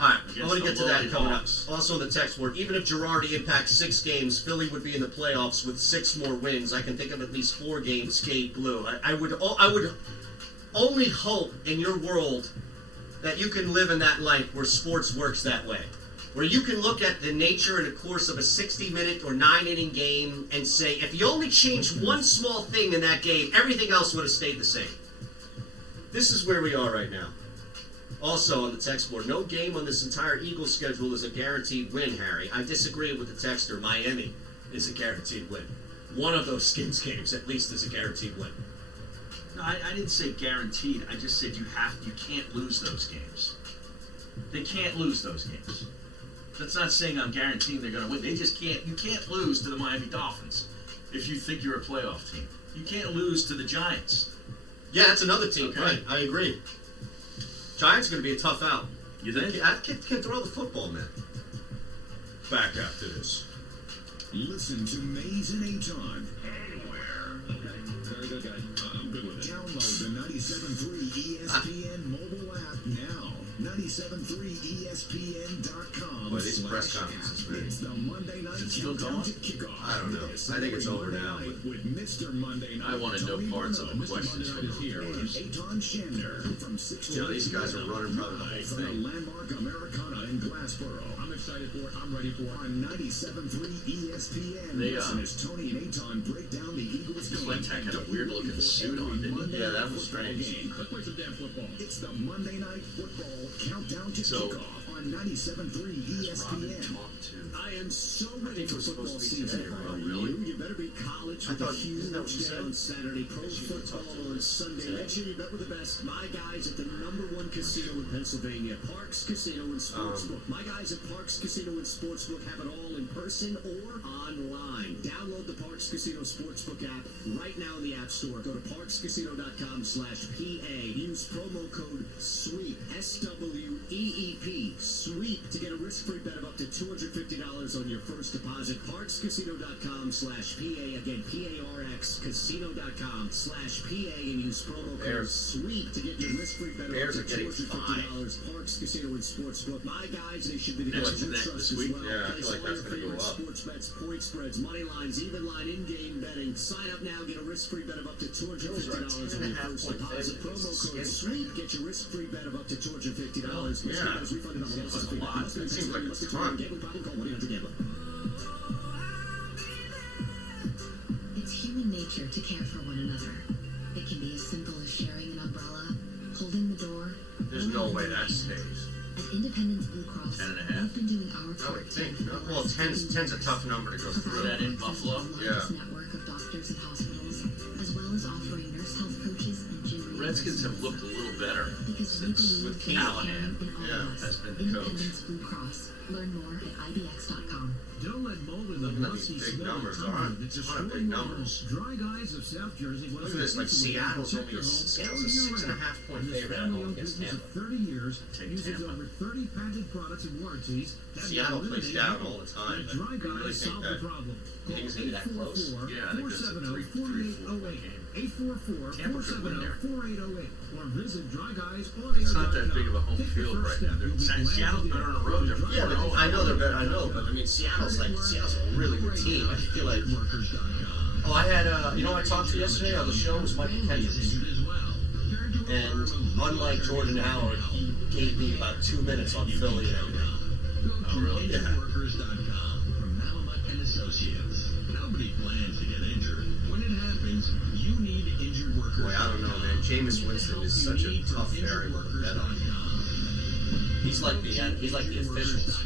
All right, I'm going to get to that lowly coming up. Hawks. Also in the text board, even if Girardi impacts 6 games, Philly would be in the playoffs with 6 more wins. I can think of at least 4 games skate blue. I would only hope in your world that you can live in that life where sports works that way. Where you can look at the nature and the course of a 60-minute or 9-inning game and say, if you only changed one small thing in that game, everything else would have stayed the same. This is where we are right now. Also on the text board, no game on this entire Eagles schedule is a guaranteed win, Harry. I disagree with the texter. Miami is a guaranteed win. One of those Skins games at least is a guaranteed win. No, I didn't say guaranteed. I just said you can't lose those games. They can't lose those games. That's not saying I'm guaranteeing they're going to win. They just can't. You can't lose to the Miami Dolphins if you think you're a playoff team. You can't lose to the Giants. Yeah, that's another team. Okay. Right, I agree. Giants are going to be a tough out. You think? That kid can throw the football, man. Back after this. Listen to Mays and Aton. Anywhere. Okay. Very good, guys. I'm good with it. Download the 97.3 ESPN mobile app now. 97.3ESPN.com. Boy, these press conferences, man. It's the Monday night countdown to kickoff. I don't know. I think it's over now. But With Mr. Monday Night. I want to know parts of the questions from the reporters. Aton Shander from 6 you know, these guys are running probably the whole from the thing. landmark Americana in Glassboro. I'm excited for it. I'm ready for it. On 97.3 ESPN. They, Listen as Tony and Aton break down the Eagles game. Clinton had a weird looking suit on, didn't he? Yeah, that was strange. Let's play some damn football. It's the Monday Night Football countdown to So, kickoff on 97.3 ESPN. I am so ready for football season. You better be college with a huge day on Saturday, pro football on Sunday. Make sure you bet with the best. My guys at the #1 casino in Pennsylvania, Parks Casino and Sportsbook. My guys at Parks Casino and Sportsbook have it all in person or online. Download the Parks Casino Sportsbook app right now in the App Store. Go to parkscasino.com/PA. Use promo code SWEEP, SWEEP, SWEEP to get a risk-free bet of up to $250 on your first deposit. Parkscasino.com/PA. Again, PARX, casino.com/PA, and use promo code SWEEP to get your risk-free bet of up to $250. Parks Casino and Sportsbook. My guys, they should be the guys you trust as well. Yeah, I feel like that's going to go up. Sports bets, point spreads, money lines, even line, in-game betting. Sign up now, get a risk-free bet of up to $250 on your first deposit. Promo code SWEEP. Get your risk-free bet of up to $250. Yeah. Refunded on the Seems like a lot. It seems like it's a ton. Gambling problem? Call 1-800-GAMBLER. It's human nature to care for one another. It can be as simple as sharing an umbrella, holding the door. There's no way that stays. At Independence Blue Cross, 10.5. we've been doing our I part would to think. help Well, others 10's a tough number to go Is through. that in Buffalo? Yeah. network of doctors and hospitals, as well as offering nurse health coaches and gym Redskins have looked a little better because we since believe with in Callahan in all of us. has been the coach. Independence Blue Cross. Learn more at IBX.com. Don't let mold in the Looking at musty these big smell numbers, of aren't tumbler they? that's Ton of destroying big your numbers. home. Dry Guys of South Jersey Look at this, like Seattle's only a Seattle's a 6.5-point favorite at home against business Tampa. of 30 years, Take uses Tampa. over 30 patented products and warranties. that Seattle will plays eliminate down mold. all the time. Let Dry You really Guys think solve that? the problem. You think it's gonna be that close? Yeah, I think that's a 3-4 game. 844-870-4808. Tampa could win there. 844-470-4808 or visit DryGuysOnAir.com. It's not that big of a home field right now. Seattle's better on the road. They're Yeah, but 4-0. I know they're better. I know, but I mean, Seattle's a really good team. I feel like. Oh, I had you know, I talked to yesterday on the show was Michael Kendricks, and unlike Jordan Howard, he gave me about 2 minutes on Philly and everything. Oh, really? Yeah. From Malamut and Associates. Nobody plans to get injured. When it happens, you need injured workers. Boy, I don't know, man. Jameis Winston is such a tough variable to bet on. He's like the officials.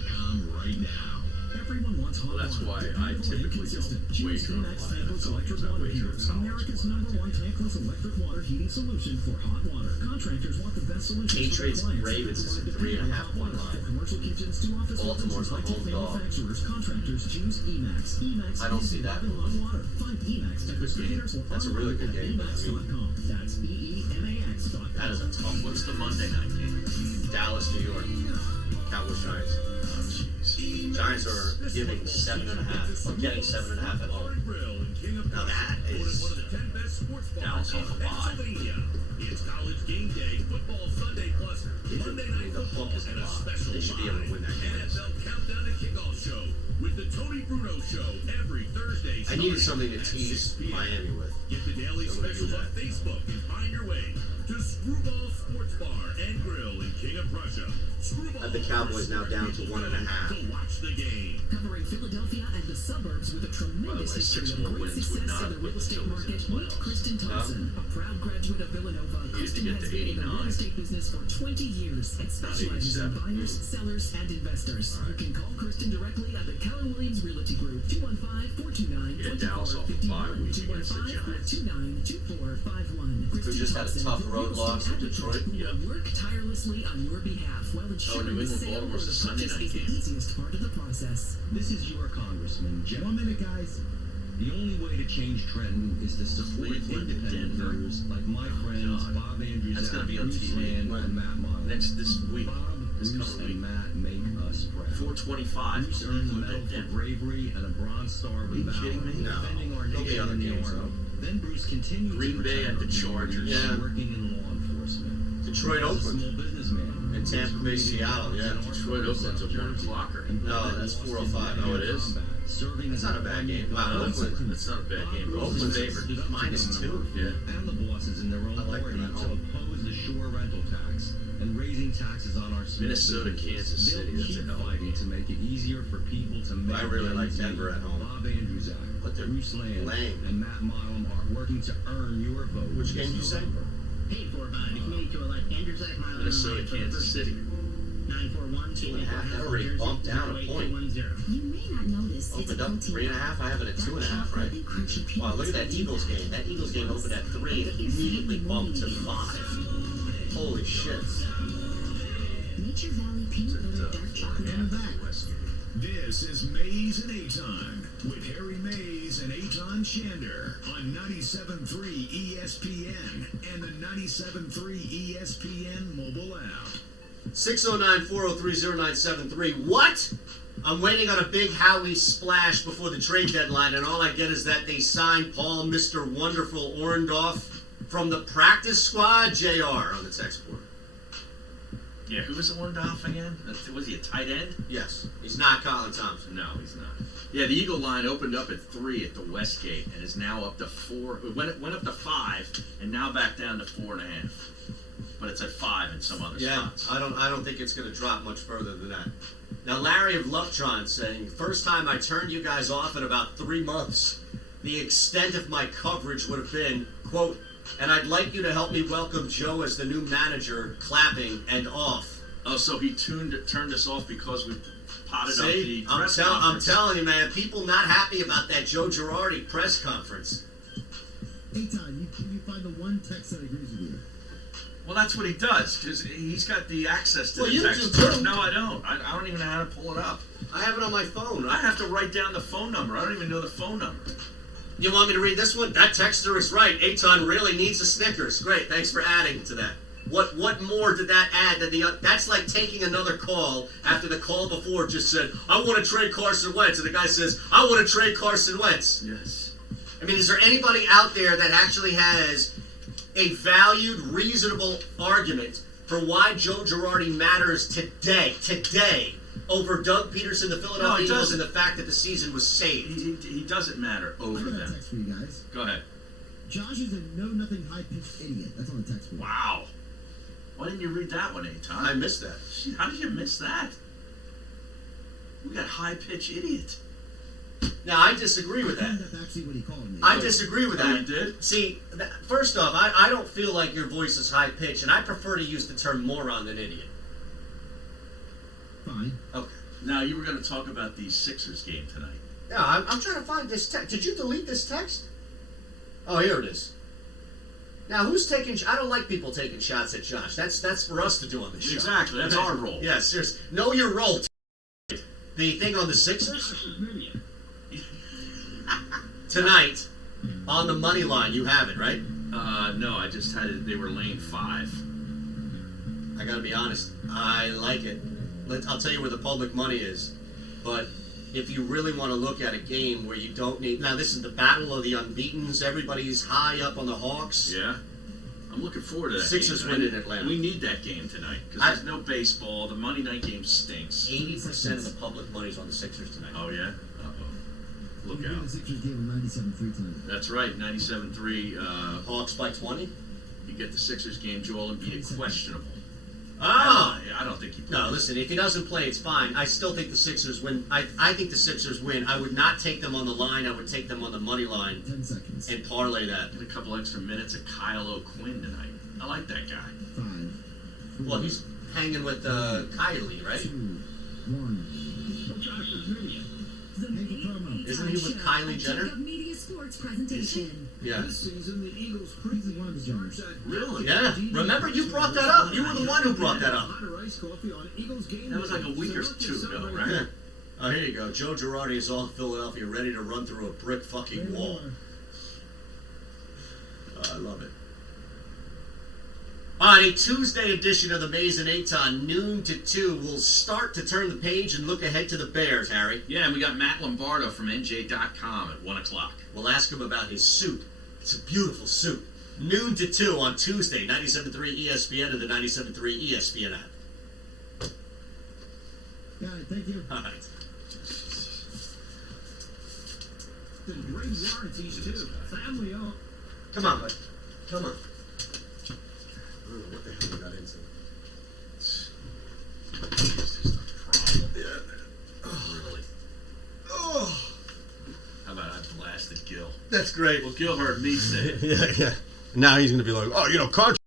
Right now. Everyone wants hot Well, that's water. why I typically don't wager on a lot of NFL games. I wager on college America's more than #1 tankless electric water heating solution for hot water. Contractors want the best solution. Patriots Ravens is a 3.5-1 line. Commercial kitchens to office Baltimore's the home dog. manufacturers. Contractors choose Emax. Emax I don't see that. hot water. Find Emax at distributors or That's a really good game. I mean, Emax.com. That's EEMAX.com. that is a tough one. What's the Monday night game? Dallas, New York. Cowboys Giants. Oh, jeez. Giants are giving 7.5. I'm getting 7.5 at home. Now that is Dallas off a bye. It's college game day, football Sunday plus Monday night the football hook is and a blocked. special They should be able to win that game. NFL Countdown to Kickoff Show with the Tony Bruno Show every Thursday. I needed something to at tease 6 p.m. Miami with. Get the daily So I'm gonna do specials on that. Facebook and find your way to Screwball Sports Bar and Grill in King of Prussia. Screwball The Cowboys now down to 1.5. to watch the game. Covering Philadelphia and the suburbs with a By the tremendous way, history 6 of more great wins would success not in the have real put the estate Phillies in market. the Meet playoffs. Kristen Thompson, a proud graduate of Villanova. to Kristen get has to been in the real 89. estate business for 20 years and specializes in 87. buyers, sellers, and investors. You can call Kristen directly at the Keller Williams Realty Group, 215-429-2451, Yeah, Dallas off a bye week against the Giants. 215-429-2451. Who just had a tough road loss in Detroit? Who will work tirelessly on your behalf while ensuring New the England sale or Baltimore's the a Sunday purchase night is the game. easiest part of the process. This is your congressman, Jeff. 1 minute, guys. The only way to change Trenton is to support Cleveland to independenters like my friends God. Bob Andrews, That's gonna be on Bruce TV Rand, and Matt Miles. This week. Bob, This Bruce, coming week. and Matt make us proud. 425. Bruce earned the Cleveland medal at for Denver. bravery and a Bronze Star Are you with valor, kidding me? No. defending our There'll be nation other in the games, Army. though. Then Bruce continued Green to Bay protect at the our Chargers. communities, Yeah. working in law enforcement. Detroit, As a Oakland. small businessman. And Tampa Bay, Seattle, yeah. Detroit, Oakland's a 1 o'clocker. No, that's 4:05. Oh, it is? That's not a bad game. Wow, Oakland. That's not a bad game. Oakland's Oakland's favored. -2. Yeah. And the bosses in their own I like party them at to home. oppose the shore rental tax and raising taxes on our small Minnesota, businesses. Kansas City, They'll that's keep a hell of a fighting game. to make it easier for people to make I really like ends Denver meet. at home. Bob Andrews But they're Bruce Land lame. and Matt Milam are working to earn your vote. Which this game did you say? November. Paid for by the committee to elect Andrew Zach Milan. Minnesota, Kansas City. 941 2.5. That already bumped down a point. You may not notice it's a Opened up protein 3.5. I have it at 2.5, right? Wow, look at that Eagles game. That Eagles game opened at 3 and immediately bumped to 5. Holy shit. Nature Valley peanut butter dark chocolate in a bag. This is Mays and Aton with Harry Mays and Aton Shander on 97.3 ESPN and the 97.3 ESPN mobile app. 609-403-0973. What? I'm waiting on a big Howie splash before the trade deadline, and all I get is that they signed Paul Mr. Wonderful Orndorff from the practice squad. JR on the text board. Yeah, who was Orndorff again? Was he a tight end? Yes. He's not Colin Thompson. No, he's not. Yeah, the Eagle line opened up at 3 at the Westgate and is now up to 4. It went up to 5 and now back down to 4.5. But it's at 5 in some other spots. I don't think it's going to drop much further than that. Now, Larry of Luftron saying, first time I turned you guys off in about 3 months. The extent of my coverage would have been, quote, and I'd like you to help me welcome Joe as the new manager, clapping and off. Oh, so he turned us off because we potted up See? the I'm press conference. telling you, man, people not happy about that Joe Girardi press conference. Aton, you find the one text that agrees with you. Well, that's what he does, because he's got the access to Well, the you text. do too. No, I don't. I don't even know how to pull it up. I have it on my phone. I have to write down the phone number. I don't even know the phone number. You want me to read this one? That texter is right. Aton really needs a Snickers. Great, thanks for adding to that. What more did that add than the? That's like taking another call after the call before just said, I want to trade Carson Wentz. And the guy says, I want to trade Carson Wentz. Yes. I mean, is there anybody out there that actually has a valued, reasonable argument for why Joe Girardi matters today, over Doug Peterson, the Philadelphia Eagles, and the fact that the season was saved? He doesn't matter over I got a them. text for you guys. Go ahead. Josh is a know-nothing, high-pitched idiot. That's on the text for you. Wow. Why didn't you read that one, Eitan? I missed that. Shit, how did you miss that? We got high-pitched idiot. Now, I disagree with that. That's actually what he called me. I disagree with Oh, that. you did? See, first off, I don't feel like your voice is high-pitched, and I prefer to use the term moron than idiot. Fine. Okay. Now, you were going to talk about the Sixers game tonight. Yeah, I'm trying to find this text. Did you delete this text? Oh, here it is. Now, who's taking... I don't like people taking shots at Josh. That's for us to do on this show. Exactly. That's our role. Yeah, seriously. Know your role. The thing on the Sixers? Tonight, on the money line, you have it, right? No, I just had it. They were laying 5. I gotta be honest. I like it. I'll tell you where the public money is. But if you really want to look at a game where you don't need... Now, this is the battle of the unbeatens. Everybody's high up on the Hawks. Yeah. I'm looking forward to that. Sixers game win in Atlanta. We need that game tonight because there's no baseball. The Monday night game stinks. 80% of the public money's on the Sixers tonight. Oh, yeah? Uh-oh. Look The out. Sixers gave him 97-3 tonight. That's right, 97-3. Hawks by 20? You get the Sixers game, Joel Embiid questionable. Ah! I don't think he plays. No, listen, if he doesn't play, it's fine. I still think the Sixers win. I think the Sixers win. I would not take them on the line. I would take them on the money line 10 seconds. and parlay that. Get a couple extra minutes of Kyle O'Quinn tonight. I like that guy. 5. Well, he's hanging with Kylie, right? 2, 1. Josh's minion. Isn't he with Kylie Jenner? Jacob Media Sports presentation. Yeah. This season, the Eagles previously one of the Jenners. Really? Yeah. Remember, you brought that up. You were the one who brought that up. That was like a week or 2 ago, right? Yeah. Oh, here you go. Joe Girardi is all Philadelphia, ready to run through a brick fucking wall. I love it. On a Tuesday edition of the Mays and Eitan, noon to 2, we'll start to turn the page and look ahead to the Bears, Harry. Yeah, and we got Matt Lombardo from NJ.com at 1 o'clock. We'll ask him about his suit. It's a beautiful suit. Noon to 2 on Tuesday, 97.3 ESPN and the 97.3 ESPN app. Got it, thank you. All right. The great warranties, too. Family owned. Come on, bud. Come on. I don't know what the hell we got into. Really? Oh. How about I blasted Gil? That's great. Well, Gil heard me say it. Yeah. Now he's going to be like, oh, contract.